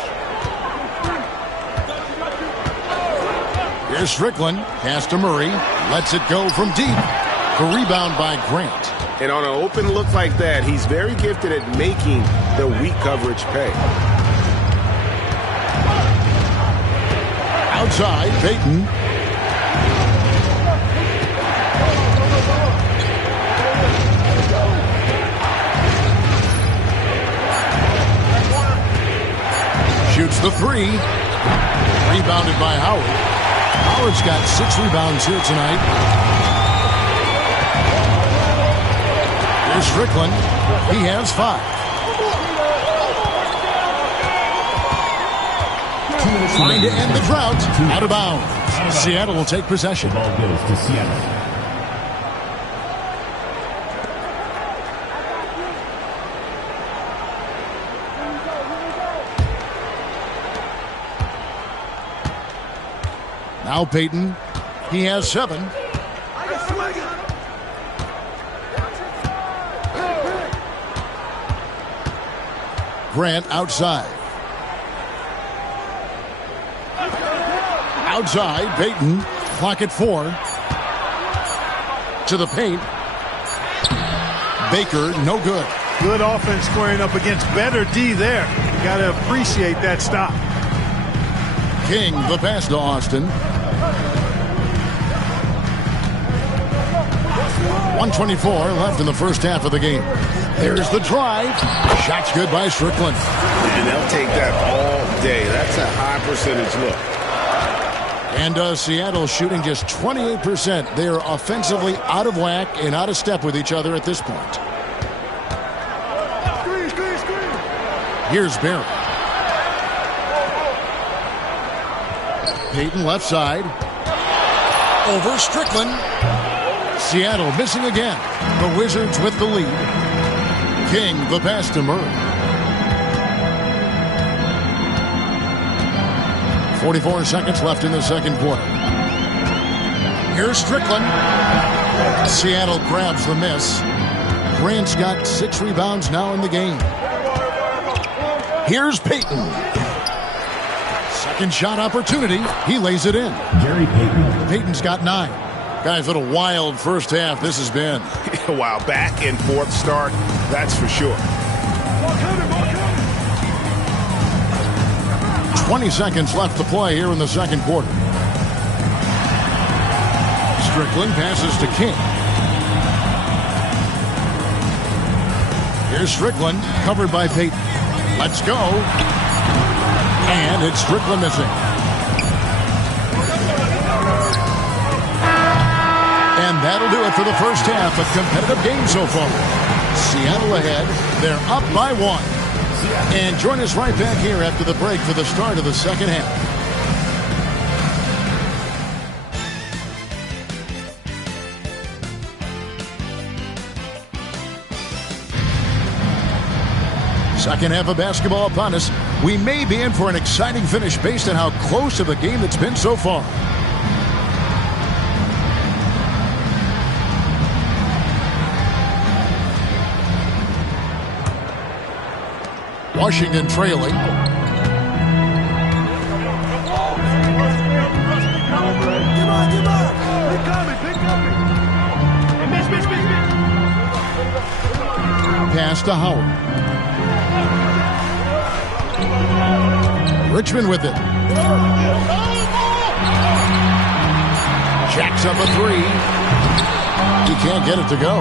Here's Strickland. Pass to Murray. Lets it go from deep. The rebound by Grant. And on an open look like that, he's very gifted at making the weak coverage pay. Outside, Payton. Shoots the 3. Rebounded by Howard. Howard's got 6 rebounds here tonight. Here's Strickland. He has 5. Trying to end the drought. Out of bounds. Seattle will take possession. The ball goes to Seattle. Now Payton. He has 7. Grant outside. Outside, Payton. Clock at 4. To the paint. Baker, no good. Good offense squaring up against better D there. Got to appreciate that stop. King, the pass to Austin. 1:24 left in the first half of the game. There's the drive. Shot's good by Strickland. And they'll take that all day. That's a high percentage look. And Seattle shooting just 28%. They are offensively out of whack and out of step with each other at this point. Here's Barry. Payton left side. Over Strickland. Seattle missing again. The Wizards with the lead. King the pass to Murray. 44 seconds left in the second quarter. Here's Strickland. Seattle grabs the miss. Grant's got 6 rebounds now in the game. Here's Payton. Second shot opportunity. He lays it in. Gary Payton. Payton's got 9. Guys, what a wild first half this has been. Wow, back and forth start, that's for sure. 20 seconds left to play here in the second quarter. Strickland passes to King. Here's Strickland, covered by Payton. Let's go. And it's Strickland missing. And that'll do it for the first half. A competitive game so far. Seattle ahead. They're up by 1. And join us right back here after the break for the start of the second half. Second half of basketball upon us. We may be in for an exciting finish based on how close of a game it's been so far. Washington trailing. Pass to Howard. Richmond with it. Jacks up a 3. He can't get it to go.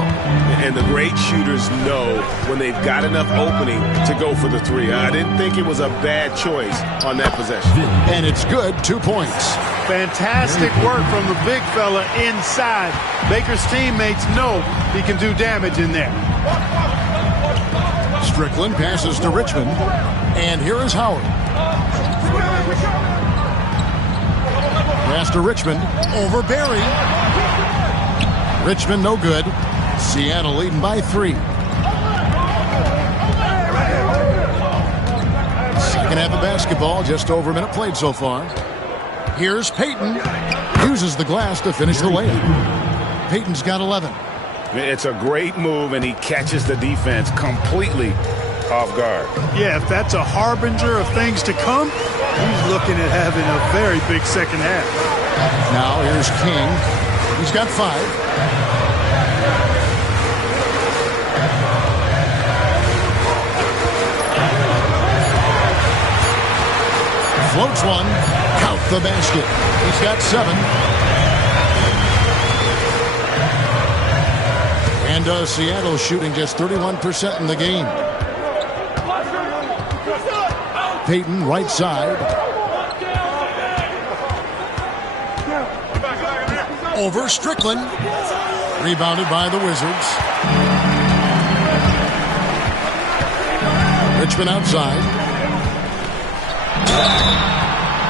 And the great shooters know when they've got enough opening to go for the 3. I didn't think it was a bad choice on that possession. And it's good. 2 points. Fantastic work from the big fella inside. Baker's teammates know he can do damage in there. Strickland passes to Richmond. And here is Howard. Pass to Richmond. Over Barry. Richmond no good. Seattle leading by 3. Second half of basketball, just over a minute played so far. Here's Payton. Uses the glass to finish the layup. Payton's got 11. It's a great move, and he catches the defense completely off guard. Yeah, if that's a harbinger of things to come, he's looking at having a very big second half. Now here's King. He's got 5. Floats one. Count the basket. He's got 7. And Seattle shooting just 31% in the game. Payton right side. Over Strickland. Rebounded by the Wizards. Richmond outside.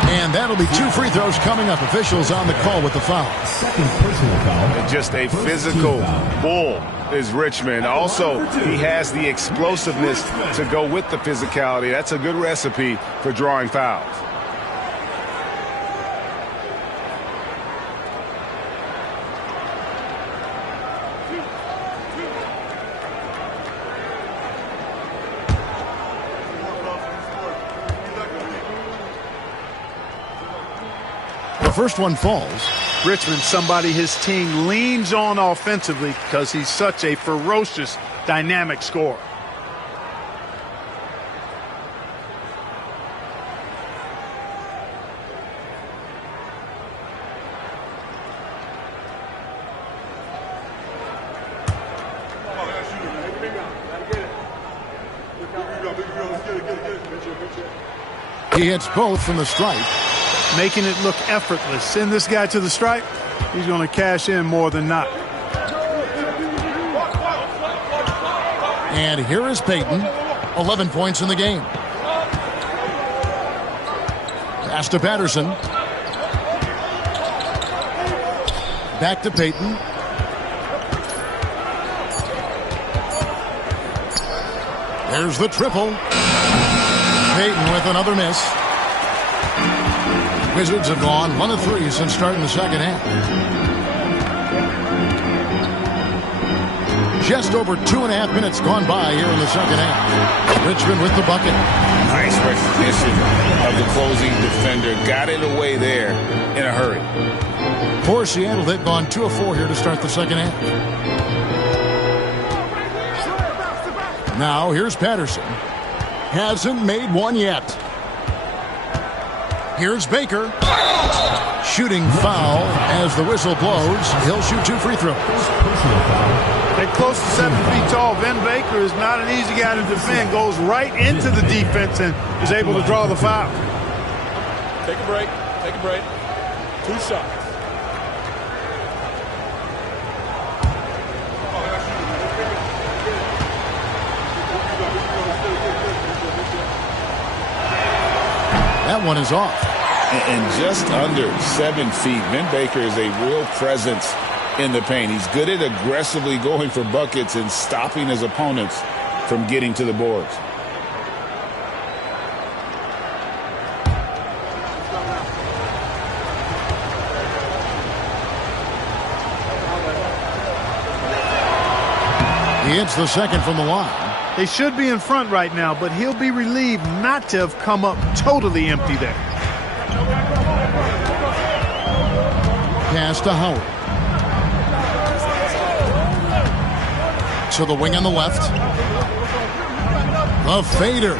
And that'll be 2 free throws coming up. Officials on the call with the foul. Second personal foul. Just a physical bull is Richmond. Also, he has the explosiveness to go with the physicality. That's a good recipe for drawing fouls. The first one falls. Richmond, somebody his team leans on offensively because he's such a ferocious, dynamic scorer. He hits both from the stripe. Making it look effortless. Send this guy to the stripe, he's going to cash in more than not. And here is Payton. 11 points in the game. Pass to Patterson. Back to Payton. There's the triple. Payton with another miss. Wizards have gone 1 of 3 since starting the second half. Just over 2.5 minutes gone by here in the second half. Richmond with the bucket. Nice recognition of the closing defender. Got it away there in a hurry. For Seattle, they've gone 2 of 4 here to start the second half. Now here's Patterson. Hasn't made one yet. Here's Baker. Shooting foul as the whistle blows. He'll shoot 2 free throws. At close to 7 feet tall, Vin Baker is not an easy guy to defend. Goes right into the defense and is able to draw the foul. Take a break. Take a break. 2 shots. That one is off. And just under 7 feet, Vin Baker is a real presence in the paint. He's good at aggressively going for buckets and stopping his opponents from getting to the boards. He hits the second from the line. They should be in front right now, but he'll be relieved not to have come up totally empty there. Pass to Howard. To the wing on the left. The fader.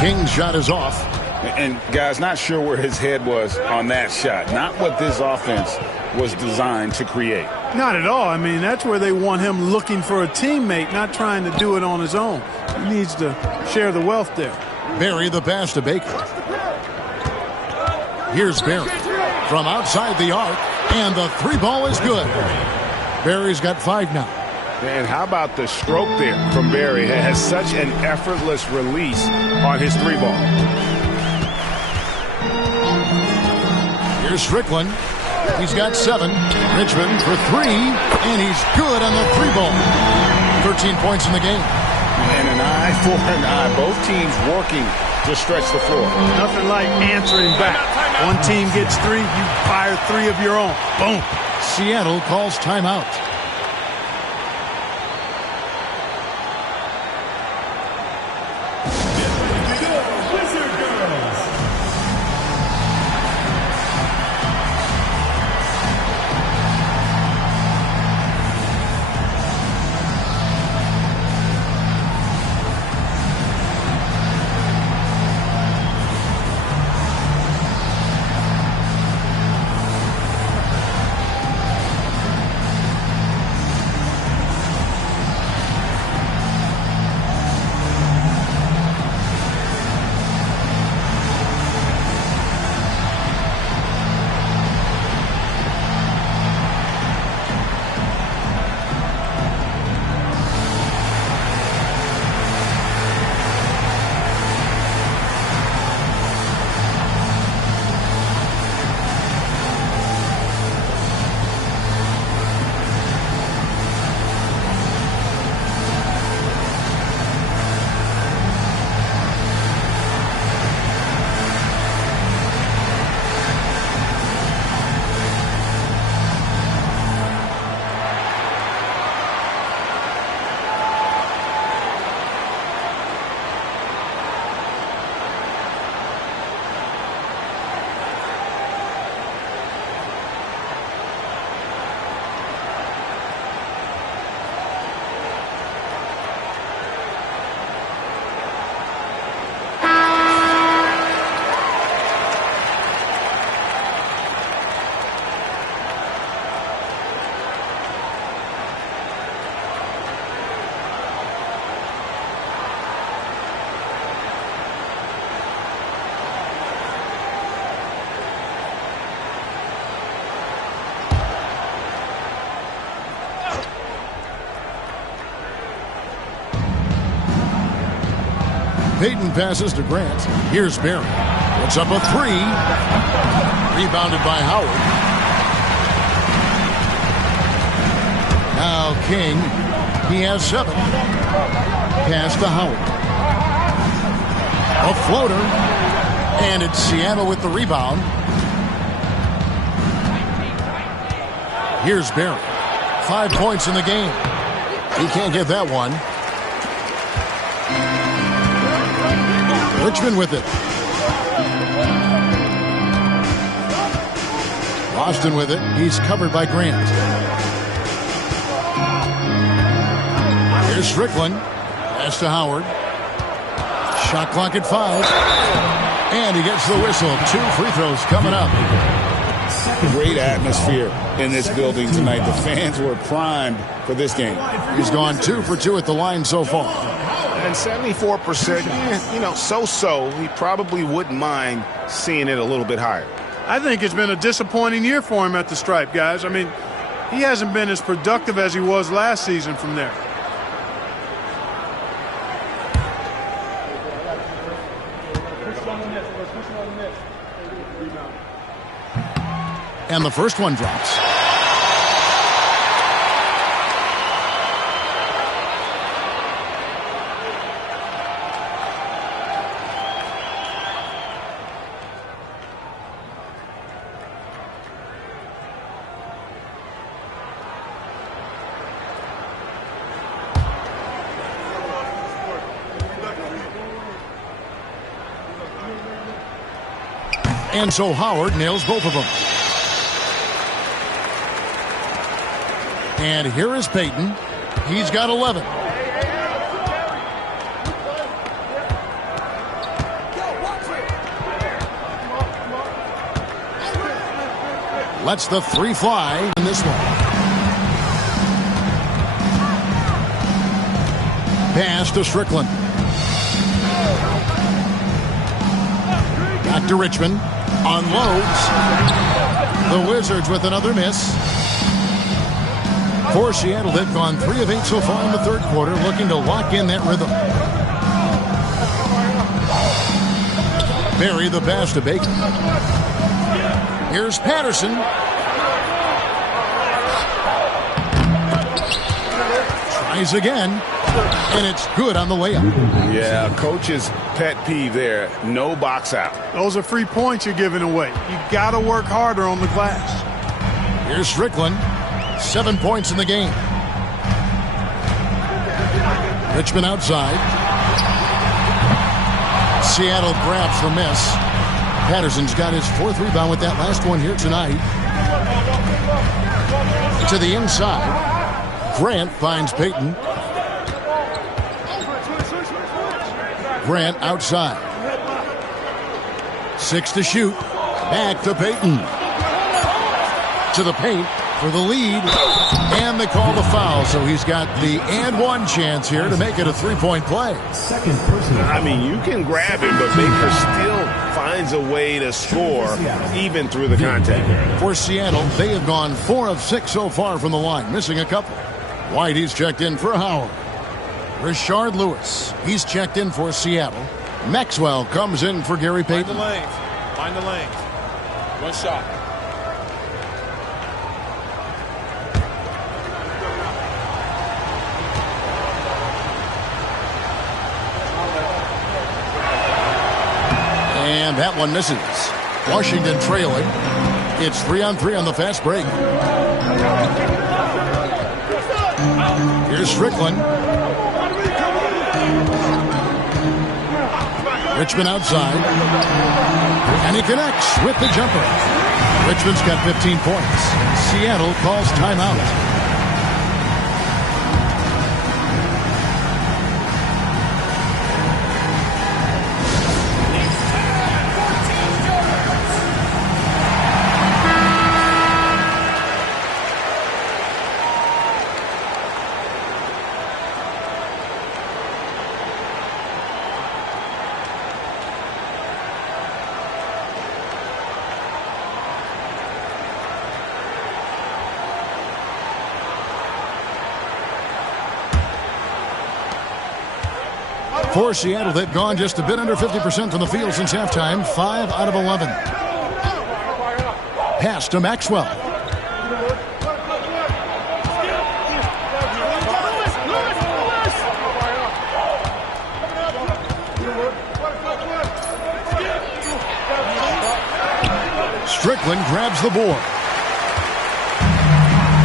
King's shot is off. And guys, not sure where his head was on that shot. Not what this offense was designed to create. Not at all. I mean, that's where they want him looking for a teammate, not trying to do it on his own. He needs to share the wealth there. Barry the pass to Baker. Here's Barry from outside the arc, and the 3 ball is good. Barry's got 5 now. And how about the stroke there from Barry? It has such an effortless release on his 3 ball. Here's Strickland. He's got 7. Richmond for 3, and he's good on the 3 ball. 13 points in the game. And an eye for an eye. Both teams working to stretch the floor. Nothing like answering back. One team gets 3, you fire 3 of your own. Boom. Seattle calls timeout. Payton passes to Grant. Here's Barry. Puts up a 3. Rebounded by Howard. Now King. He has 7. Pass to Howard. A floater. And it's Seattle with the rebound. Here's Barry. 5 points in the game. He can't get that one. Richmond with it. Boston with it. He's covered by Grant. Here's Strickland. Pass to Howard. Shot clock at 5. And he gets the whistle. 2 free throws coming up. Great atmosphere in this building tonight. The fans were primed for this game. He's gone 2 for 2 at the line so far. And 74%, so-so. He probably wouldn't mind seeing it a little bit higher. I think it's been a disappointing year for him at the stripe, guys. I mean, he hasn't been as productive as he was last season from there. And the first one drops. And so Howard nails both of them. And here is Payton. He's got 11. Lets the 3 fly in this one. Pass to Strickland. Back to Richmond. Unloads. The Wizards with another miss. For Seattle, they've gone 3 of 8 so far in the third quarter, looking to lock in that rhythm. Barry the pass to Bacon. Here's Patterson. Tries again, and it's good on the layup. Yeah, coach's pet peeve there. No box out. Those are free points you're giving away. You got to work harder on the glass. Here's Strickland. 7 points in the game. Richmond outside. Seattle grabs the miss. Patterson's got his 4th rebound with that last one here tonight. To the inside. Grant finds Payton. Grant outside. 6 to shoot. Back to Payton. To the paint for the lead. And they call the foul, so he's got the and one chance here to make it a 3-point play. I mean, you can grab him, but Baker still finds a way to score even through the contact. For Seattle, they have gone 4 of 6 so far from the line, missing a couple. White, he's checked in for Howard. Rashard Lewis, he's checked in for Seattle. Maxwell comes in for Gary Payton. Find the length. Find the length. One shot. And that one misses. Washington trailing. It's 3-on-3 on the fast break. Here's Strickland. Richmond outside. And he connects with the jumper. Richmond's got 15 points. Seattle calls timeout. For Seattle, they've gone just a bit under 50% from the field since halftime. 5 out of 11. Pass to Maxwell. Strickland grabs the board.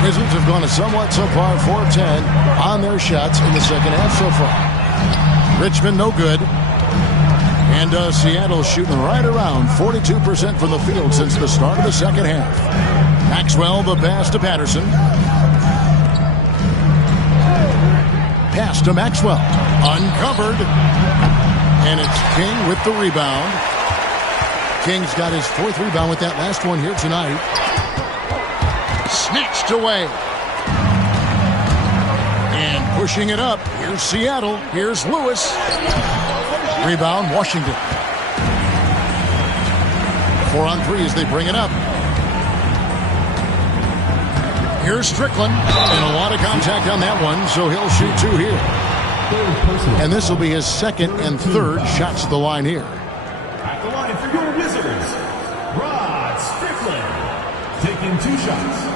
Wizards have gone a somewhat subpar 4 of 10 on their shots in the second half so far. Richmond no good. And Seattle shooting right around 42% from the field since the start of the second half. Maxwell the pass to Patterson. Pass to Maxwell. Uncovered. And it's King with the rebound. King's got his 4th rebound with that last one here tonight. Snatched away. And pushing it up. Here's Seattle. Here's Lewis. Rebound, Washington. 4 on 3 as they bring it up. Here's Strickland. And a lot of contact on that one, so he'll shoot 2 here. And this will be his 2nd and 3rd shots at the line here. At the line for your Wizards, Rod Strickland, taking 2 shots.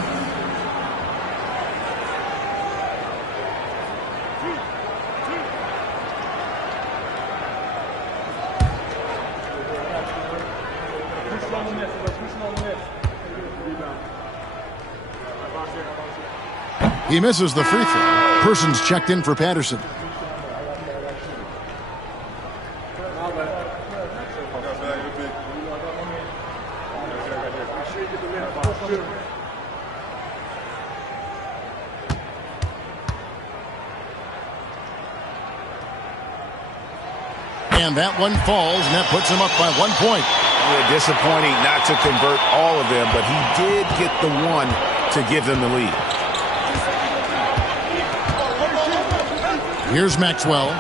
He misses the free throw. Person's checked in for Patterson. And that one falls, and that puts him up by 1 point. Yeah, disappointing not to convert all of them, but he did get the one to give them the lead. Here's Maxwell.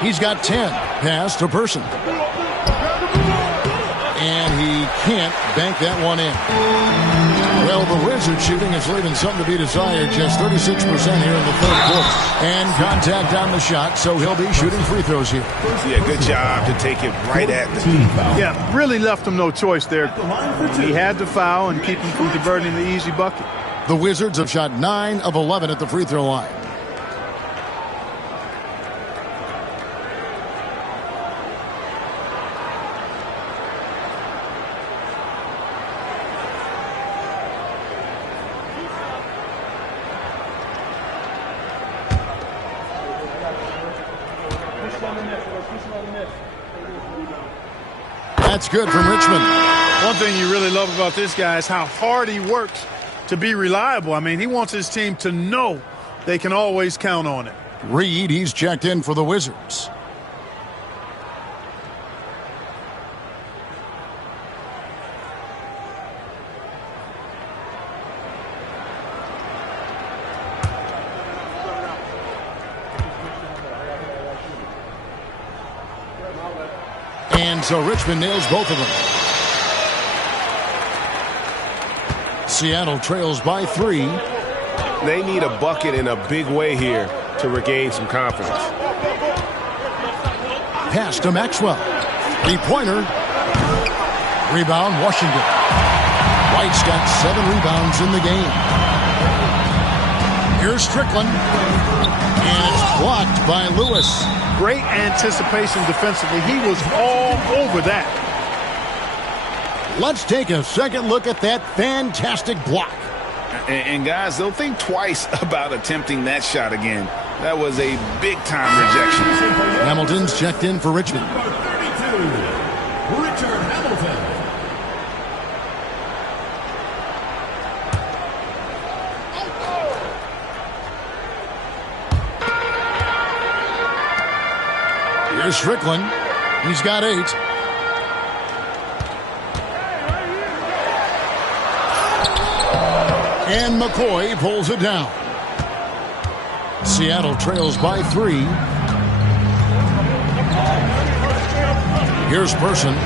He's got 10. Pass to Person. And he can't bank that one in. Well, the Wizards shooting is leaving something to be desired. Just 36% here in the 3rd quarter. And contact on the shot, so he'll be shooting free throws here. Yeah, good job to take it right at the tee. Yeah, really left him no choice there. He had to foul and keep him from converting the easy bucket. The Wizards have shot 9 of 11 at the free throw line. That's good from Richmond. One thing you really love about this guy is how hard he works to be reliable. I mean, he wants his team to know they can always count on it. Reed, he's checked in for the Wizards. And so Richmond nails both of them. Seattle trails by 3. They need a bucket in a big way here to regain some confidence. Pass to Maxwell. 3-pointer. Rebound, Washington. White's got 7 rebounds in the game. Here's Strickland. And it's blocked by Lewis. Great anticipation defensively. He was all over that. Let's take a second look at that fantastic block. And guys, they'll think twice about attempting that shot again. That was a big-time rejection. Hamilton's checked in for Richmond. Number 32, Richard Hamilton. Here's Strickland. He's got 8. And McCoy pulls it down. Seattle trails by 3. Here's Person.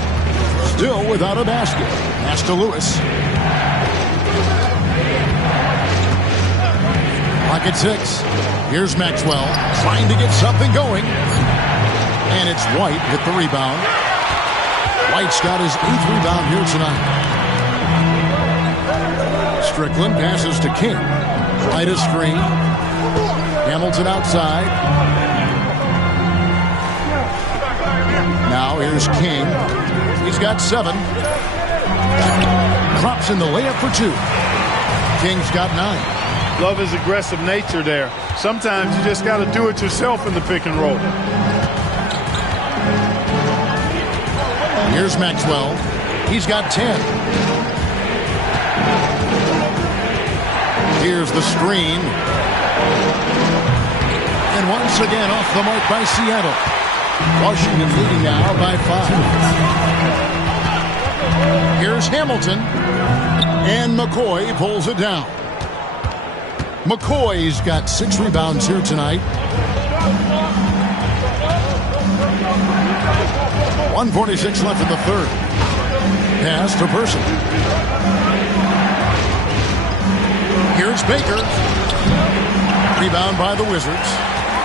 Still without a basket. Pass to Lewis. Clock at 6. Here's Maxwell trying to get something going. And it's White with the rebound. White's got his 8th rebound here tonight. Strickland passes to King. Right a screen. Hamilton outside. Now here's King. He's got 7. Drops in the layup for 2. King's got 9. Love his aggressive nature there. Sometimes you just got to do it yourself in the pick and roll. Here's Maxwell. He's got 10. Here's the screen. And once again off the mark by Seattle. Washington leading now by 5. Here's Hamilton. And McCoy pulls it down. McCoy's got 6 rebounds here tonight. 1:46 left in the third. Pass to Person. Here's Baker. Rebound by the Wizards.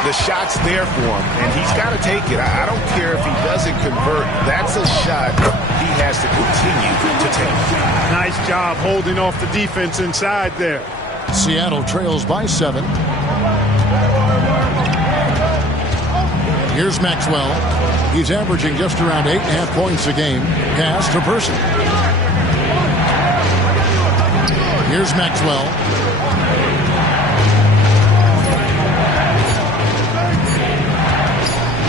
The shot's there for him, and he's got to take it. I don't care if he doesn't convert. That's a shot he has to continue to take. Nice job holding off the defense inside there. Seattle trails by 7. Here's Maxwell. He's averaging just around 8.5 points a game. Pass to Person. Here's Maxwell.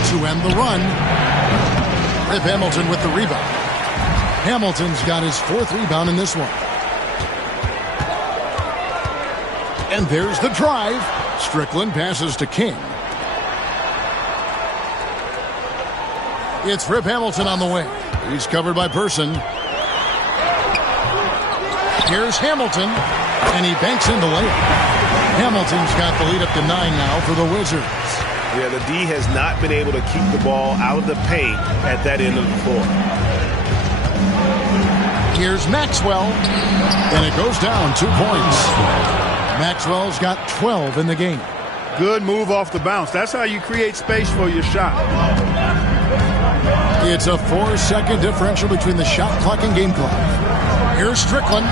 To end the run. Rip Hamilton with the rebound. Hamilton's got his 4th rebound in this one. And there's the drive. Strickland passes to King. It's Rip Hamilton on the way. He's covered by Person. Here's Hamilton, and he banks in the layup. Hamilton's got the lead up to 9 now for the Wizards. Yeah, the D has not been able to keep the ball out of the paint at that end of the floor. Here's Maxwell, and it goes down 2 points. Maxwell's got 12 in the game. Good move off the bounce. That's how you create space for your shot. It's a 4-second differential between the shot clock and game clock. Here's Strickland.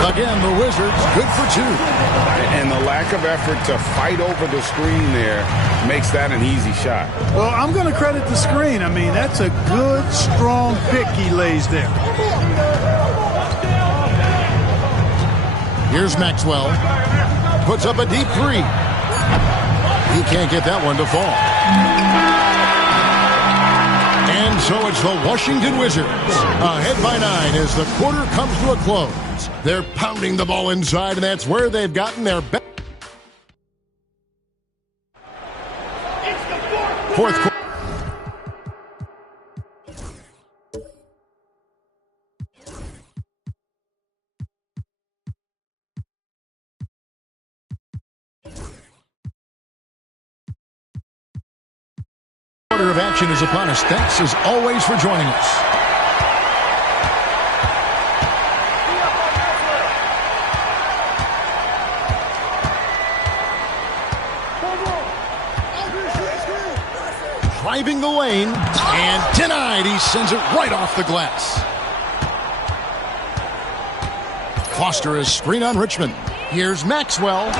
Again, the Wizards good for 2. And the lack of effort to fight over the screen there makes that an easy shot. Well, I'm going to credit the screen. I mean, that's a good, strong pick he lays there. Here's Maxwell. Puts up a deep 3. He can't get that one to fall. And so it's the Washington Wizards ahead by 9 as the quarter comes to a close. They're pounding the ball inside, and that's where they've gotten their best. Fourth quarter. Of action is upon us. Thanks as always for joining us. Driving the lane and denied. He sends it right off the glass. Foster is screen on Richmond. Here's Maxwell.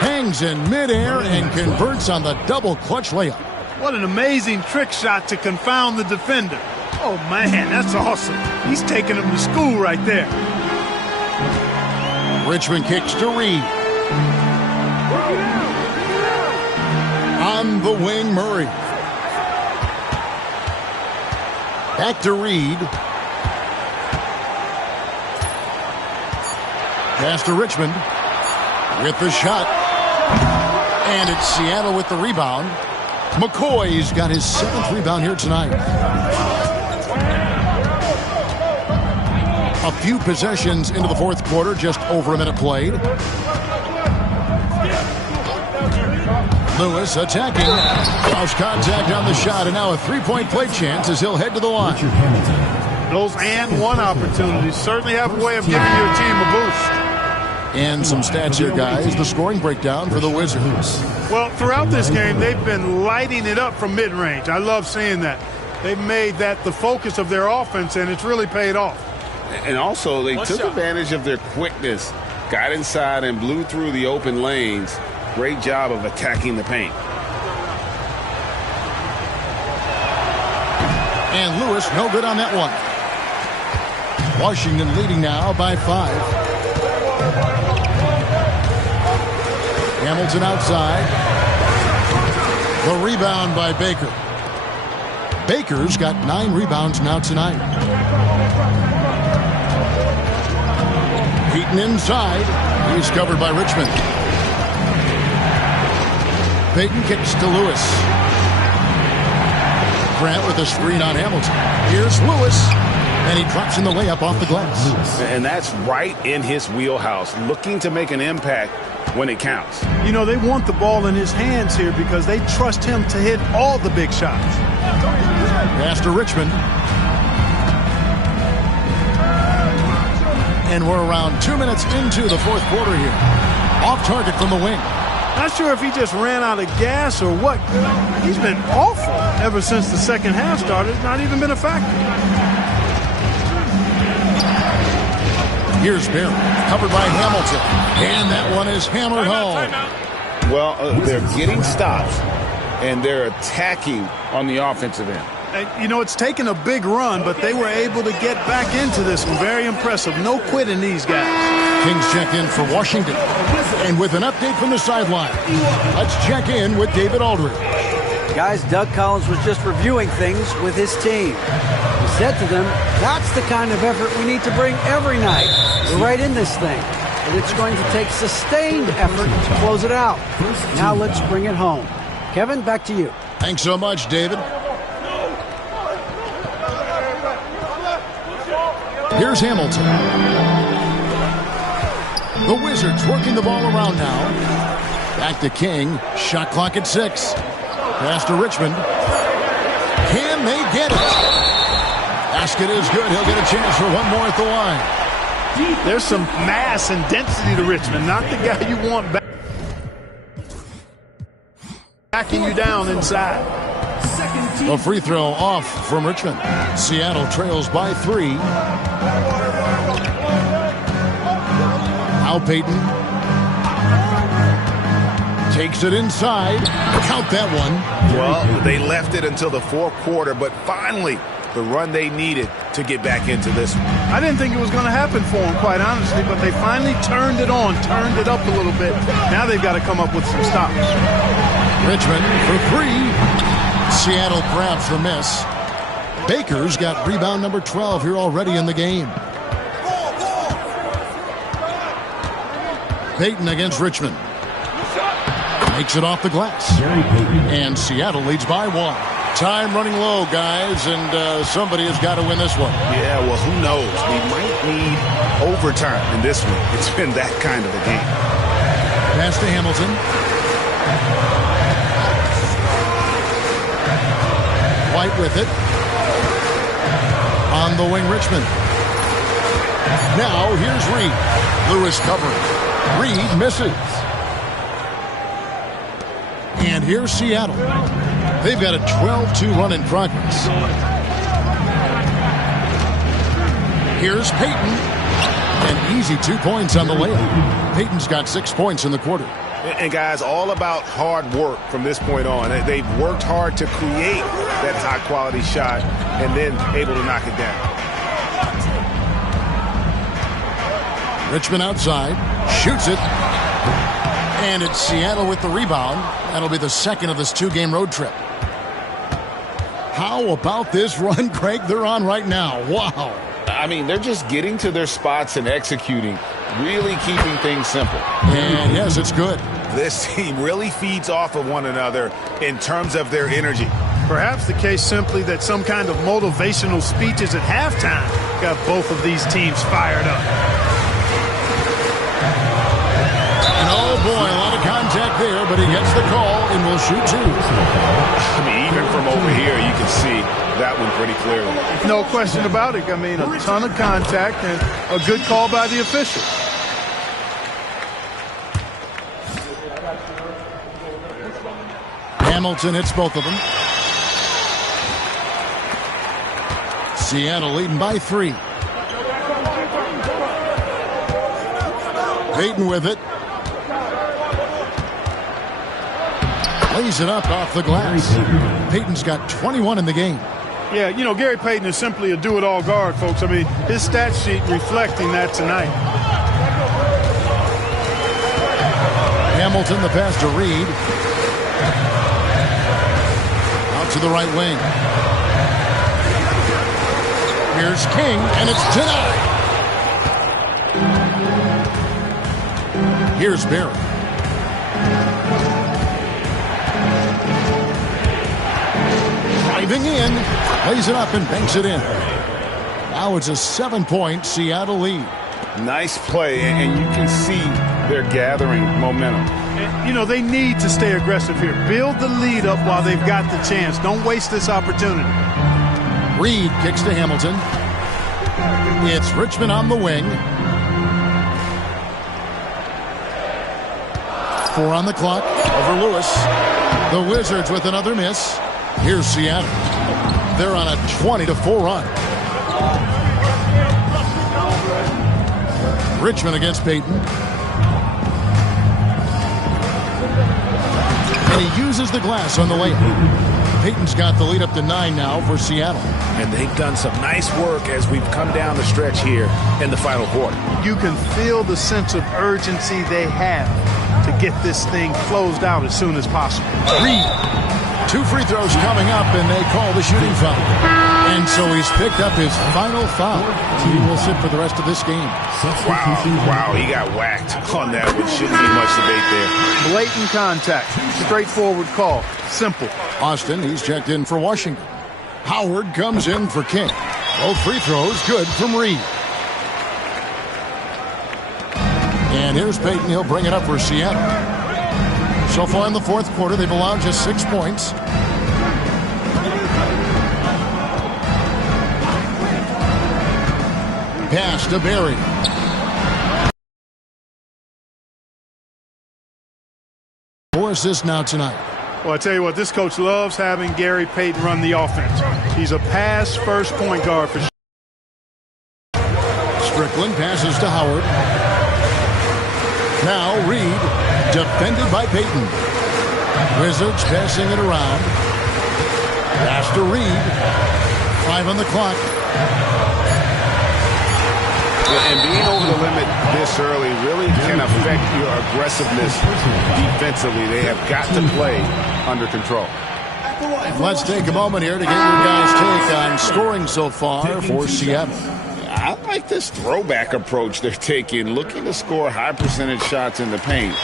Hangs in midair and converts on the double clutch layup. What an amazing trick shot to confound the defender. Oh, man, that's awesome. He's taking him to school right there. Richmond kicks to Reed. On the wing, Murray. Back to Reed. Pass to Richmond. With the shot. And it's Seattle with the rebound. McCoy's got his 7th rebound here tonight. A few possessions into the fourth quarter, just over a minute played. Lewis attacking. Lost contact on the shot, and now a 3-point play chance as he'll head to the line. Those and one opportunities certainly have a way of giving your team a boost. And some stats here, guys. The scoring breakdown for the Wizards. Well, throughout this game, they've been lighting it up from mid-range. I love seeing that. They've made that the focus of their offense, and it's really paid off. And also, they took advantage of their quickness, got inside and blew through the open lanes. Great job of attacking the paint. And Lewis, no good on that one. Washington leading now by 5. Hamilton outside. The rebound by Baker. Baker's got 9 rebounds now tonight. Peyton inside. He's covered by Richmond. Peyton kicks to Lewis. Grant with a screen on Hamilton. Here's Lewis. And he drops in the layup off the glass. And that's right in his wheelhouse, looking to make an impact when it counts. You know, they want the ball in his hands here because they trust him to hit all the big shots. Pass to Richmond. And we're around 2 minutes into the fourth quarter here. Off target from the wing. Not sure if he just ran out of gas or what. He's been awful ever since the second half started. Not even been a factor. Here's Barry, covered by Hamilton. And that one is hammered home. Well, they're getting stops, and they're attacking on the offensive end. You know, it's taken a big run, but they were able to get back into this one. Very impressive. No quitting these guys. Kings check in for Washington. And with an update from the sideline, let's check in with David Aldridge. Guys, Doug Collins was just reviewing things with his team. He said to them, that's the kind of effort we need to bring every night. We're right in this thing. And it's going to take sustained effort to close it out. Now let's bring it home. Kevin, back to you. Thanks so much, David. Here's Hamilton. The Wizards working the ball around now. Back to King. Shot clock at 6. Pass to Richmond. Can they get it? Basket is good. He'll get a chance for one more at the line. There's some mass and density to Richmond. Not the guy you want backing you down inside. A free throw off from Richmond. Seattle trails by 3. Now Peyton takes it inside. Count that one. Well, they left it until the fourth quarter, but finally the run they needed to get back into this one. I didn't think it was going to happen for them, quite honestly, but they finally turned it on, turned it up a little bit. Now they've got to come up with some stops. Richmond for 3. Seattle grabs the miss. Baker's got rebound number 12 here already in the game. Peyton against Richmond. Makes it off the glass. And Seattle leads by 1. Time running low, guys, and somebody has got to win this one. Yeah, well, who knows? We might need overtime in this one. It's been that kind of a game. Pass to Hamilton. White with it. On the wing, Richmond. Now, here's Reed. Lewis covering. Reed misses. And here's Seattle. They've got a 12-2 run in progress. Here's Peyton. An easy 2 points on the layup. Peyton's got 6 points in the quarter. And guys, all about hard work from this point on. They've worked hard to create that high-quality shot and then able to knock it down. Richmond outside, shoots it, and it's Seattle with the rebound. That'll be the second of this 2-game road trip. How about this run, Craig, they're on right now? Wow. I mean, they're just getting to their spots and executing, really keeping things simple. And yes, it's good. This team really feeds off of one another in terms of their energy. Perhaps the case simply that some kind of motivational speeches at halftime got both of these teams fired up. And oh boy, a lot of contact there, but he gets the call and will shoot 2. I mean, even from over here, you can see that one pretty clearly. No question about it. I mean, a ton of contact and a good call by the official. Hamilton hits both of them. Seattle leading by 3. Peyton with it. Lays it up off the glass. Peyton's got 21 in the game. Yeah, you know, Gary Payton is simply a do-it-all guard, folks. I mean, his stat sheet reflecting that tonight. Hamilton, the pass to Reed. Out to the right wing. Here's King, and it's denied. Here's Barry. Driving in, lays it up and banks it in. Now it's a 7-point Seattle lead. Nice play, and you can see they're gathering momentum. You know, they need to stay aggressive here. Build the lead up while they've got the chance. Don't waste this opportunity. Reed kicks to Hamilton. It's Richmond on the wing. 4 on the clock. Over Lewis. The Wizards with another miss. Here's Seattle. They're on a 20-4 run. Richmond against Payton. And he uses the glass on the layup. Payton's got the lead up to 9 now for Seattle. And they've done some nice work as we've come down the stretch here in the final quarter. You can feel the sense of urgency they have to get this thing closed out as soon as possible. Reed. 2 free throws coming up, and they call the shooting foul. And so he's picked up his final foul. He will sit for the rest of this game. Wow, he got whacked on that one. Shouldn't be much debate there. Blatant contact. Straightforward call. Simple. Austin, he's checked in for Washington. Howard comes in for King. Both free throws good from Reed. And here's Payton. He'll bring it up for Seattle. So far in the fourth quarter, they've allowed just 6 points. Pass to Barry. Four assists now tonight. Well, I tell you what, this coach loves having Gary Payton run the offense. He's a pass-first point guard for sure. Strickland passes to Howard. Now Reed, defended by Payton. Wizards passing it around. Pass to Reed. 5 on the clock. And being over the limit this early really can affect your aggressiveness defensively. They have got to play under control. Let's take a moment here to get your guys' take on scoring so far for Seattle. I like this throwback approach they're taking, looking to score high percentage shots in the paint.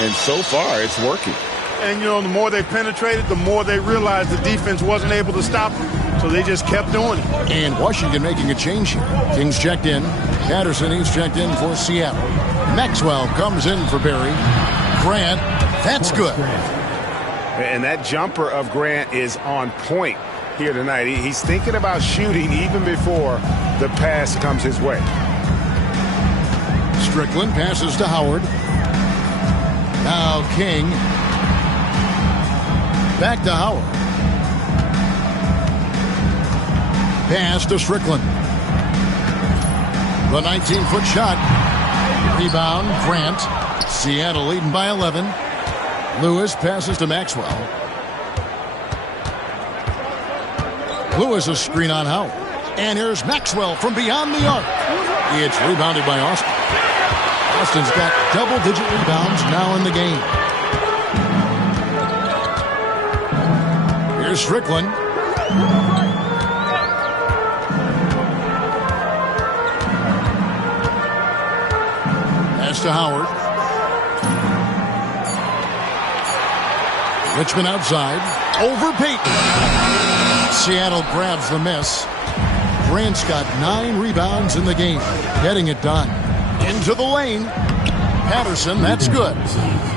And so far, it's working. And, you know, the more they penetrated, the more they realized the defense wasn't able to stop them. So they just kept doing it. And Washington making a change here. King's checked in. Patterson, he's checked in for Seattle. Maxwell comes in for Barry. Grant, that's good. And that jumper of Grant is on point here tonight. He's thinking about shooting even before the pass comes his way. Strickland passes to Howard. Now King. Back to Howard. Pass to Strickland. The 19-foot shot. Rebound, Grant. Seattle leading by 11. Lewis passes to Maxwell. Lewis a screen on Howard. And here's Maxwell from beyond the arc. It's rebounded by Austin. Austin's got double-digit rebounds now in the game. Here's Strickland. Pass to Howard. Richmond outside. Over Payton. Seattle grabs the miss. Grant's got 9 rebounds in the game. Getting it done. Into the lane. Patterson, that's good.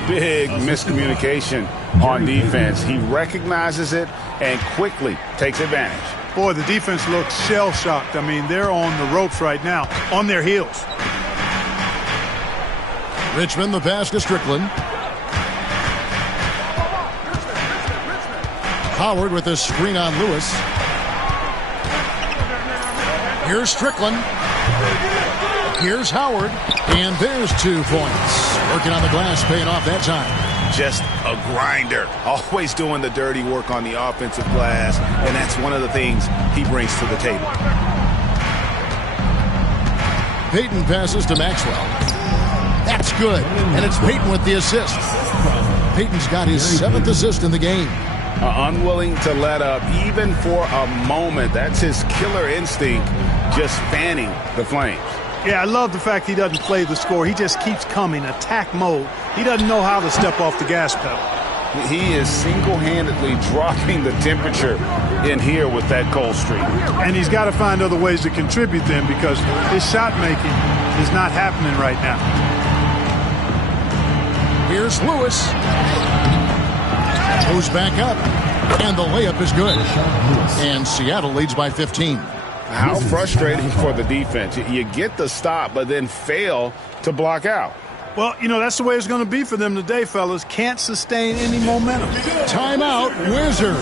Big miscommunication on defense. He recognizes it and quickly takes advantage. Boy, the defense looks shell-shocked. I mean, they're on the ropes right now, on their heels. Richmond, the pass to Strickland. Howard with a screen on Lewis. Here's Strickland. Here's Howard. And there's 2 points. Working on the glass, paying off that time. Just a grinder. Always doing the dirty work on the offensive glass. And that's one of the things he brings to the table. Payton passes to Maxwell. That's good. And it's Payton with the assist. Payton's got his 7th assist in the game. Unwilling to let up even for a moment. That's his killer instinct, just fanning the flames. Yeah, I love the fact he doesn't play the score. He just keeps coming, attack mode. He doesn't know how to step off the gas pedal. He is single-handedly dropping the temperature in here with that cold streak. And he's got to find other ways to contribute then, because his shot making is not happening right now. Here's Lewis. Goes back up, and the layup is good. And Seattle leads by 15. How frustrating for the defense. You get the stop, but then fail to block out. Well, you know, that's the way it's going to be for them today, fellas. Can't sustain any momentum. Timeout, Wizards.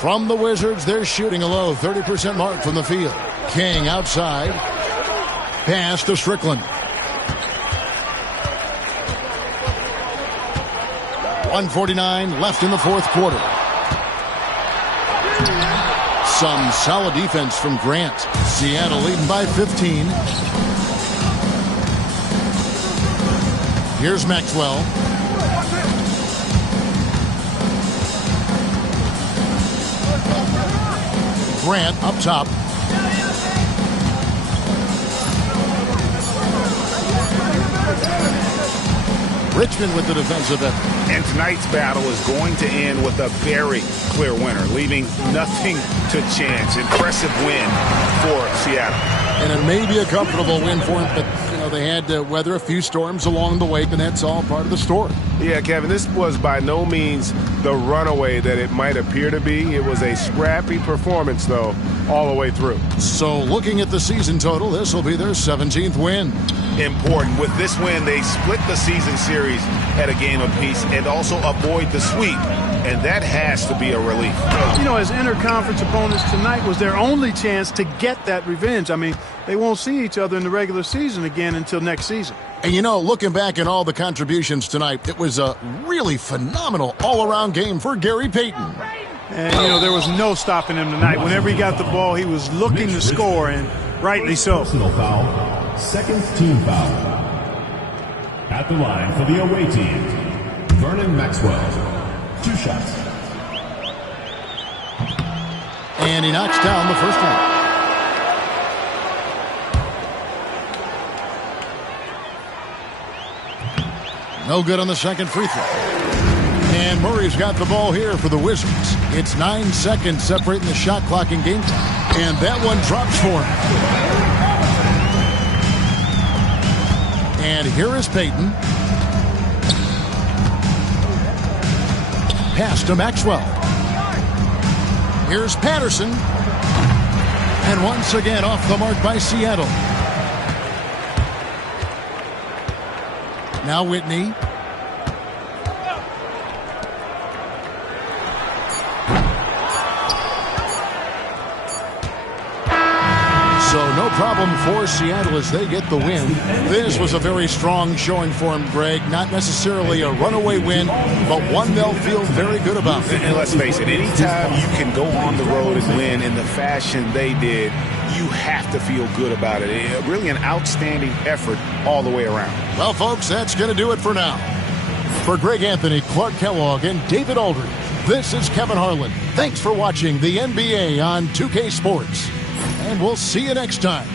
From the Wizards, they're shooting a low 30% mark from the field. King outside. Pass to Strickland. 1:49 left in the fourth quarter. Some solid defense from Grant. Seattle leading by 15. Here's Maxwell. Grant up top. Richmond with the defensive effort. And tonight's battle is going to end with a very clear winner, leaving nothing to chance. Impressive win for Seattle. And it may be a comfortable win for them, but you know they had to weather a few storms along the way, and that's all part of the story. Yeah, Kevin, this was by no means the runaway that it might appear to be. It was a scrappy performance, though, all the way through. So looking at the season total, this will be their 17th win. Important. With this win, they split the season series at a game apiece and also avoid the sweep. And that has to be a relief. You know, as interconference opponents, tonight was their only chance to get that revenge. I mean, they won't see each other in the regular season again until next season. And you know, looking back at all the contributions tonight, it was a really phenomenal all-around game for Gary Payton. And, you know, there was no stopping him tonight. Whenever he got the ball, he was looking to score, and rightly so. Personal foul, second team foul. At the line for the away team, Vernon Maxwell. 2 shots. And he knocks down the first one. No good on the second free throw. And Murray's got the ball here for the Wizards. It's 9 seconds separating the shot clock and game time. And that one drops for him. And here is Payton. Pass to Maxwell. Here's Patterson. And once again off the mark by Seattle. Now Whitney. So no problem for Seattle as they get the win. This was a very strong showing for them, Greg. Not necessarily a runaway win, but one they'll feel very good about. And let's face it, anytime you can go on the road and win in the fashion they did, you have to feel good about it. Really an outstanding effort all the way around. Well, folks, that's going to do it for now. For Greg Anthony, Clark Kellogg, and David Aldridge, this is Kevin Harlan. Thanks for watching the NBA on 2K Sports. And we'll see you next time.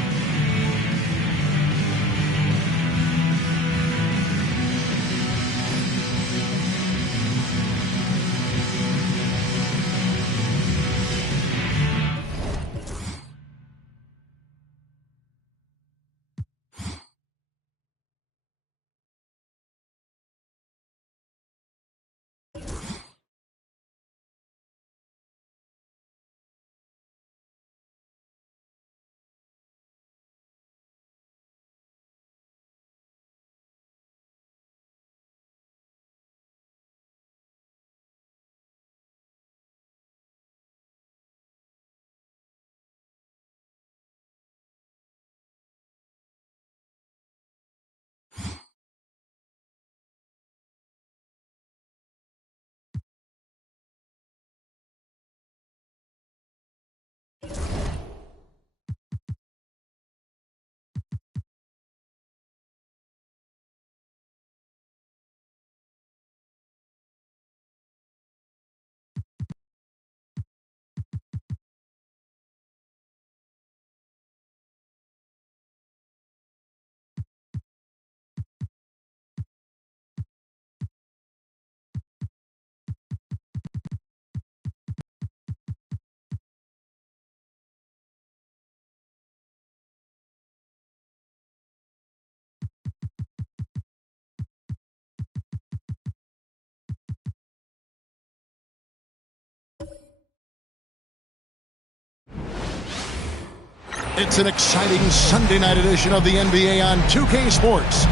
It's an exciting Sunday night edition of the NBA on 2K Sports.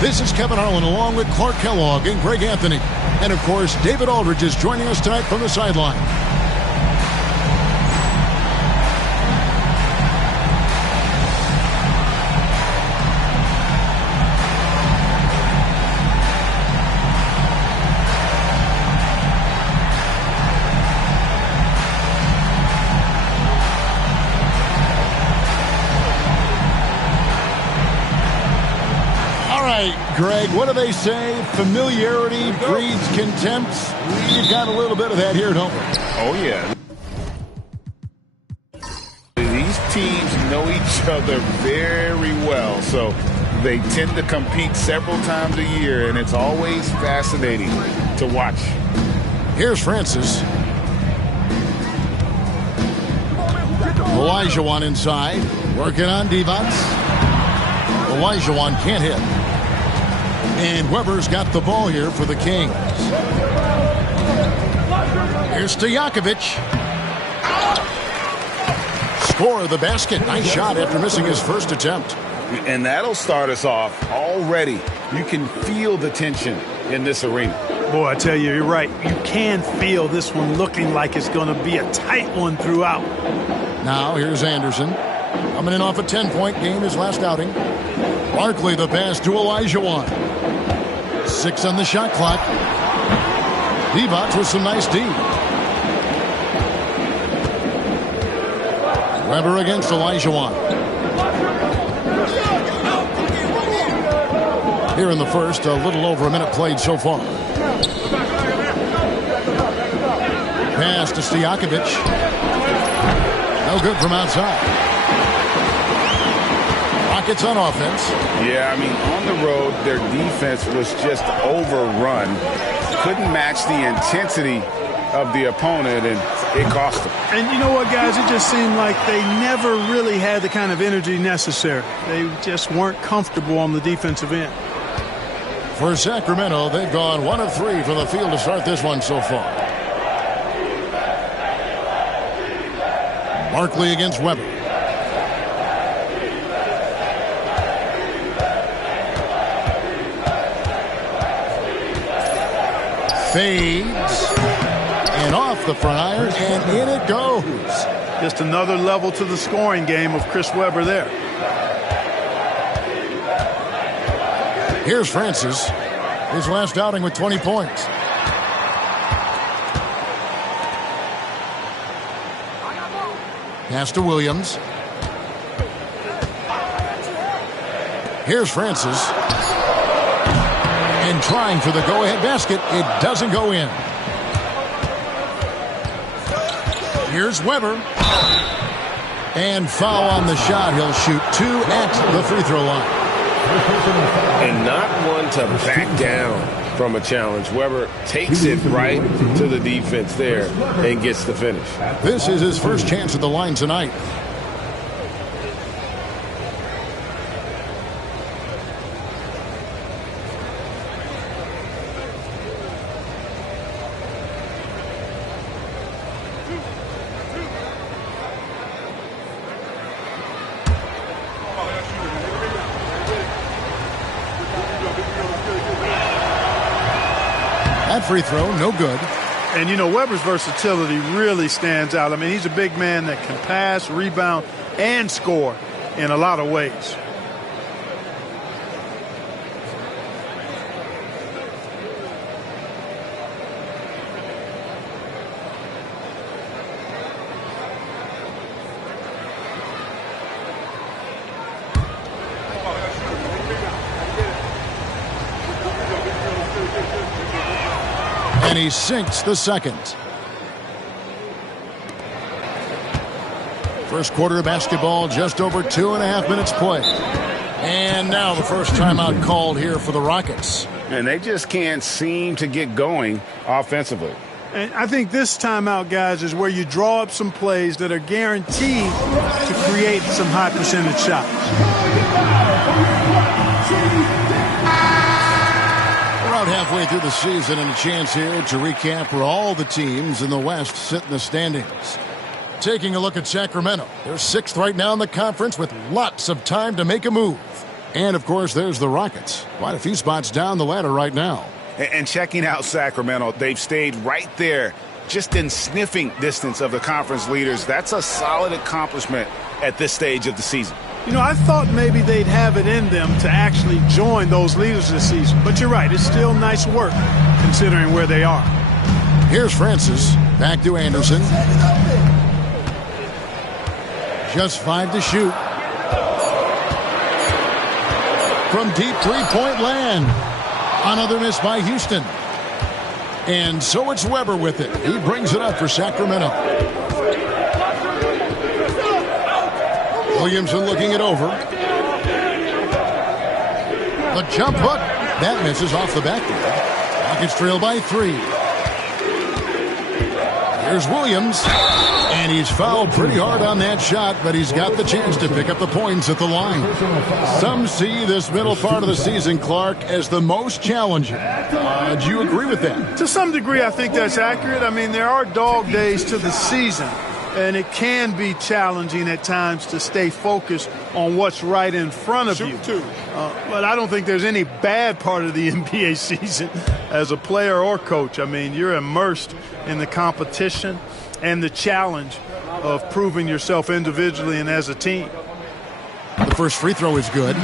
This is Kevin Harlan along with Clark Kellogg and Greg Anthony. And, of course, David Aldridge is joining us tonight from the sideline. Greg, what do they say? Familiarity breeds contempt. We've got a little bit of that here, don't we? Oh, yeah. These teams know each other very well, so they tend to compete several times a year, and it's always fascinating to watch. Here's Francis. Olajuwon inside, working on Divac. Olajuwon can't hit. And Weber's got the ball here for the Kings. Here's Stojakovic. Score the basket. Nice shot after missing his first attempt. And that'll start us off already. You can feel the tension in this arena. Boy, I tell you, you're right. You can feel this one looking like it's going to be a tight one throughout. Now here's Anderson. Coming in off a 10-point game his last outing. Barkley the pass to Olajuwon. 6 on the shot clock. Divac with some nice D. Weber against Olajuwon. Here in the first, a little over a minute played so far. Pass to Stojakovic. No good from outside. Rockets on offense. Yeah, I mean, on the road, their defense was just overrun. Couldn't match the intensity of the opponent, and it cost them. And you know what, guys? It just seemed like they never really had the kind of energy necessary. They just weren't comfortable on the defensive end. For Sacramento, they've gone 1 of 3 from the field to start this one so far. Barkley against Weber. Fades. And off the front iron, and in it goes. Just another level to the scoring game of Chris Webber there. Here's Francis. His last outing with 20 points. Pass to Williams. Here's Francis. And trying for the go-ahead basket. It doesn't go in. Here's Weber. And foul on the shot. He'll shoot 2 at the free throw line. And not one to back down from a challenge. Weber takes it right to the defense there and gets the finish. This is his first chance at the line tonight. That free throw, no good. And, you know, Weber's versatility really stands out. I mean, he's a big man that can pass, rebound, and score in a lot of ways. And he sinks the second. First quarter of basketball, just over 2.5 minutes played. And now the first timeout called here for the Rockets. And they just can't seem to get going offensively. And I think this timeout, guys, is where you draw up some plays that are guaranteed to create some high percentage shots. About halfway through the season and a chance here to recap where all the teams in the West sit in the standings. Taking a look at Sacramento. They're 6th right now in the conference with lots of time to make a move. And, of course, there's the Rockets. Quite a few spots down the ladder right now. And checking out Sacramento, they've stayed right there, just in sniffing distance of the conference leaders. That's a solid accomplishment at this stage of the season. You know, I thought maybe they'd have it in them to actually join those leaders this season. But you're right, it's still nice work considering where they are. Here's Francis. Back to Anderson. Just 5 to shoot. From deep three-point land. Another miss by Houston. And so it's Weber with it. He brings it up for Sacramento. Williamson looking it over. The jump hook. That misses off the backboard. Rockets trail by 3. Here's Williams. And he's fouled pretty hard on that shot, but he's got the chance to pick up the points at the line. Some see this middle part of the season, Clark, as the most challenging. Do you agree with that? To some degree, I think that's accurate. I mean, there are dog days to the season, and it can be challenging at times to stay focused on what's right in front of you. But I don't think there's any bad part of the NBA season as a player or coach. I mean, you're immersed in the competition and the challenge of proving yourself individually and as a team. The first free throw is good.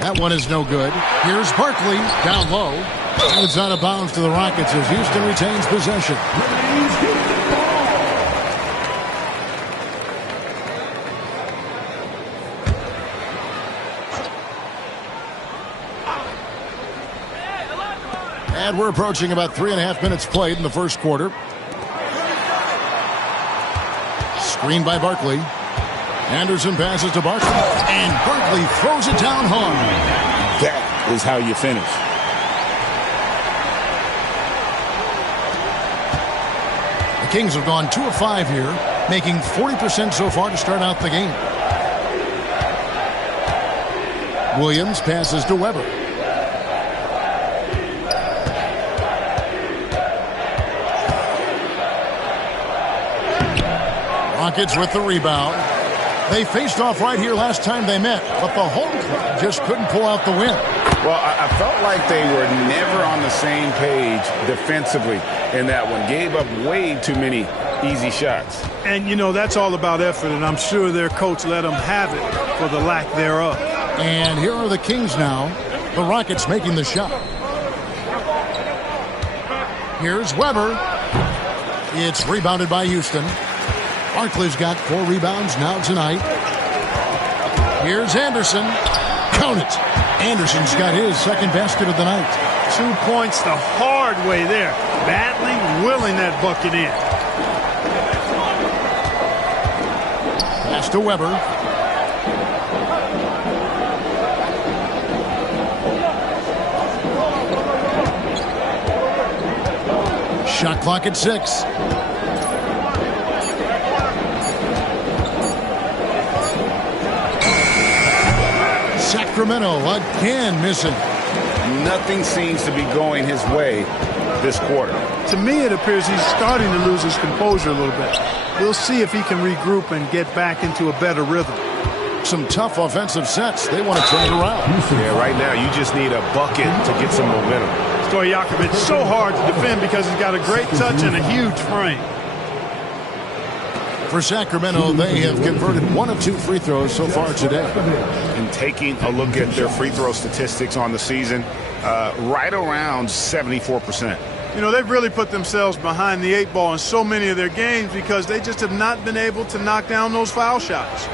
That one is no good. Here's Barkley down low. And it's out of bounds to the Rockets as Houston retains possession. And we're approaching about 3.5 minutes played in the first quarter. Screen by Barkley. Anderson passes to Barkley, and Barkley throws it down hard. That is how you finish. The Kings have gone 2 of 5 here, making 40% so far to start out the game. Williams passes to Weber. Rockets with the rebound. They faced off right here last time they met, but the home club just couldn't pull out the win. Well, I felt like they were never on the same page defensively in that one. Gave up way too many easy shots. And, you know, that's all about effort, and I'm sure their coach let them have it for the lack thereof. And here are the Kings now. The Rockets making the shot. Here's Weber. It's rebounded by Houston. Barkley's got 4 rebounds now tonight. Here's Anderson. Count it. Anderson's got his second basket of the night. 2 points the hard way there. Battling, willing that bucket in. Pass to Weber. Shot clock at 6. Sacramento again missing. Nothing seems to be going his way this quarter. To me, it appears he's starting to lose his composure a little bit. We'll see if he can regroup and get back into a better rhythm. Some tough offensive sets. They want to turn it around. Yeah, right now you just need a bucket to get some momentum. Stojakovic so hard to defend because he's got a great touch and a huge frame. For Sacramento, they have converted 1 of 2 free throws so far today. And taking a look at their free throw statistics on the season, right around 74%. You know, they've really put themselves behind the 8 ball in so many of their games because they just have not been able to knock down those foul shots.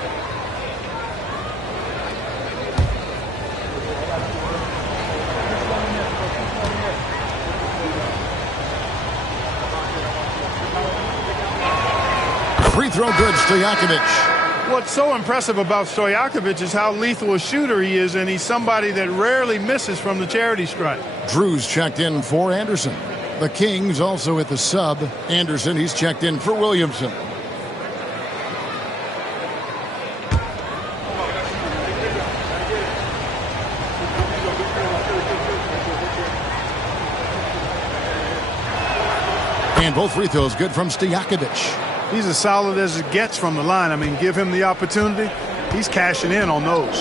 Free throw good, Stojakovic. What's so impressive about Stojakovic is how lethal a shooter he is, and he's somebody that rarely misses from the charity stripe. Drew's checked in for Anderson. The Kings also at the sub. Anderson, he's checked in for Williamson. And both free throws good from Stojakovic. He's as solid as it gets from the line. I mean, give him the opportunity. He's cashing in on those.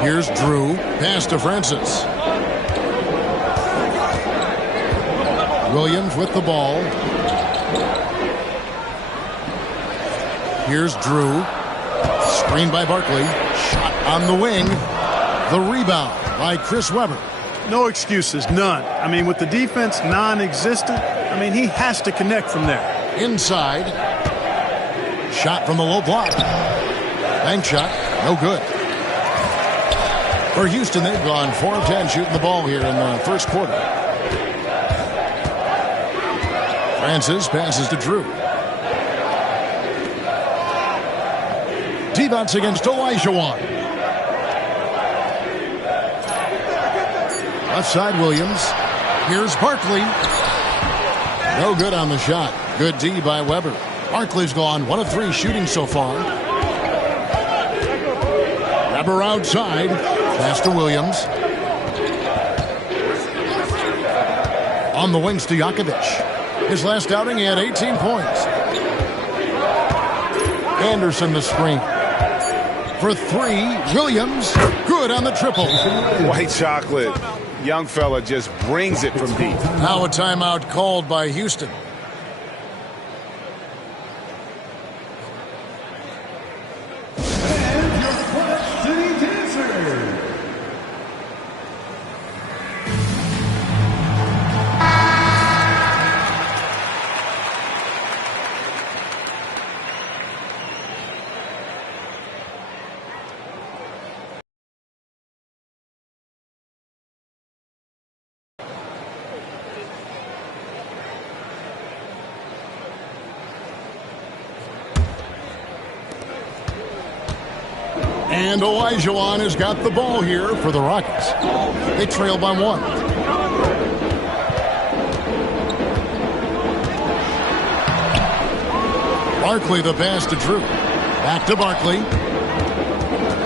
Here's Drew. Pass to Francis. Williams with the ball. Here's Drew. Screen by Barkley. Shot on the wing. The rebound by Chris Webber. No excuses, none. I mean, with the defense non-existent, I mean, he has to connect from there. Inside. Shot from the low block. Bank shot. No good. For Houston, they've gone 4 of 10 shooting the ball here in the first quarter. Francis passes to Drew. D-bounce against Olajuwon. Left side, Williams. Here's Barkley. No good on the shot. Good D by Webber. Barkley's gone 1 of 3 shooting so far. Webber outside. Pass to Williams. On the wing, Stojakovic. His last outing, he had 18 points. Anderson the screen. For 3, Williams. Good on the triple. White chocolate. Young fella just brings it from deep. Now a timeout called by Houston. And Olajuwon has got the ball here for the Rockets. They trail by 1. Barkley the pass to Drew. Back to Barkley.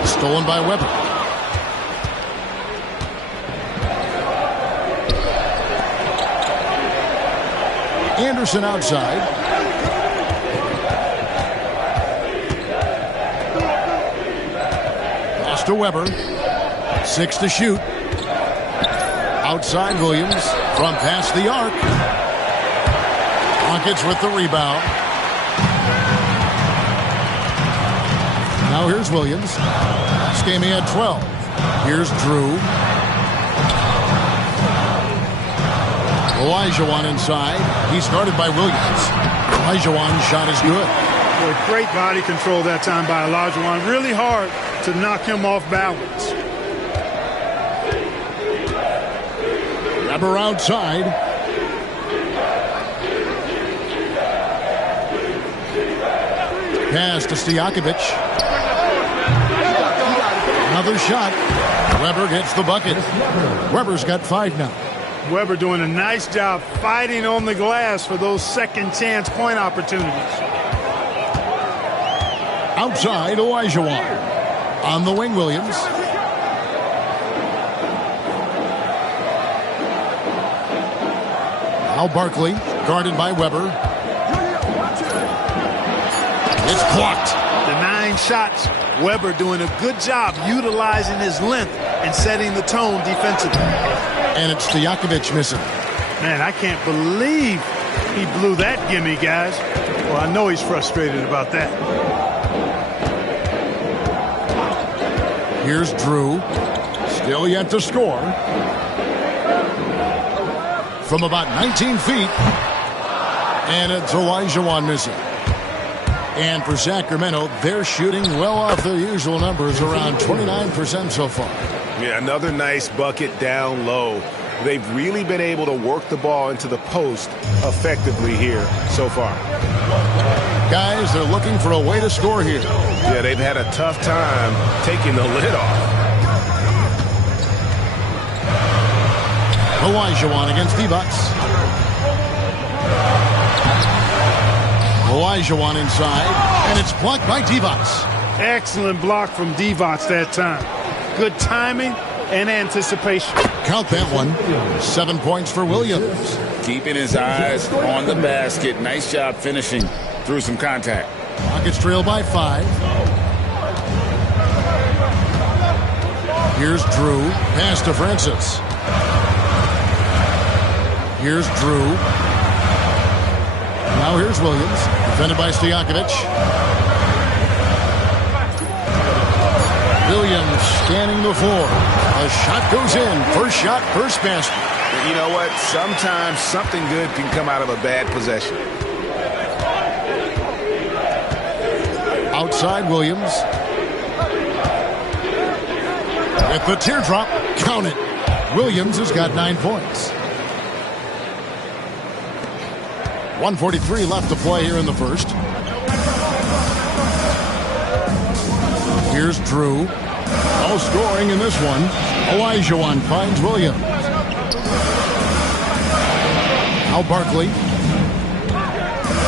Stolen by Webber. Anderson outside. To Webber. 6 to shoot. Outside Williams from past the arc. Rockets with the rebound. Now here's Williams. Last game he had 12. Here's Drew. Olajuwon inside. He's guarded by Williams. Olajuwon's shot is good. Boy, great body control that time by Olajuwon. Really hard to knock him off balance. Webber outside. Pass to Stojakovic. Another shot. Webber gets the bucket. Webber's got 5 now. Webber doing a nice job fighting on the glass for those second chance point opportunities. Outside, Olajuwon. On the wing, Williams. Now Barkley, guarded by Webber. It's blocked. Denying shots. Webber doing a good job utilizing his length and setting the tone defensively. And it's Stojakovic missing. Man, I can't believe he blew that gimme, guys. Well, I know he's frustrated about that. Here's Drew. Still yet to score. From about 19 feet. And it's Olajuwon missing. And for Sacramento, they're shooting well off their usual numbers, around 29% so far. Yeah, another nice bucket down low. They've really been able to work the ball into the post effectively here so far. Guys, they're looking for a way to score here. Yeah, they've had a tough time taking the lid off. Olajuwon against Divac. Olajuwon inside, and it's blocked by Divac. Excellent block from Divac that time. Good timing and anticipation. Count that one. 7 points for Williams. Keeping his eyes on the basket. Nice job finishing through some contact. Rockets trail by 5. Here's Drew. Pass to Francis. Here's Drew. Now here's Williams. Defended by Stojakovic. Williams scanning the floor. A shot goes in. First shot, first basket. You know what? Sometimes something good can come out of a bad possession. Outside Williams. At the teardrop, count it. Williams has got 9 points. 1:43 left to play here in the first. Here's Drew. No scoring in this one. Olajuwon finds Williams. Now Barkley.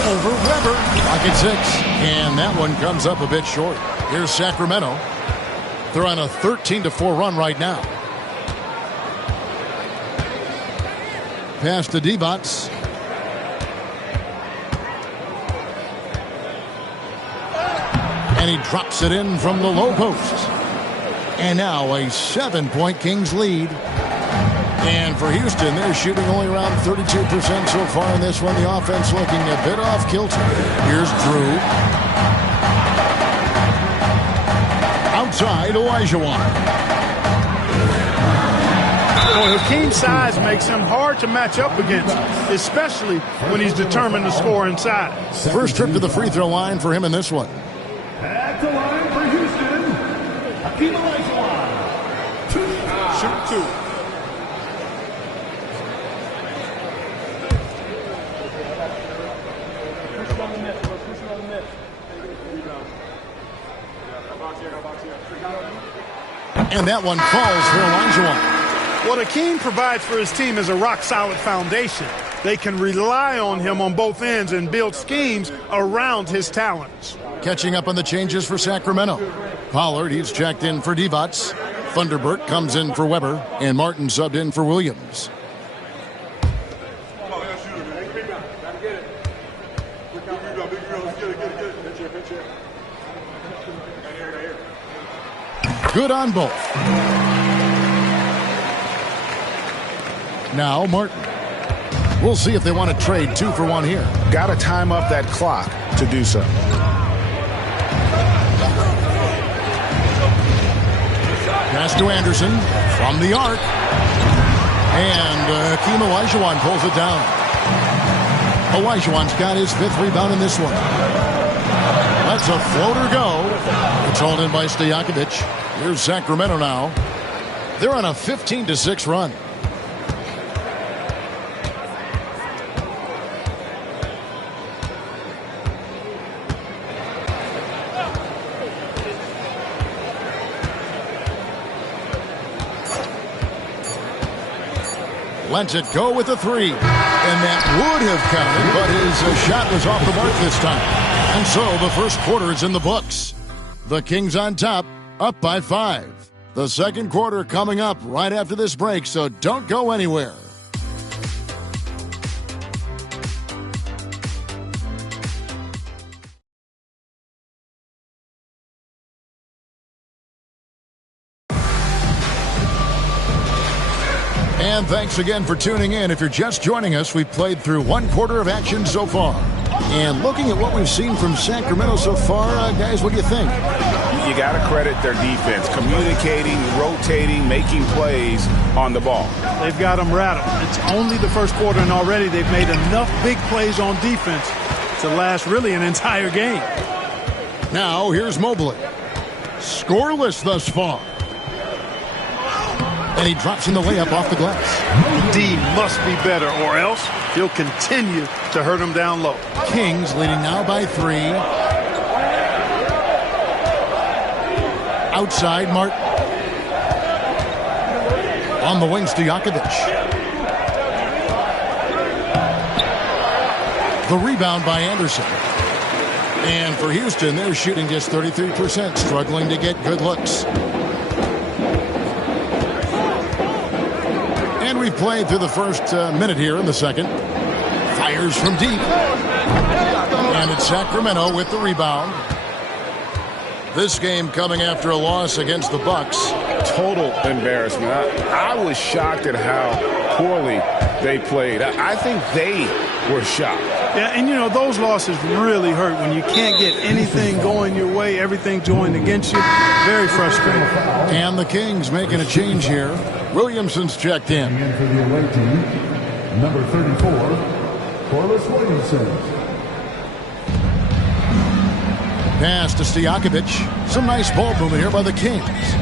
Over Weber. Pocket 6. And that one comes up a bit short. Here's Sacramento. They're on a 13-4 run right now. Pass to Divac. And he drops it in from the low post. And now a 7-point Kings lead. And for Houston, they're shooting only around 32% so far in this one. The offense looking a bit off kilter. Here's Drew. Outside, Olajuwon. Well, Hakeem's size makes him hard to match up against, especially when he's determined to score inside. First trip to the free throw line for him in this one. At the line for Houston, Hakeem Olajuwon. Shoot 2. And that one falls for Olajuwon. What Hakeem provides for his team is a rock-solid foundation. They can rely on him on both ends and build schemes around his talents. Catching up on the changes for Sacramento. Pollard, he's checked in for Divac. Thunderbird comes in for Weber. And Martin subbed in for Williams. Good on both. Now Martin. We'll see if they want to trade 2 for 1 here. Got to time up that clock to do so. Pass to Anderson from the arc. And Hakeem Olajuwon pulls it down. Olajuwon's got his 5th rebound in this one. That's a floater go. It's hauled in by Stojakovic. Here's Sacramento now. They're on a 15-6 run. Lets it go with a 3. And that would have counted, but his shot was off the mark this time. And so the first quarter is in the books. The Kings on top, up by 5. The second quarter coming up right after this break, so don't go anywhere. And thanks again for tuning in. If you're just joining us, we've played through 1 quarter of action so far. And looking at what we've seen from Sacramento so far, guys, what do you think? You got to credit their defense, communicating, rotating, making plays on the ball. They've got them rattled. It's only the first quarter, and already they've made enough big plays on defense to last really an entire game. Now, here's Mobley. Scoreless thus far. And he drops in the layup off the glass. D must be better, or else he'll continue to hurt him down low. Kings leading now by 3. Outside, Martin. On the wings, Stojakovic. The rebound by Anderson. And for Houston, they're shooting just 33%, struggling to get good looks. And we've played through the first minute here in the second. Fires from deep. And it's Sacramento with the rebound. This game coming after a loss against the Bucks. Total embarrassment. I was shocked at how poorly they played. I think they were shocked. Yeah, and you know, those losses really hurt when you can't get anything going your way, everything going against you. Very frustrating. And the Kings making a change here. Williamson's checked in. And for the away team, number 34, Corliss Williamson. Pass to Stojakovic. Some nice ball movement here by the Kings.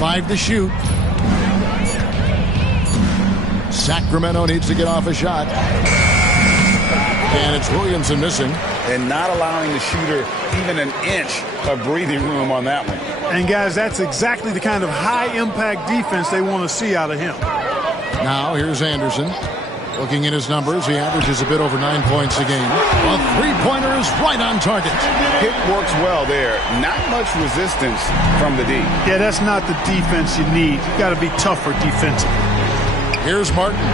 5 to shoot. Sacramento needs to get off a shot. And it's Williamson missing. And not allowing the shooter even an inch of breathing room on that one. And guys, that's exactly the kind of high-impact defense they want to see out of him. Now here's Anderson. Looking at his numbers, he averages a bit over 9 points a game. A three-pointer is right on target. Pick works well there. Not much resistance from the D. Yeah, that's not the defense you need. You got to be tougher defensively. Here's Martin.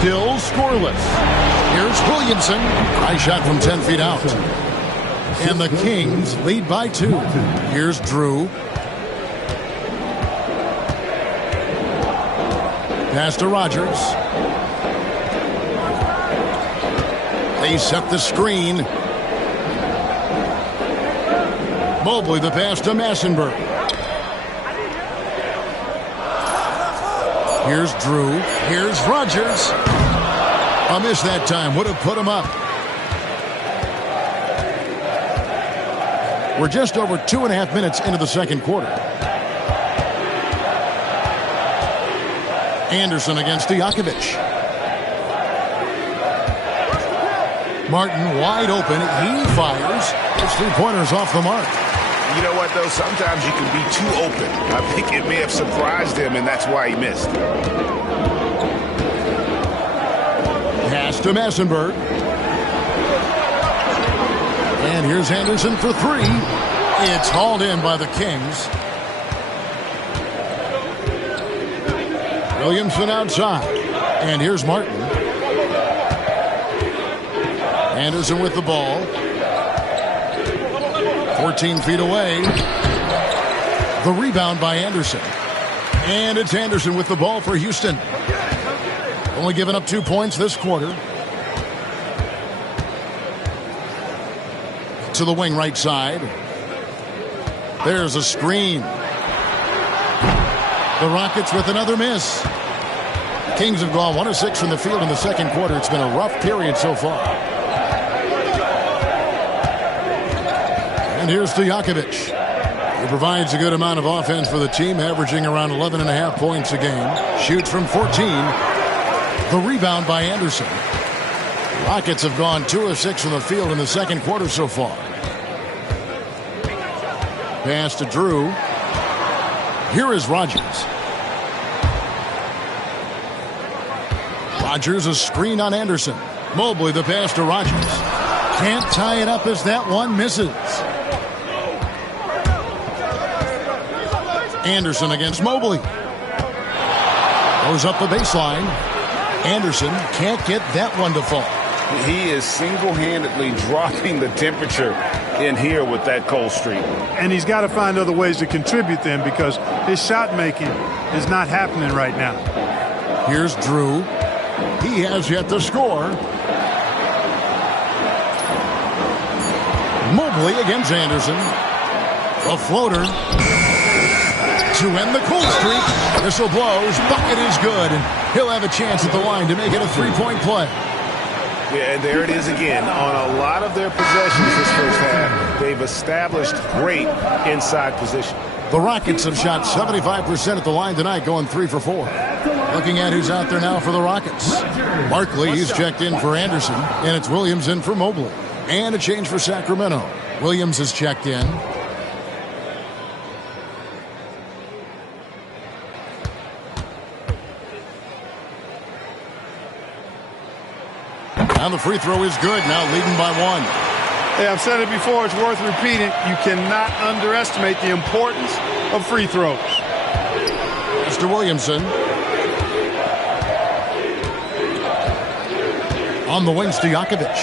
Still scoreless. Here's Williamson. High shot from 10 feet out. And the Kings lead by 2. Here's Drew. Pass to Rogers. They set the screen. Mobley the pass to Massenberg. Here's Drew. Here's Rogers. A miss that time. Would have put him up. We're just over 2.5 minutes into the second quarter. Anderson against Stojakovic. Martin wide open. He fires. His three-pointers off the mark. You know what, though? Sometimes you can be too open. I think it may have surprised him, and that's why he missed. Pass to Massenberg. And here's Anderson for 3. It's hauled in by the Kings. Williamson outside. And here's Martin. Anderson with the ball. 14 feet away. The rebound by Anderson. And it's Anderson with the ball for Houston. Only giving up 2 points this quarter. To the wing right side. There's a screen. The Rockets with another miss. Kings have gone 1 of 6 from the field in the second quarter. It's been a rough period so far. And here's Stojakovic. He provides a good amount of offense for the team, averaging around 11.5 points a game. Shoots from 14. The rebound by Anderson. Rockets have gone 2 of 6 from the field in the second quarter so far. Pass to Drew. Here is Rogers. Rogers a screen on Anderson. Mobley the pass to Rogers. Can't tie it up as that one misses. Anderson against Mobley. Goes up the baseline. Anderson can't get that one to fall. He is single-handedly dropping the temperature in here with that cold streak. And he's got to find other ways to contribute then, because his shot making is not happening right now. Here's Drew. He has yet to score. Mobley against Anderson. A floater to end the cold streak. Whistle blows. Bucket is good. And he'll have a chance at the line to make it a three-point play. Yeah, and there it is again. On a lot of their possessions this first half, they've established great inside position. The Rockets have shot 75% at the line tonight, going 3 for 4. Looking at who's out there now for the Rockets. Barkley, he's checked in for Anderson, and it's Williams in for Mobley. And a change for Sacramento. Williams is checked in. And the free throw is good, now leading by 1. Hey, I've said it before, it's worth repeating. You cannot underestimate the importance of free throws. Mr. Williamson. On the wing, Stojakovic.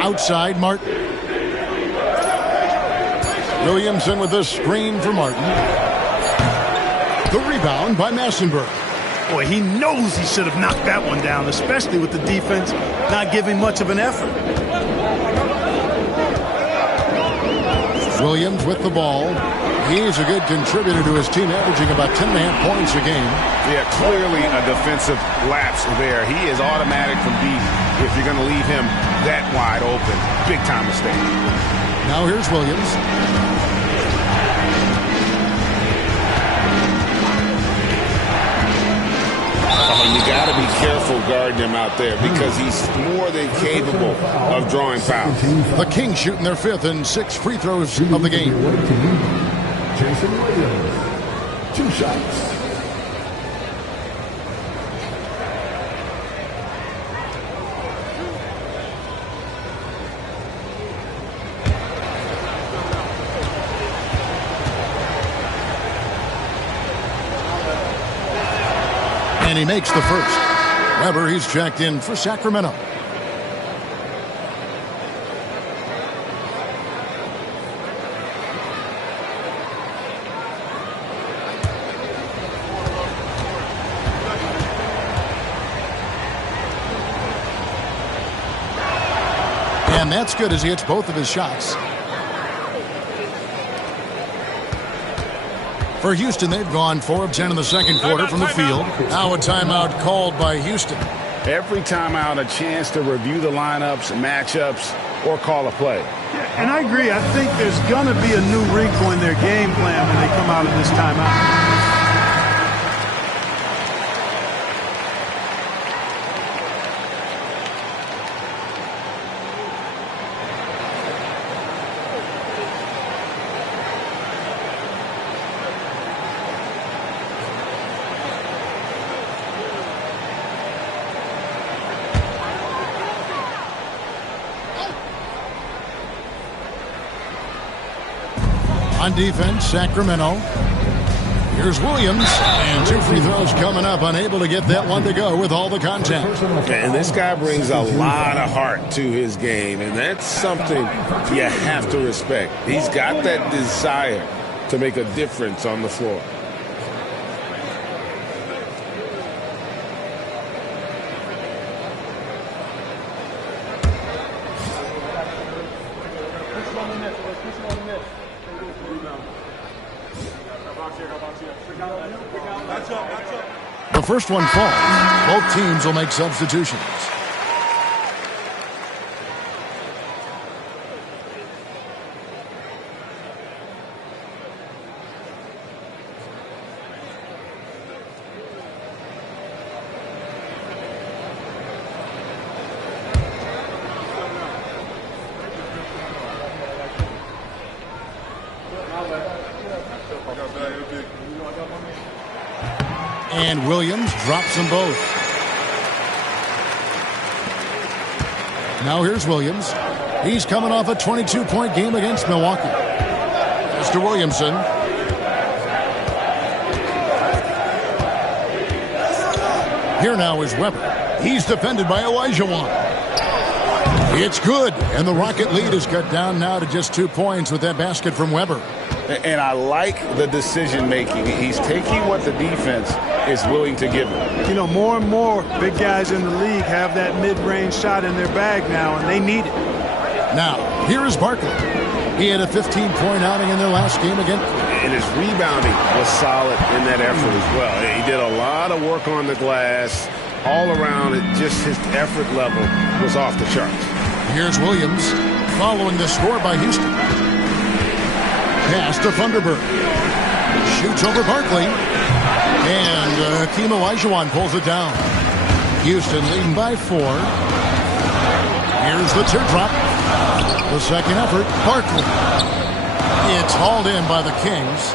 Outside, Martin. Williamson with a screen for Martin. The rebound by Massenberg. Boy, he knows he should have knocked that one down, especially with the defense not giving much of an effort. Williams with the ball. He's a good contributor to his team, averaging about 10.5 points a game. Yeah, clearly a defensive lapse there. He is automatic from deep if you're going to leave him that wide open. Big time mistake. Now here's Williams. You got to be careful guarding him out there because he's more than capable of drawing fouls. The Kings shooting their 5th and 6th free throws of the game. Jason Williams, 2 shots. And he makes the first. Weber, he's checked in for Sacramento. And that's good as he hits both of his shots. For Houston, they've gone 4 of 10 in the second quarter from the field. Now a timeout called by Houston. Every timeout, a chance to review the lineups, matchups, or call a play. Yeah, and I agree. I think there's going to be a new wrinkle in their game plan when they come out of this timeout. On defense, Sacramento. Here's Williams, and 2 free throws coming up, unable to get that one to go with all the contact. And this guy brings a lot of heart to his game, and that's something you have to respect. He's got that desire to make a difference on the floor. The first one falls. Both teams will make substitutions. And Williams drops them both. Now here's Williams. He's coming off a 22-point game against Milwaukee. Mr. Williamson. Here now is Weber. He's defended by Olajuwon. It's good, and the Rocket lead is cut down now to just 2 points with that basket from Weber. And I like the decision-making. He's taking what the defense is willing to give him. You know, more and more big guys in the league have that mid-range shot in their bag now, and they need it. Now, here is Barkley. He had a 15-point outing in their last game again. And his rebounding was solid in that effort as well. He did a lot of work on the glass. All around, just his effort level was off the charts. Here's Williams. following the score by Houston. Pass to Thunderbird. Shoots over Barkley. And Hakeem Olajuwon pulls it down. Houston leading by 4. Here's the teardrop. The second effort, Barkley. It's hauled in by the Kings.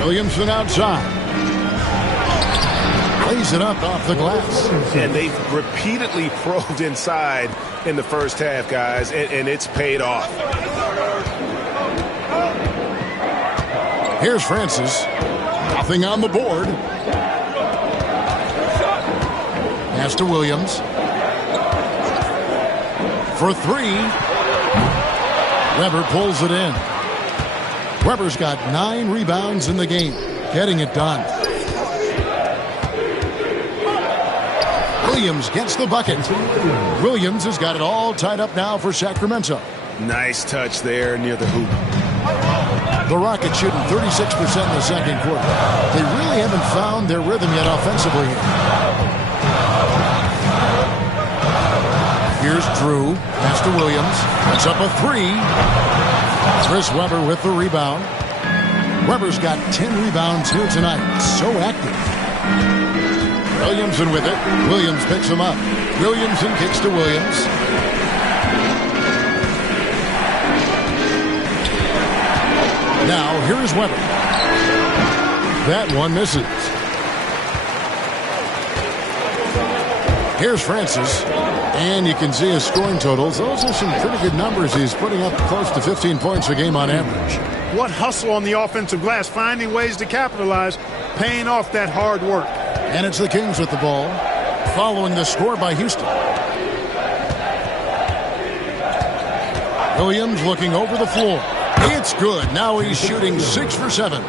Williamson outside. Lays it up off the glass. And they've repeatedly probed inside in the first half, guys, and it's paid off. Here's Francis. Nothing on the board. Pass to Williams. For 3. Weber pulls it in. Weber's got 9 rebounds in the game. Getting it done. Williams gets the bucket. Williams has got it all tied up now for Sacramento. Nice touch there near the hoop. The Rockets shooting 36% in the second quarter. They really haven't found their rhythm yet offensively here. Here's Drew. Pass to Williams. That's up a 3. Chris Webber with the rebound. Webber's got 10 rebounds here tonight. So active. Williamson with it. Williams picks him up. Williamson kicks to Williams. Now, here's Webber. That one misses. Here's Francis. And you can see his scoring totals. Those are some pretty good numbers. He's putting up close to 15 points a game on average. What hustle on the offensive glass, finding ways to capitalize, paying off that hard work. And it's the Kings with the ball, following the score by Houston. Williams looking over the floor. It's good. Now he's shooting 6 for 7.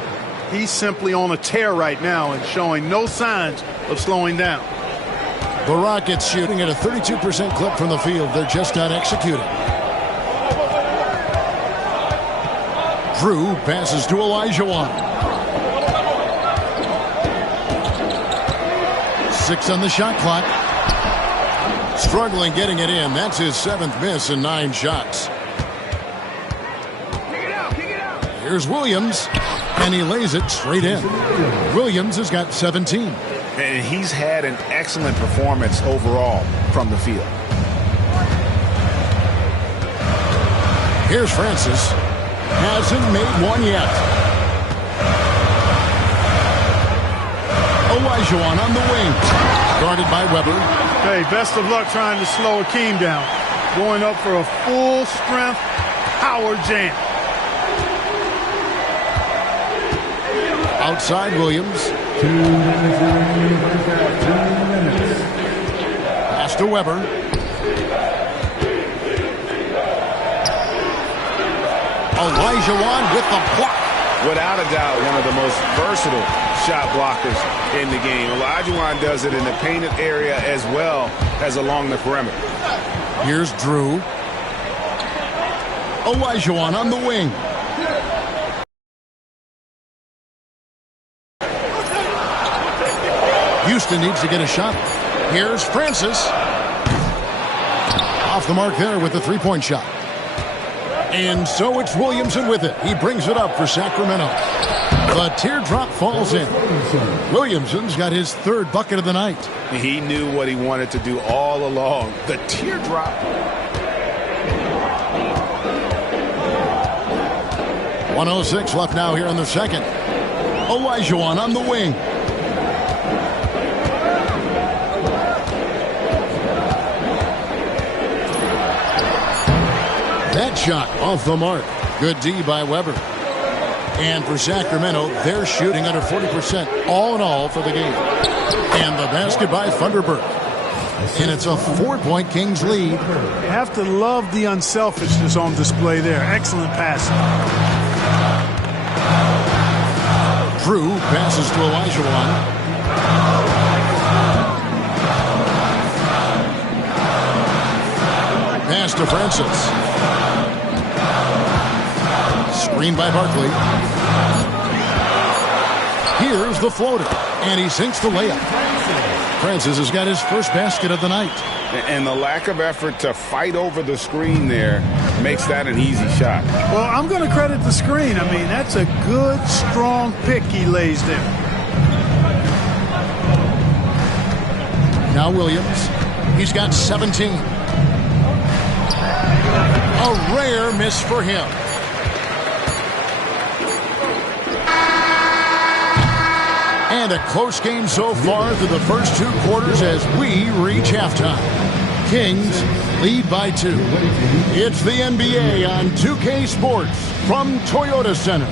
He's simply on a tear right now and showing no signs of slowing down. The Rockets shooting at a 32% clip from the field. They're just not executing. Drew passes to Olajuwon. 6 on the shot clock. Struggling getting it in. That's his 7th miss in 9 shots. Here's Williams, and he lays it straight in. Williams has got 17. And he's had an excellent performance overall from the field. Here's Francis. Hasn't made one yet. Olajuwon on the wing. Guarded by Webber. Hey, best of luck trying to slow Hakeem down. Going up for a full-strength power jam. Outside Williams. 2 minutes remaining. Pass to Webber. Olajuwon with the block. Without a doubt, one of the most versatile shot blockers in the game. Olajuwon does it in the painted area as well as along the perimeter. Here's Drew. Olajuwon on the wing. Houston needs to get a shot. Here's Francis. Off the mark there with the three-point shot. And so it's Williamson with it. He brings it up for Sacramento. The teardrop falls in. Williamson's got his 3rd bucket of the night. He knew what he wanted to do all along. The teardrop. .106 left now here in the second. Olajuwon on the wing. That shot off the mark. Good D by Webber. And for Sacramento, they're shooting under 40% all in all for the game. And the basket by Thunderbird. And it's a 4-point Kings lead. You have to love the unselfishness on display there. Excellent passing. Drew passes to Olajuwon. Pass to Francis. Screen by Barkley. Here's the floater, and he sinks the layup. Francis has got his first basket of the night. And the lack of effort to fight over the screen there makes that an easy shot. Well, I'm going to credit the screen. I mean, that's a good, strong pick he lays there. Now Williams. He's got 17. A rare miss for him. And a close game so far through the first 2 quarters as we reach halftime. Kings lead by 2. It's the NBA on 2K Sports from Toyota Center.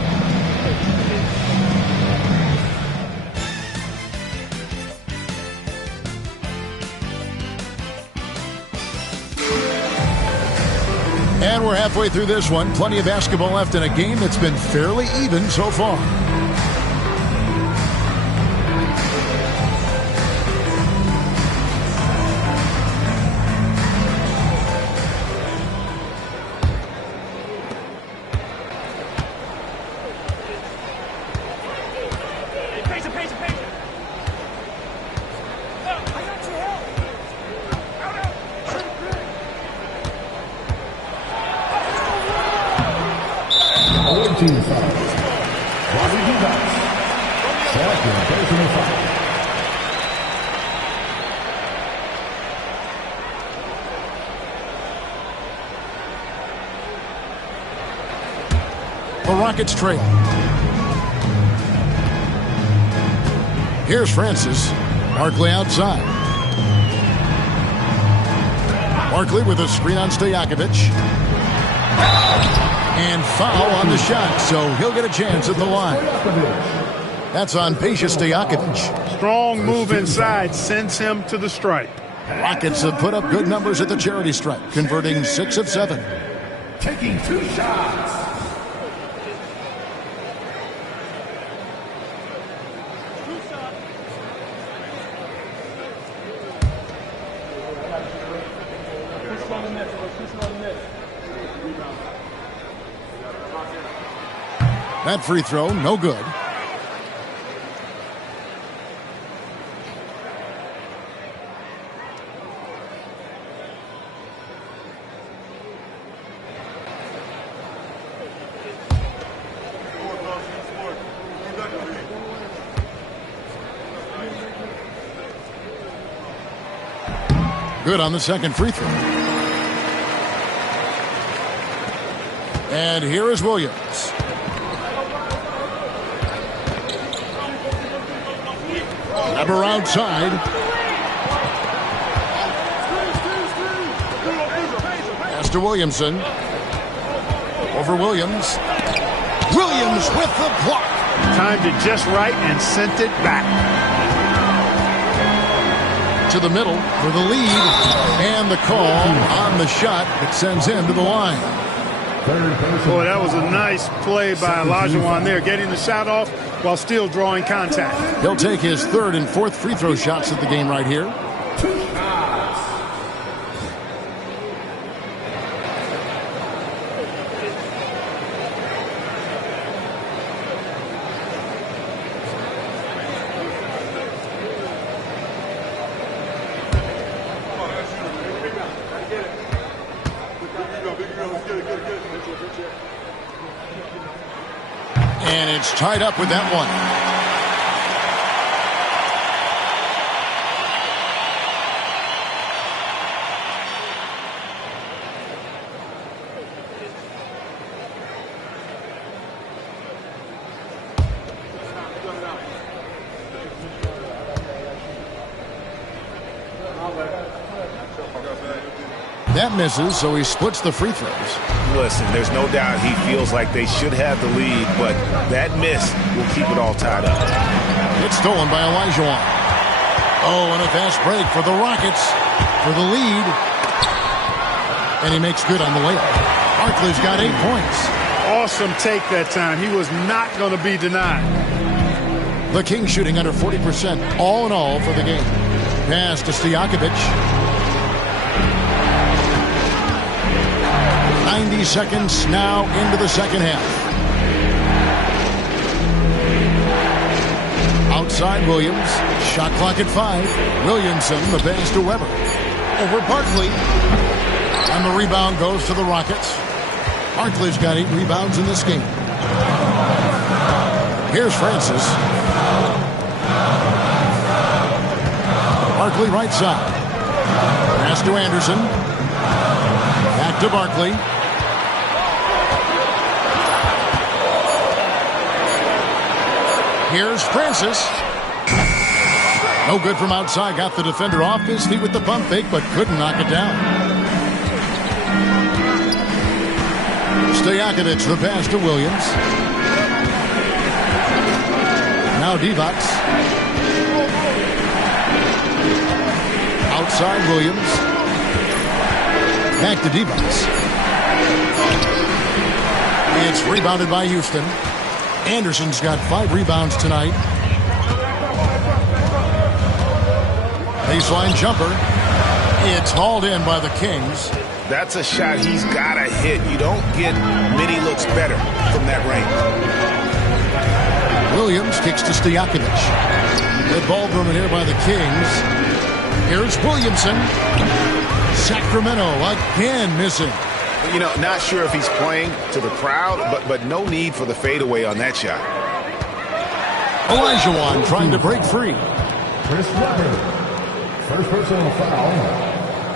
And we're halfway through this one. Plenty of basketball left in a game that's been fairly even so far. The Rockets trail. Here's Francis. Barkley outside. Barkley with a screen on Stojakovic. And foul on the shot, so he'll get a chance at the line. That's on Peja Stojakovic. Strong move inside, sends him to the stripe. Rockets have put up good numbers at the charity stripe, converting 6 of 7. Taking 2 shots. That free throw, no good. Good on the second free throw. And here is Williams. Ever outside. Pass to Williamson. Over Williams. Williams with the block. Timed it just right and sent it back. To the middle for the lead. And the call on the shot that sends him to the line. Boy, that was a nice play by Olajuwon there, getting the shot off while still drawing contact. He'll take his 3rd and 4th free throw shots at the game right here. And it's tied up with that one. That misses, so he splits the free throws. Listen, there's no doubt he feels like they should have the lead, but that miss will keep it all tied up. It's stolen by Olajuwon. Oh, and a fast break for the Rockets for the lead. And he makes good on the layup. Barkley's got 8 points. Awesome take that time. He was not going to be denied. The Kings shooting under 40% all in all for the game. Pass to Stojakovic. 90 seconds now into the second half. Outside Williams. Shot clock at 5. Williamson, the pass to Weber. over Barkley. And the rebound goes to the Rockets. Barkley's got 8 rebounds in this game. Here's Francis. Barkley right side. Pass to Anderson. Back to Barkley. Here's Francis. No good from outside. Got the defender off his feet with the pump fake, but couldn't knock it down. Stojakovic, the pass to Williams. Now Divac. Outside Williams. Back to Divac. It's rebounded by Houston. Anderson's got 5 rebounds tonight. Baseline jumper. It's hauled in by the Kings. That's a shot he's got to hit. You don't get many looks better from that range. Williams kicks to Stojakovic. Good ball movement here by the Kings. Here's Williamson. Sacramento again missing. You know, not sure if he's playing to the crowd, but no need for the fadeaway on that shot. Olajuwon trying to break free. Chris Webber. First personal foul.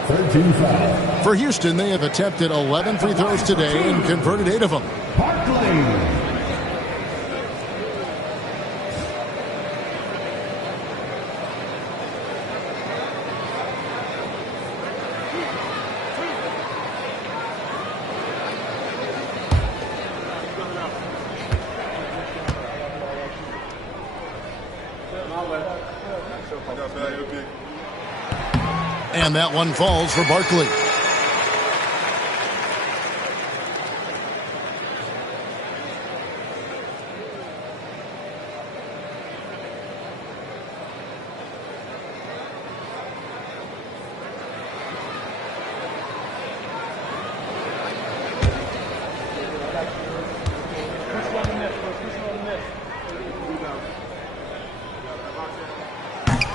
13 foul. For Houston, they have attempted 11 free throws today and converted 8 of them. Barkley. And that one falls for Barkley.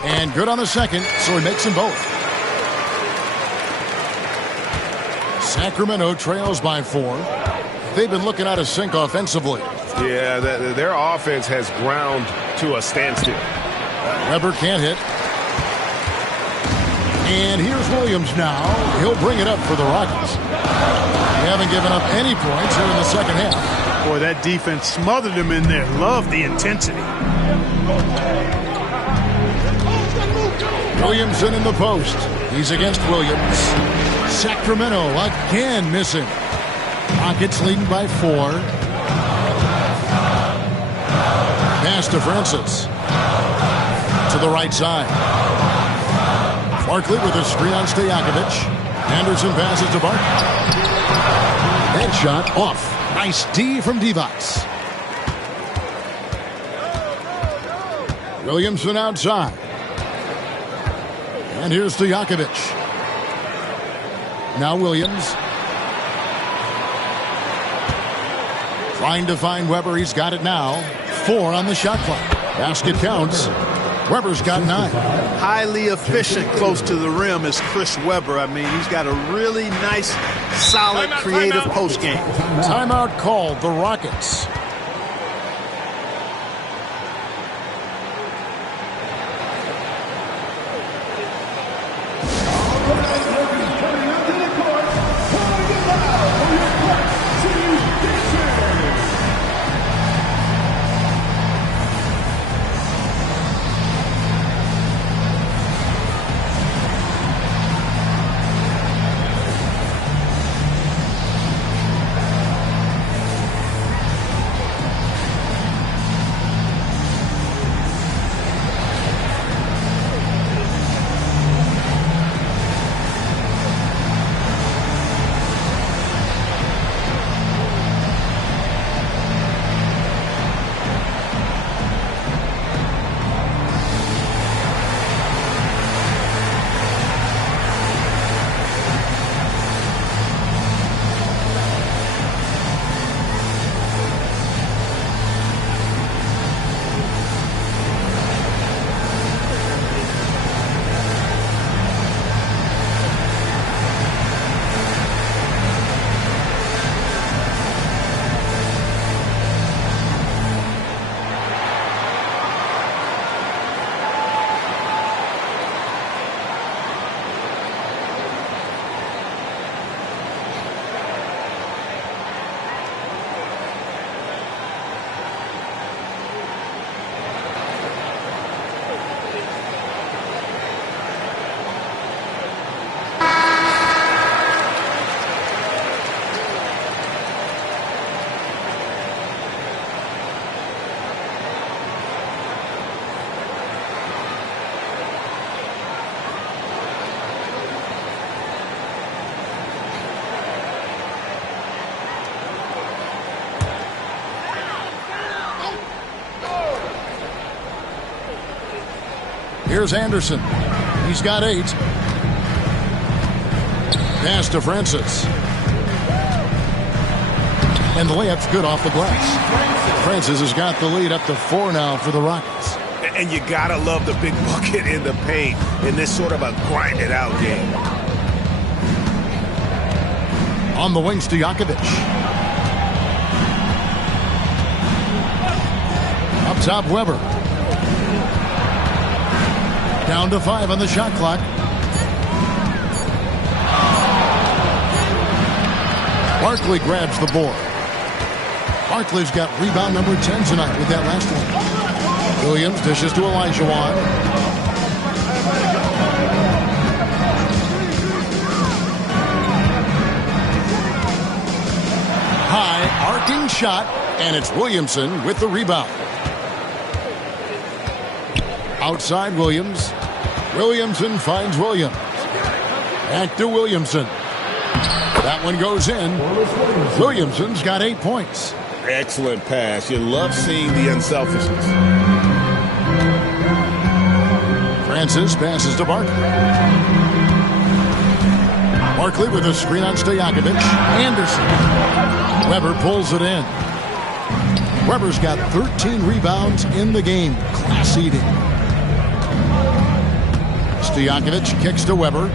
And good on the second, so he makes them both. Sacramento trails by 4. They've been looking out of sync offensively. Yeah, their offense has ground to a standstill. Webber can't hit. And here's Williams now. He'll bring it up for the Rockets. They haven't given up any points here in the second half. Boy, that defense smothered him in there. Love the intensity. Williamson in the post. He's against Williams. Sacramento again missing. Rockets leading by 4. Pass to Francis. To the right side. Barkley with a screen on Stojakovic. Anderson passes to Barkley. That shot off. Nice D from Divac. Williamson outside. And here's Stojakovic. Now Williams. Trying to find Webber. He's got it now. 4 on the shot clock. Basket counts. Webber's got 9. Highly efficient close to the rim is Chris Webber. I mean, he's got a really nice, solid, creative postgame. Timeout called. The Rockets. Here's Anderson. He's got 8. Pass to Francis. And the layup's good off the glass. Francis has got the lead up to 4 now for the Rockets. And you gotta love the big bucket in the paint in this sort of a grinded-out game. On the wing, Stojakovic. Up top, Weber. Down to 5 on the shot clock. Barkley grabs the board. Barkley's got rebound number 10 tonight with that last one. Williams dishes to Olajuwon. High arcing shot, and it's Williamson with the rebound. Outside Williams. Williamson finds Williams. Back to Williamson. That one goes in. Williamson's got 8 points. Excellent pass. You love seeing the unselfishness. Francis passes to Barkley. Barkley with a screen on Stojakovic. Anderson. Weber pulls it in. Weber's got 13 rebounds in the game. Class eating. Stojakovic kicks to Weber.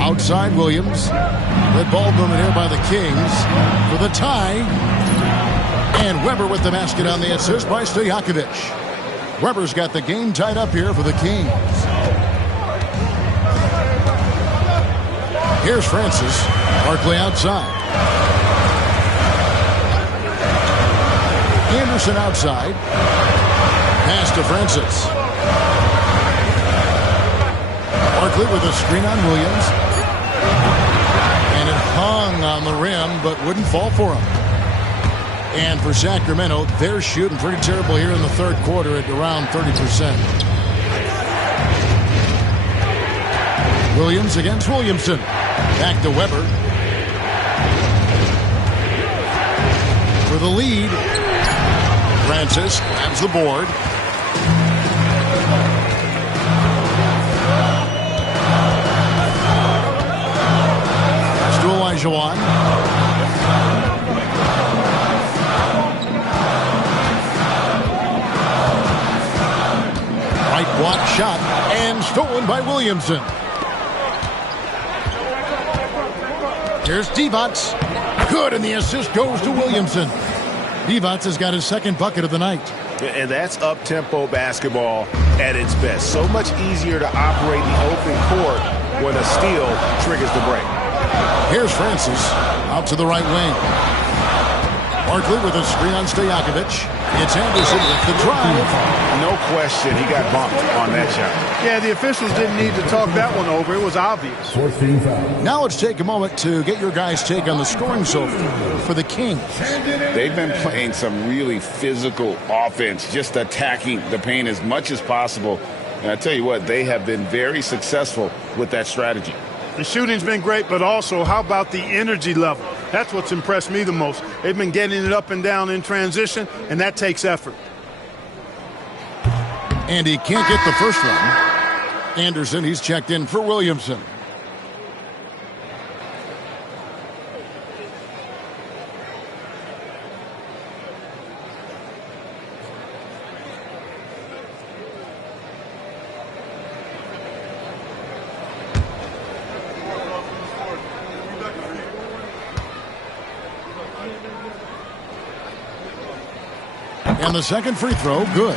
Outside Williams. Red ball movement here by the Kings for the tie. And Weber with the basket on the assist by Stojakovic. Weber's got the game tied up here for the Kings. Here's Francis. Barkley outside. Anderson outside. Pass to Francis. Barkley with a screen on Williams. And it hung on the rim, but wouldn't fall for him. And for Sacramento, they're shooting pretty terrible here in the third quarter at around 30%. Williams against Williamson. Back to Weber. For the lead. Francis grabs the board. Pass to Olajuwon. Right block shot and stolen by Williamson. Here's Divac. Good, and the assist goes to Williamson. Divac has got his second bucket of the night. And that's up-tempo basketball at its best. So much easier to operate the open court when a steal triggers the break. Here's Francis out to the right wing. Barkley with a screen on Stojakovic. It's Anderson with the drive. No question he got bumped on that shot. Yeah, the officials didn't need to talk that one over. It was obvious. Now let's take a moment to get your guys' take on the scoring so far for the Kings. They've been playing some really physical offense, just attacking the paint as much as possible. And I tell you what, they have been very successful with that strategy. The shooting's been great, but also how about the energy level? That's what's impressed me the most. They've been getting it up and down in transition, and that takes effort. And he can't get the first one. Anderson, he's checked in for Williamson. And the second free throw, good.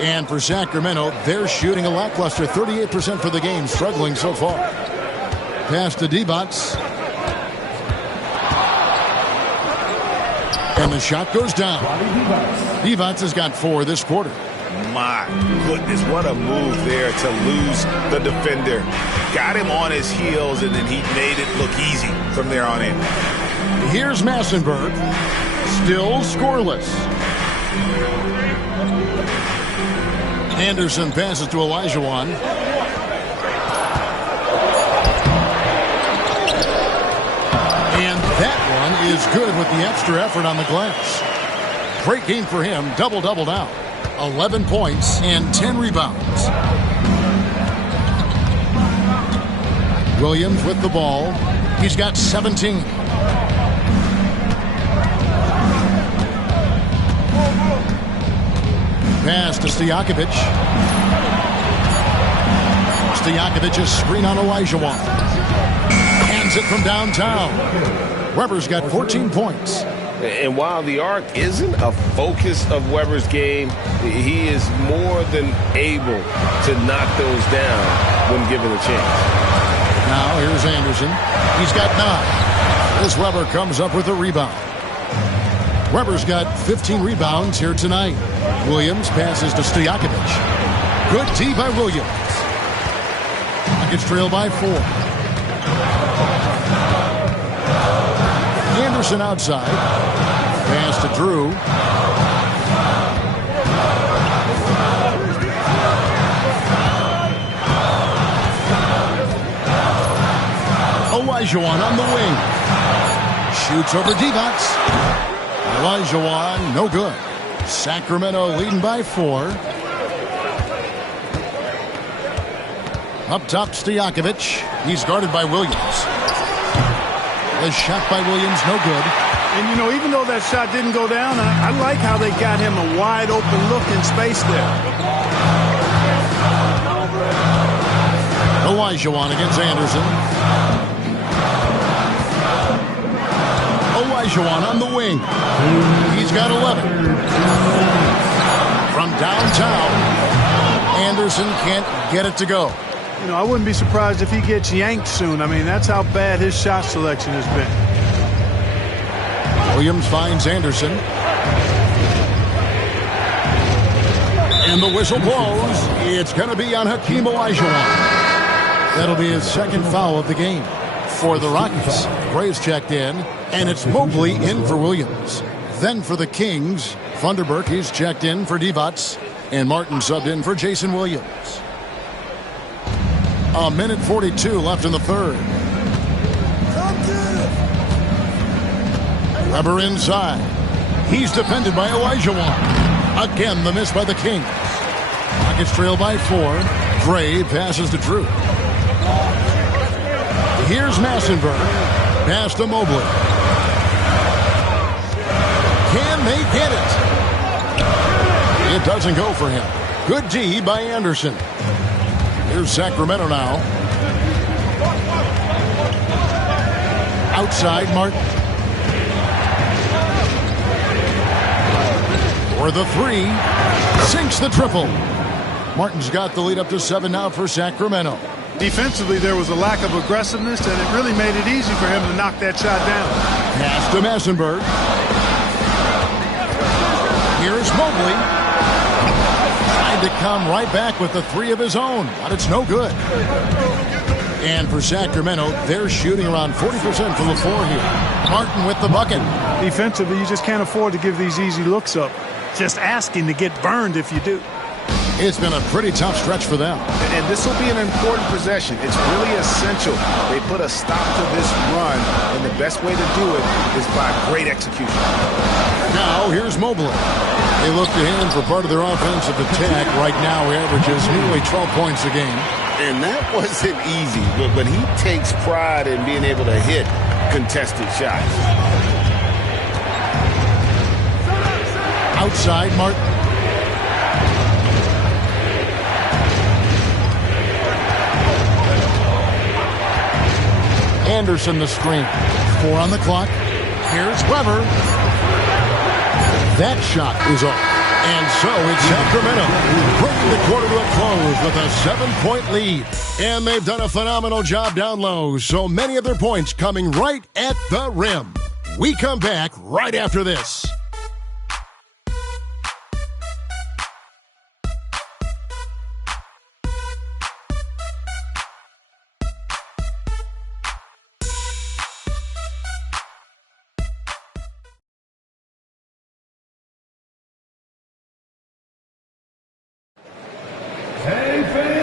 And for Sacramento, they're shooting a lackluster 38% for the game, struggling so far. Pass to Divac. And the shot goes down. Divac has got 4 this quarter. My goodness, what a move there to lose the defender. Got him on his heels, and then he made it look easy from there on in. Here's Massenberg. Still scoreless. Anderson passes to Olajuwon. And That one is good with the extra effort on the glass. Great game for him. Double-double now. 11 points and 10 rebounds. Williams with the ball. He's got 17. Pass to Stojakovic. Stojakovic's screen on Olajuwon. Hands it from downtown. Weber's got 14 points. And while the arc isn't a focus of Weber's game, he is more than able to knock those down when given a chance. Now here's Anderson. He's got 9. As Weber comes up with a rebound. Weber's got 15 rebounds here tonight. Williams passes to Stojakovic. Good tee by Williams. Rockets trail by 4. Anderson outside. Pass to Drew. Olajuwon on the wing. Shoots over Divac. Olajuwon, no good. Sacramento leading by 4. Up top, Stojakovic. He's guarded by Williams. The shot by Williams, no good. And, you know, even though that shot didn't go down, I like how they got him a wide-open look in space there. Olajuwon against Anderson. Olajuwon on the wing. He's got 11. From downtown, Anderson can't get it to go. You know, I wouldn't be surprised if he gets yanked soon. I mean, that's how bad his shot selection has been. Williams finds Anderson. And the whistle blows. It's going to be on Hakeem Olajuwon. That'll be his second foul of the game. For the Rockets, Graves checked in, and it's Mobley in for Williams. Then for the Kings, Funderburk, he's checked in for Divac, and Martin subbed in for Jason Williams. 1:42 left in the third. Weber inside. He's defended by Olajuwon. Again, the miss by the Kings. Rockets trail by 4. Gray passes to Drew. Here's Massenberg. Pass to Mobley. Can they get it? It doesn't go for him. Good D by Anderson. Here's Sacramento now. Outside, Martin. For the 3. Sinks the triple. Martin's got the lead up to 7 now for Sacramento. Defensively, there was a lack of aggressiveness, and it really made it easy for him to knock that shot down. Pass to Massenberg. Here's Mobley. Trying to come right back with the 3 of his own, but it's no good. And for Sacramento, they're shooting around 40% from the floor here. Martin with the bucket. Defensively, you just can't afford to give these easy looks up. Just asking to get burned if you do. It's been a pretty tough stretch for them. And this will be an important possession. It's really essential. They put a stop to this run, and the best way to do it is by great execution. Now, here's Mobley. They look to him for part of their offensive attack. Right now, he averages nearly 12 points a game. And that wasn't easy, but he takes pride in being able to hit contested shots. Outside, Martin. Anderson the screen. 4 on the clock. Here's Weber. That shot is off. And so it's Sacramento bringing the quarter to a close with a 7-point lead. And they've done a phenomenal job down low. So many of their points coming right at the rim. We come back right after this.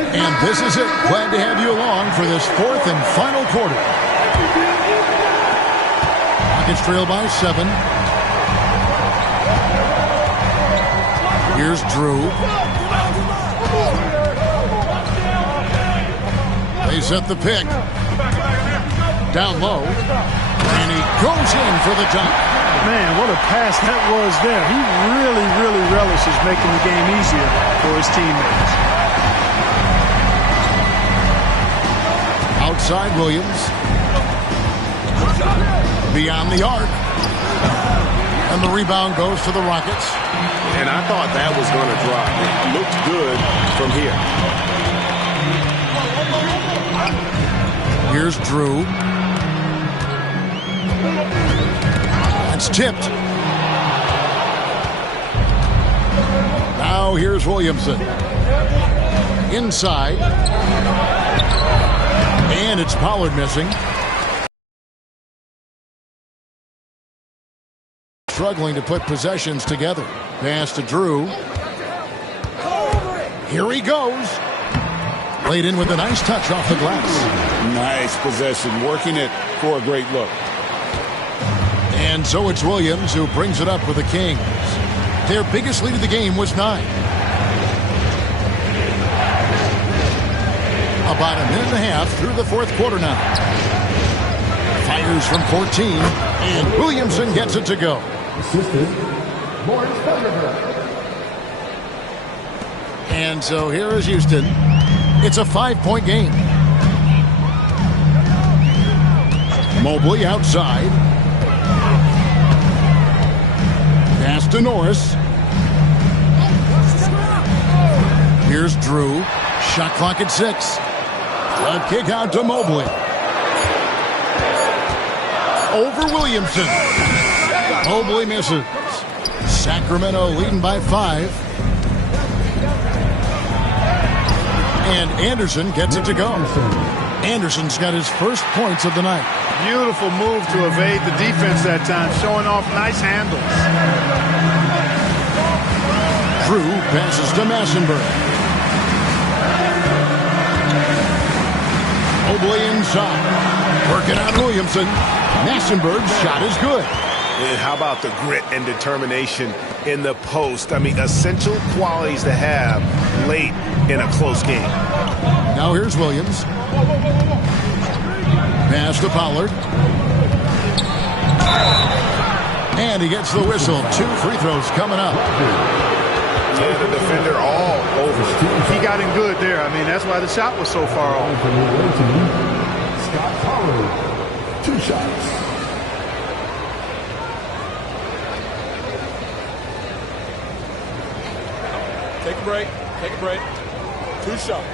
And this is it. Glad to have you along for this 4th and final quarter. Rockets trail by 7. Here's Drew. They set the pick. Down low. And he goes in for the dunk. Man, what a pass that was there. He really, really relishes making the game easier for his teammates. Outside Williams. Beyond the arc. And the rebound goes to the Rockets. And I thought that was going to drop. It looked good from here. Here's Drew. It's tipped. Now here's Williamson. Inside. And it's Pollard missing. Struggling to put possessions together. Pass to Drew. Here he goes. Laid in with a nice touch off the glass. Nice possession. Working it for a great look. And so it's Williams who brings it up with the Kings. Their biggest lead of the game was 9. About a minute and a half through the fourth quarter now. Fires from 14, and Williamson gets it to go. And so here is Houston. It's a 5-point game. Mobley outside. Pass to Norris. Here's Drew. Shot clock at 6. A kick out to Mobley. Over Williamson. Mobley misses. Sacramento leading by 5. And Anderson gets it to go. Anderson's got his first points of the night. Beautiful move to evade the defense that time, showing off nice handles. Drew passes to Massenberg. Mobley inside. Working on Williamson. Massenberg's shot is good. And how about the grit and determination in the post? I mean, essential qualities to have late in a close game. Now here's Williams. Pass to Pollard. And he gets the whistle. 2 free throws coming up. Yeah, the defender all over. He got him good there. I mean, that's why the shot was so far off. Scott Pollard, 2 shots. Take a break. Take a break. 2 shots.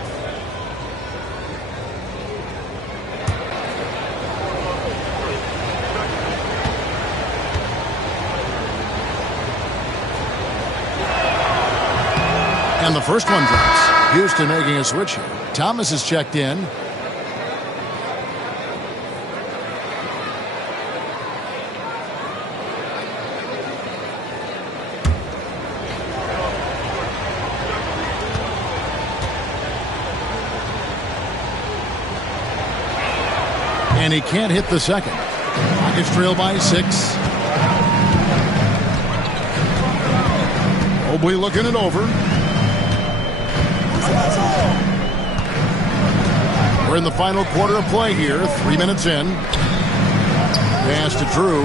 And the first one drops. Houston making a switch here. Thomas is checked in. And he can't hit the second. Rockets trail by 6. Mobley looking it over. We're in the final quarter of play here. 3 minutes in. Pass to Drew.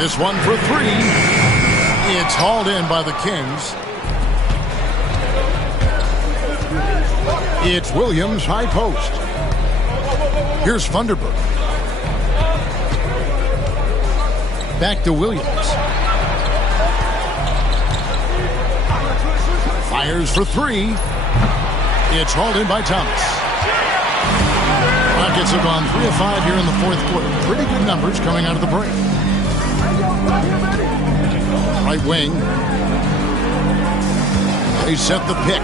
This one for 3. It's hauled in by the Kings. It's Williams, high post. Here's Funderburg. Back to Williams. Fires for 3. It's hauled in by Thomas. Rockets have gone 3 of 5 here in the fourth quarter. Pretty good numbers coming out of the break. Right wing. They set the pick.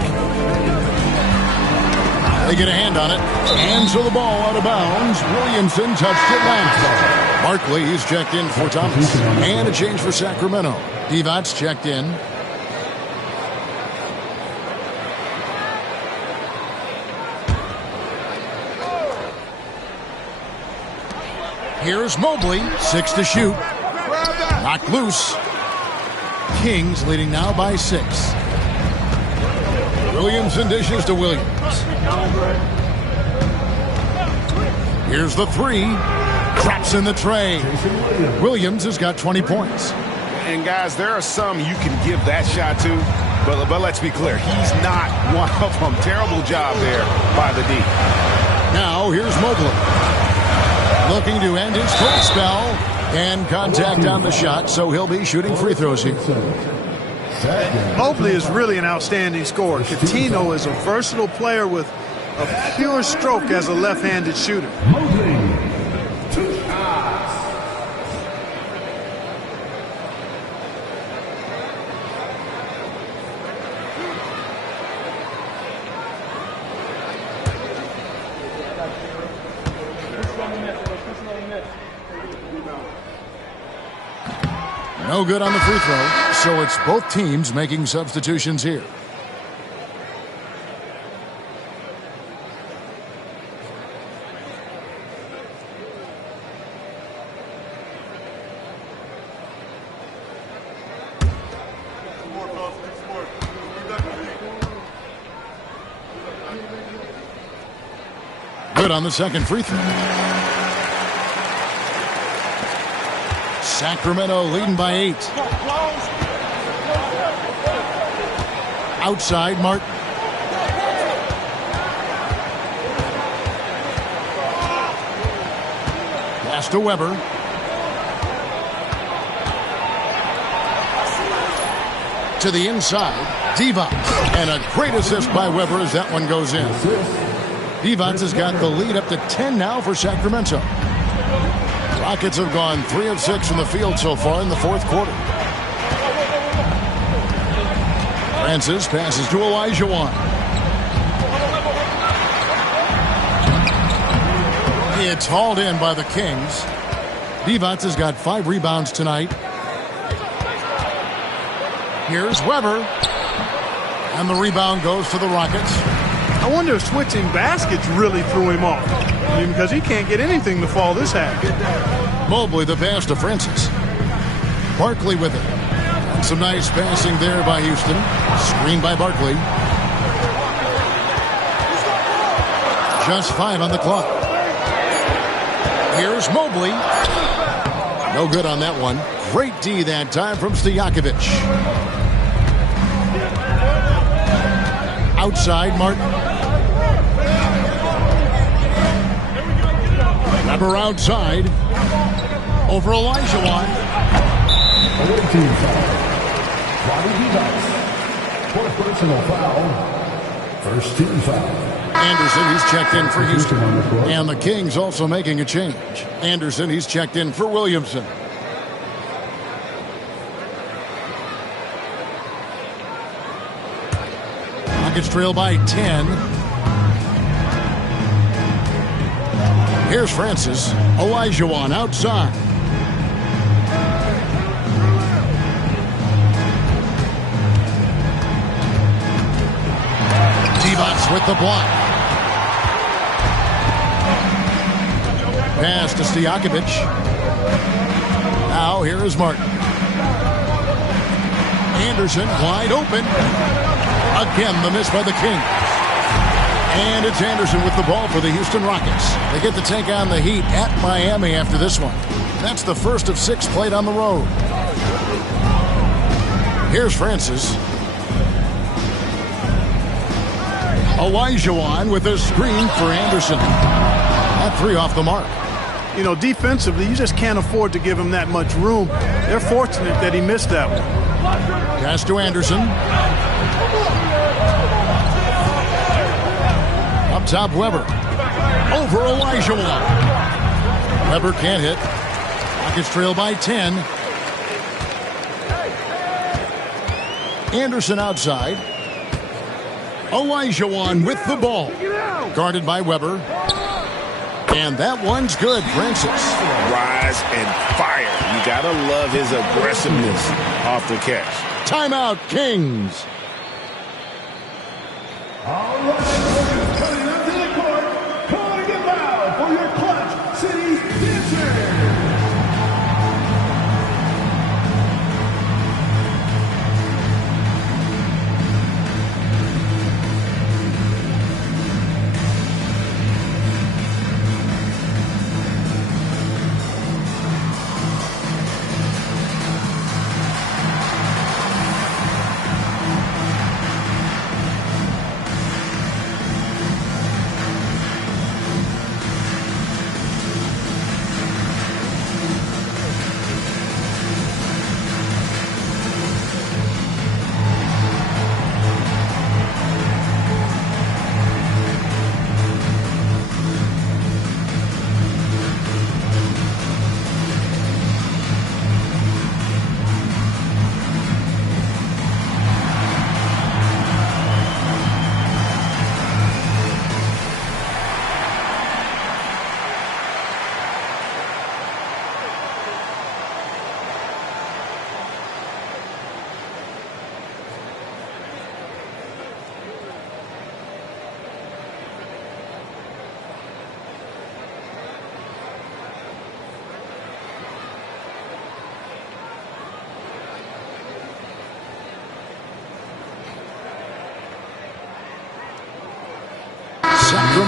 They get a hand on it. And so the ball out of bounds. Williamson touched it last. Barkley is checked in for Thomas. And a change for Sacramento. Divac checked in. Here's Mobley, 6 to shoot. Knocked loose. Kings leading now by 6. Williamson dishes to Williams. Here's the 3. Drops in the tray. Williams has got 20 points. And guys, there are some you can give that shot to, but let's be clear, he's not one of them. Terrible job there by the D. Now here's Mobley. Looking to end his cold spell. And contact on the shot, so he'll be shooting free throws here. Mobley is really an outstanding scorer. Coutinho is a versatile player with a pure stroke as a left-handed shooter. No good on the free throw, so it's both teams making substitutions here. Good on the second free throw. Sacramento leading by 8. Outside, Martin. Pass to Weber. To the inside, Divac. And a great assist by Weber as that one goes in. Divac has got the lead up to 10 now for Sacramento. Rockets have gone 3 of 6 from the field so far in the fourth quarter. Francis passes to Olajuwon. It's hauled in by the Kings. Divac has got 5 rebounds tonight. Here's Weber. And the rebound goes to the Rockets. I wonder if switching baskets really threw him off. I mean, because he can't get anything to fall this half. Mobley the pass to Francis. Barkley with it. And some nice passing there by Houston. Screen by Barkley. Just 5 on the clock. Here's Mobley. No good on that one. Great D that time from Stojakovic. Outside, Martin. Weber outside. Over Olajuwon. Fourth personal foul. First team foul. Anderson, he's checked in for Houston. And the Kings also making a change. Anderson, he's checked in for Williamson. Rockets trail by 10. Here's Francis. Olajuwon outside. Divac with the block. Pass to Stojakovic. Now here is Martin. Anderson wide open. Again, the miss by the Kings. And it's Anderson with the ball for the Houston Rockets. They get to take on the Heat at Miami after this one. That's the first of 6 played on the road. Here's Francis. Olajuwon with a screen for Anderson. That 3 off the mark. You know, defensively, you just can't afford to give him that much room. They're fortunate that he missed that one. Pass to Anderson. Up top, Weber. Over Olajuwon. Weber can't hit. Rockets trail by 10. Anderson outside. Olajuwon with the ball. Guarded by Weber. And that one's good, Francis. Rise and fire. You gotta love his aggressiveness off the catch. Timeout, Kings. All right, coming up to the court, calling it loud for your Clutch City Dancers.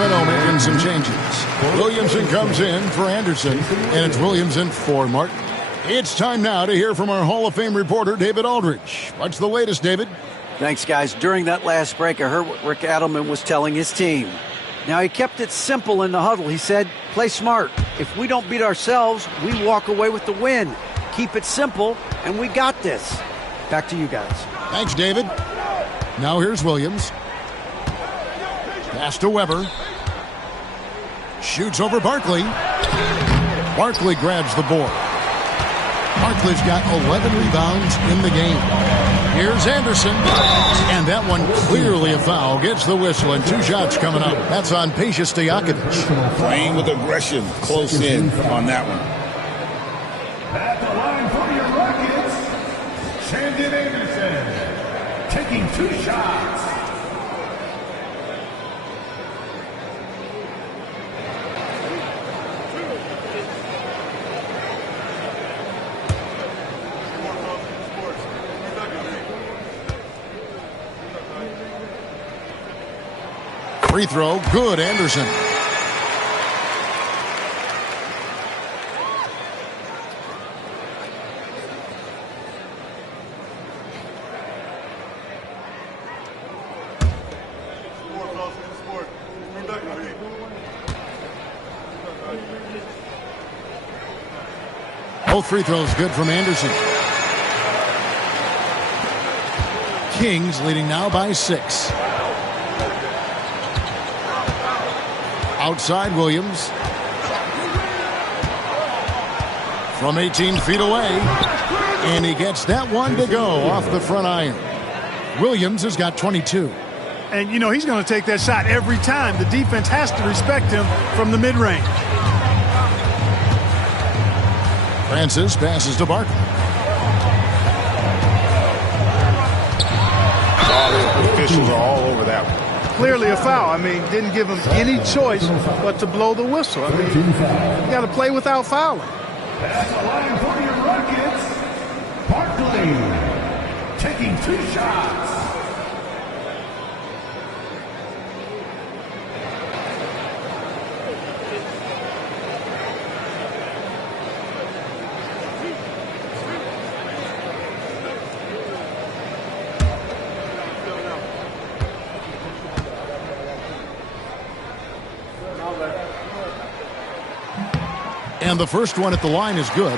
Sacramento making some changes. Williamson comes in for Anderson, and it's Williamson for Martin. It's time now to hear from our Hall of Fame reporter, David Aldridge. What's the latest, David? Thanks, guys. During that last break, I heard what Rick Adelman was telling his team. Now, he kept it simple in the huddle. He said, play smart. If we don't beat ourselves, we walk away with the win. Keep it simple, and we got this. Back to you guys. Thanks, David. Now here's Williams. Pass to Weber. Shoots over Barkley. Barkley grabs the board. Barkley's got 11 rebounds in the game. Here's Anderson. And that one clearly a foul. Gets the whistle and 2 shots coming up. That's on Peja Stojakovic. Playing with aggression close in on that one. At the line for your Rockets, Shandon Anderson, taking 2 shots. Free throw, good, Anderson. Both free throws good from Anderson. Kings leading now by 6. Outside Williams. From 18 feet away. And he gets that one to go off the front iron. Williams has got 22. And, you know, he's going to take that shot every time. The defense has to respect him from the mid-range. Francis passes to Barkley. All the officials are all over that one. Clearly a foul. I mean, didn't give him any choice but to blow the whistle. I mean, you got to play without fouling. That's the line for your Rockets, Barkley, taking 2 shots. And the first one at the line is good.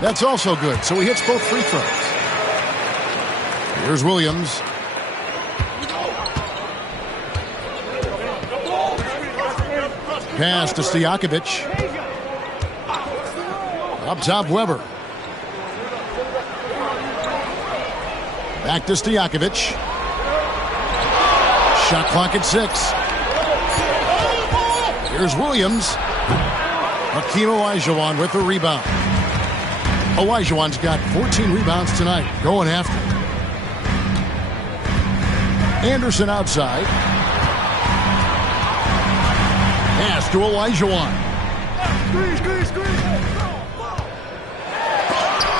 That's also good, so he hits both free throws. Here's Williams. Pass to Stojakovic. Up top, Weber. Back to Stojakovic. Shot clock at 6. Here's Williams. Hakeem Olajuwon with the rebound. Olajuwon's got 14 rebounds tonight. Going after it. Anderson outside. Pass to Olajuwon.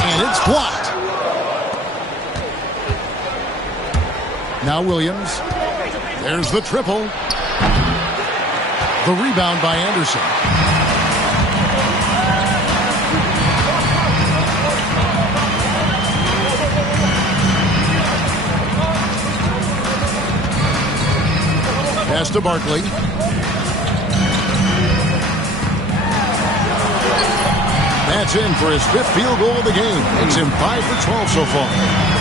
And it's blocked. Now Williams. There's the triple. The rebound by Anderson. Pass to Barkley. That's in for his 5th field goal of the game. Makes him 5 for 12 so far.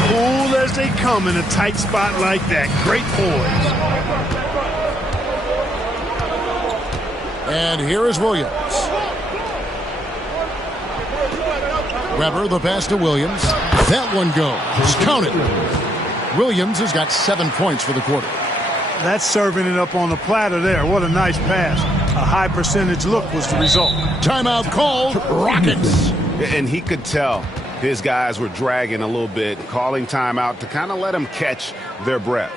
Cool as they come in a tight spot like that. Great poise. And here is Williams. Weber, the pass to Williams. That one goes. Count it. Williams has got 7 points for the quarter. That's serving it up on the platter there. What a nice pass. A high percentage look was the result. Timeout called. Rockets. And he could tell his guys were dragging a little bit, calling timeout to kind of let them catch their breath.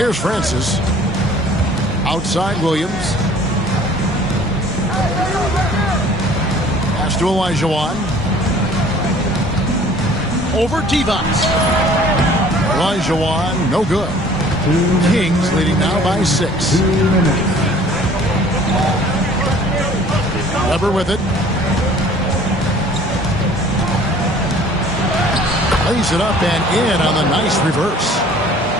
Here's Francis. Outside Williams. Pass to Olajuwon. Over Divac. Olajuwon, no good. Kings leading now by 6. Weber with it. Lays it up and in on the nice reverse.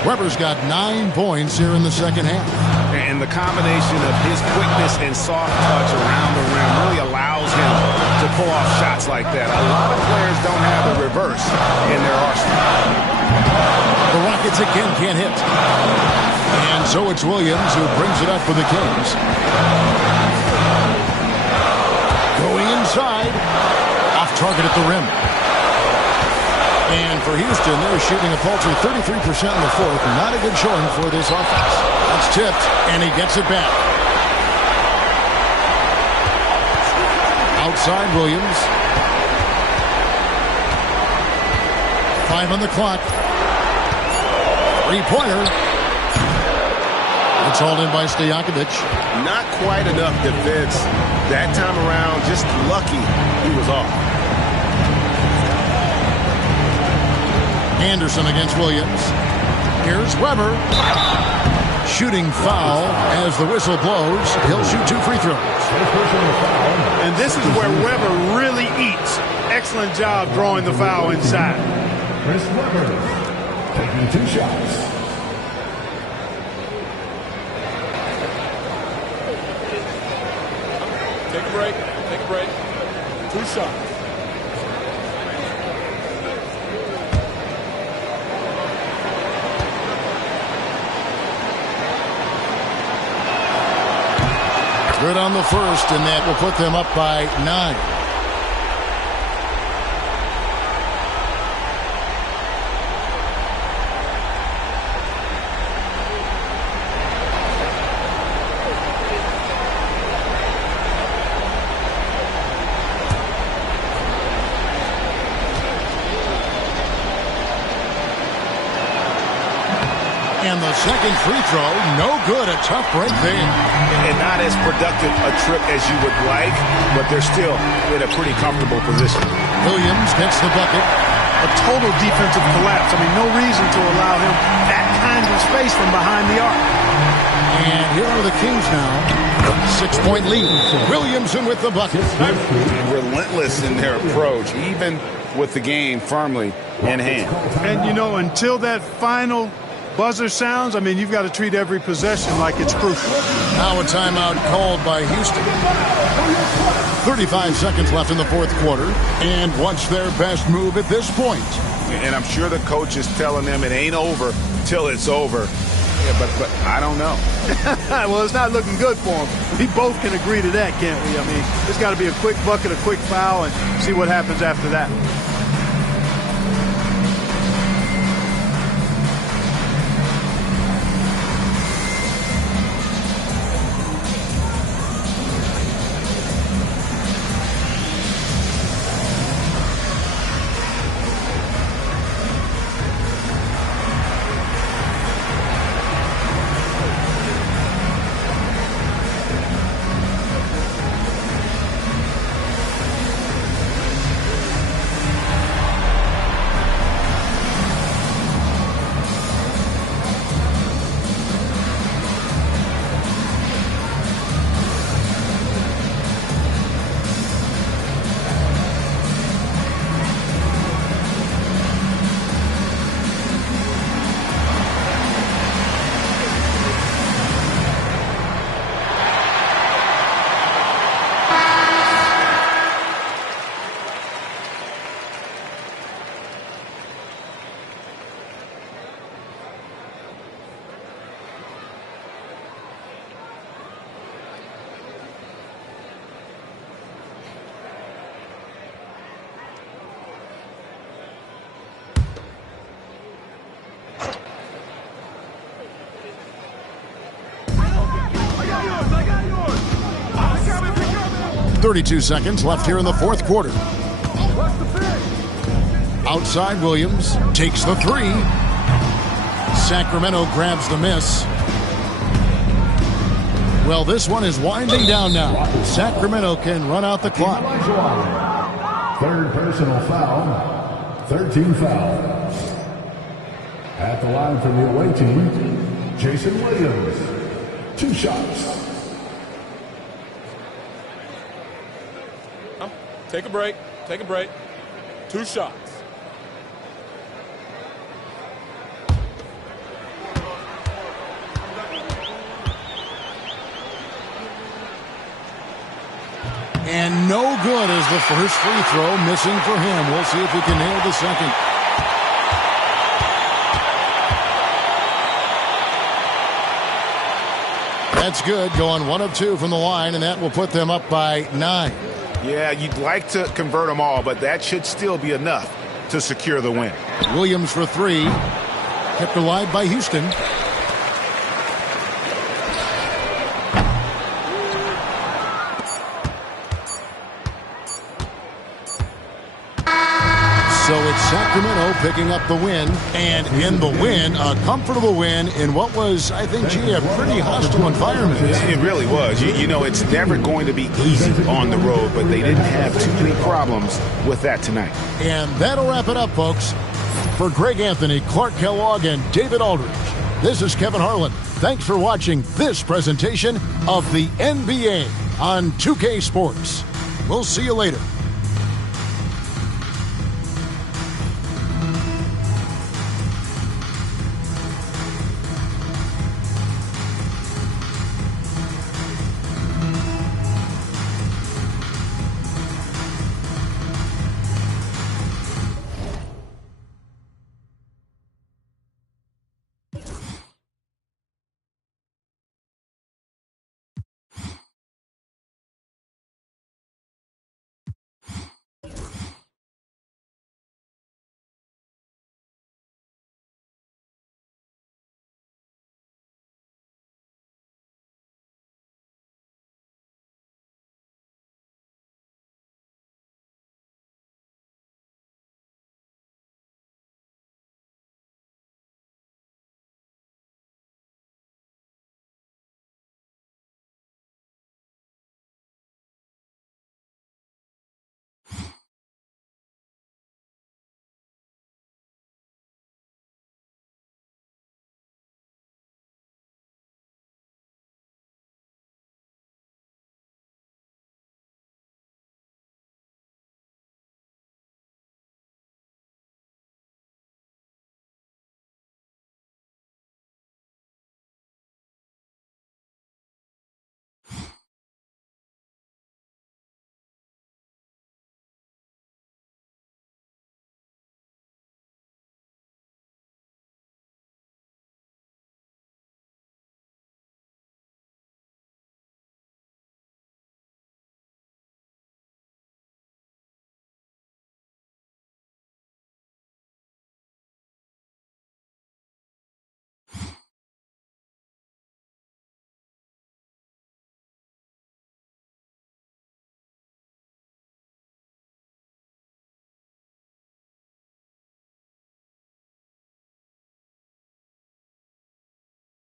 Weber's got 9 points here in the second half. And the combination of his quickness and soft touch around the rim really allows him to pull off shots like that. A lot of players don't have the reverse in their arsenal. The Rockets again can't hit. And so it's Williams who brings it up for the Kings. Going inside. Off target at the rim. And for Houston, they're shooting a paltry 33% in the fourth. Not a good showing for this offense. That's tipped, and he gets it back. Outside Williams. 5 on the clock. 3-pointer. It's hauled in by Stojakovic. Not quite enough defense. That time around, just lucky he was off. Anderson against Williams. Here's Weber. Shooting foul as the whistle blows. He'll shoot 2 free throws. And this is where Weber really eats. Excellent job drawing the foul inside. Chris Weber taking 2 shots. Take a break. Take a break. 2 shots. Good on the first, and that will put them up by 9. And the second free throw, no good. A tough break there. And not as productive a trip as you would like, but they're still in a pretty comfortable position. Williams gets the bucket. A total defensive collapse. I mean, no reason to allow him that kind of space from behind the arc. And here are the Kings now. 6-point lead. Williamson with the bucket. Relentless in their approach, even with the game firmly in hand. And, you know, until that final buzzer sounds, I mean, you've got to treat every possession like it's crucial. Now a timeout called by Houston. 35 seconds left in the fourth quarter. And what's their best move at this point? And I'm sure the coach is telling them it ain't over till it's over. Yeah, but I don't know. Well, it's not looking good for them. We both can agree to that, can't we? I mean, it's got to be a quick bucket, a quick foul, and see what happens after that. .32 seconds left here in the fourth quarter. Outside, Williams takes the three. Sacramento grabs the miss. Well, this one is winding down now. Sacramento can run out the clock. Third personal foul. 13 fouls. At the line from the away team, Jason Williams. 2 shots. Take a break. Take a break. 2 shots. And no good as the first free throw missing for him. We'll see if he can nail the second. That's good. Going 1 of 2 from the line, and that will put them up by 9. Yeah, you'd like to convert them all, but that should still be enough to secure the win. Williams for 3. Kept alive by Houston. So it's Sacramento picking up the win, and in the win, a comfortable win in what was, I think, a pretty hostile environment. It really was. You know, it's never going to be easy on the road, but they didn't have too many problems with that tonight. And that'll wrap it up, folks. For Greg Anthony, Clark Kellogg, and David Aldridge, this is Kevin Harlan. Thanks for watching this presentation of the NBA on 2K Sports. We'll see you later.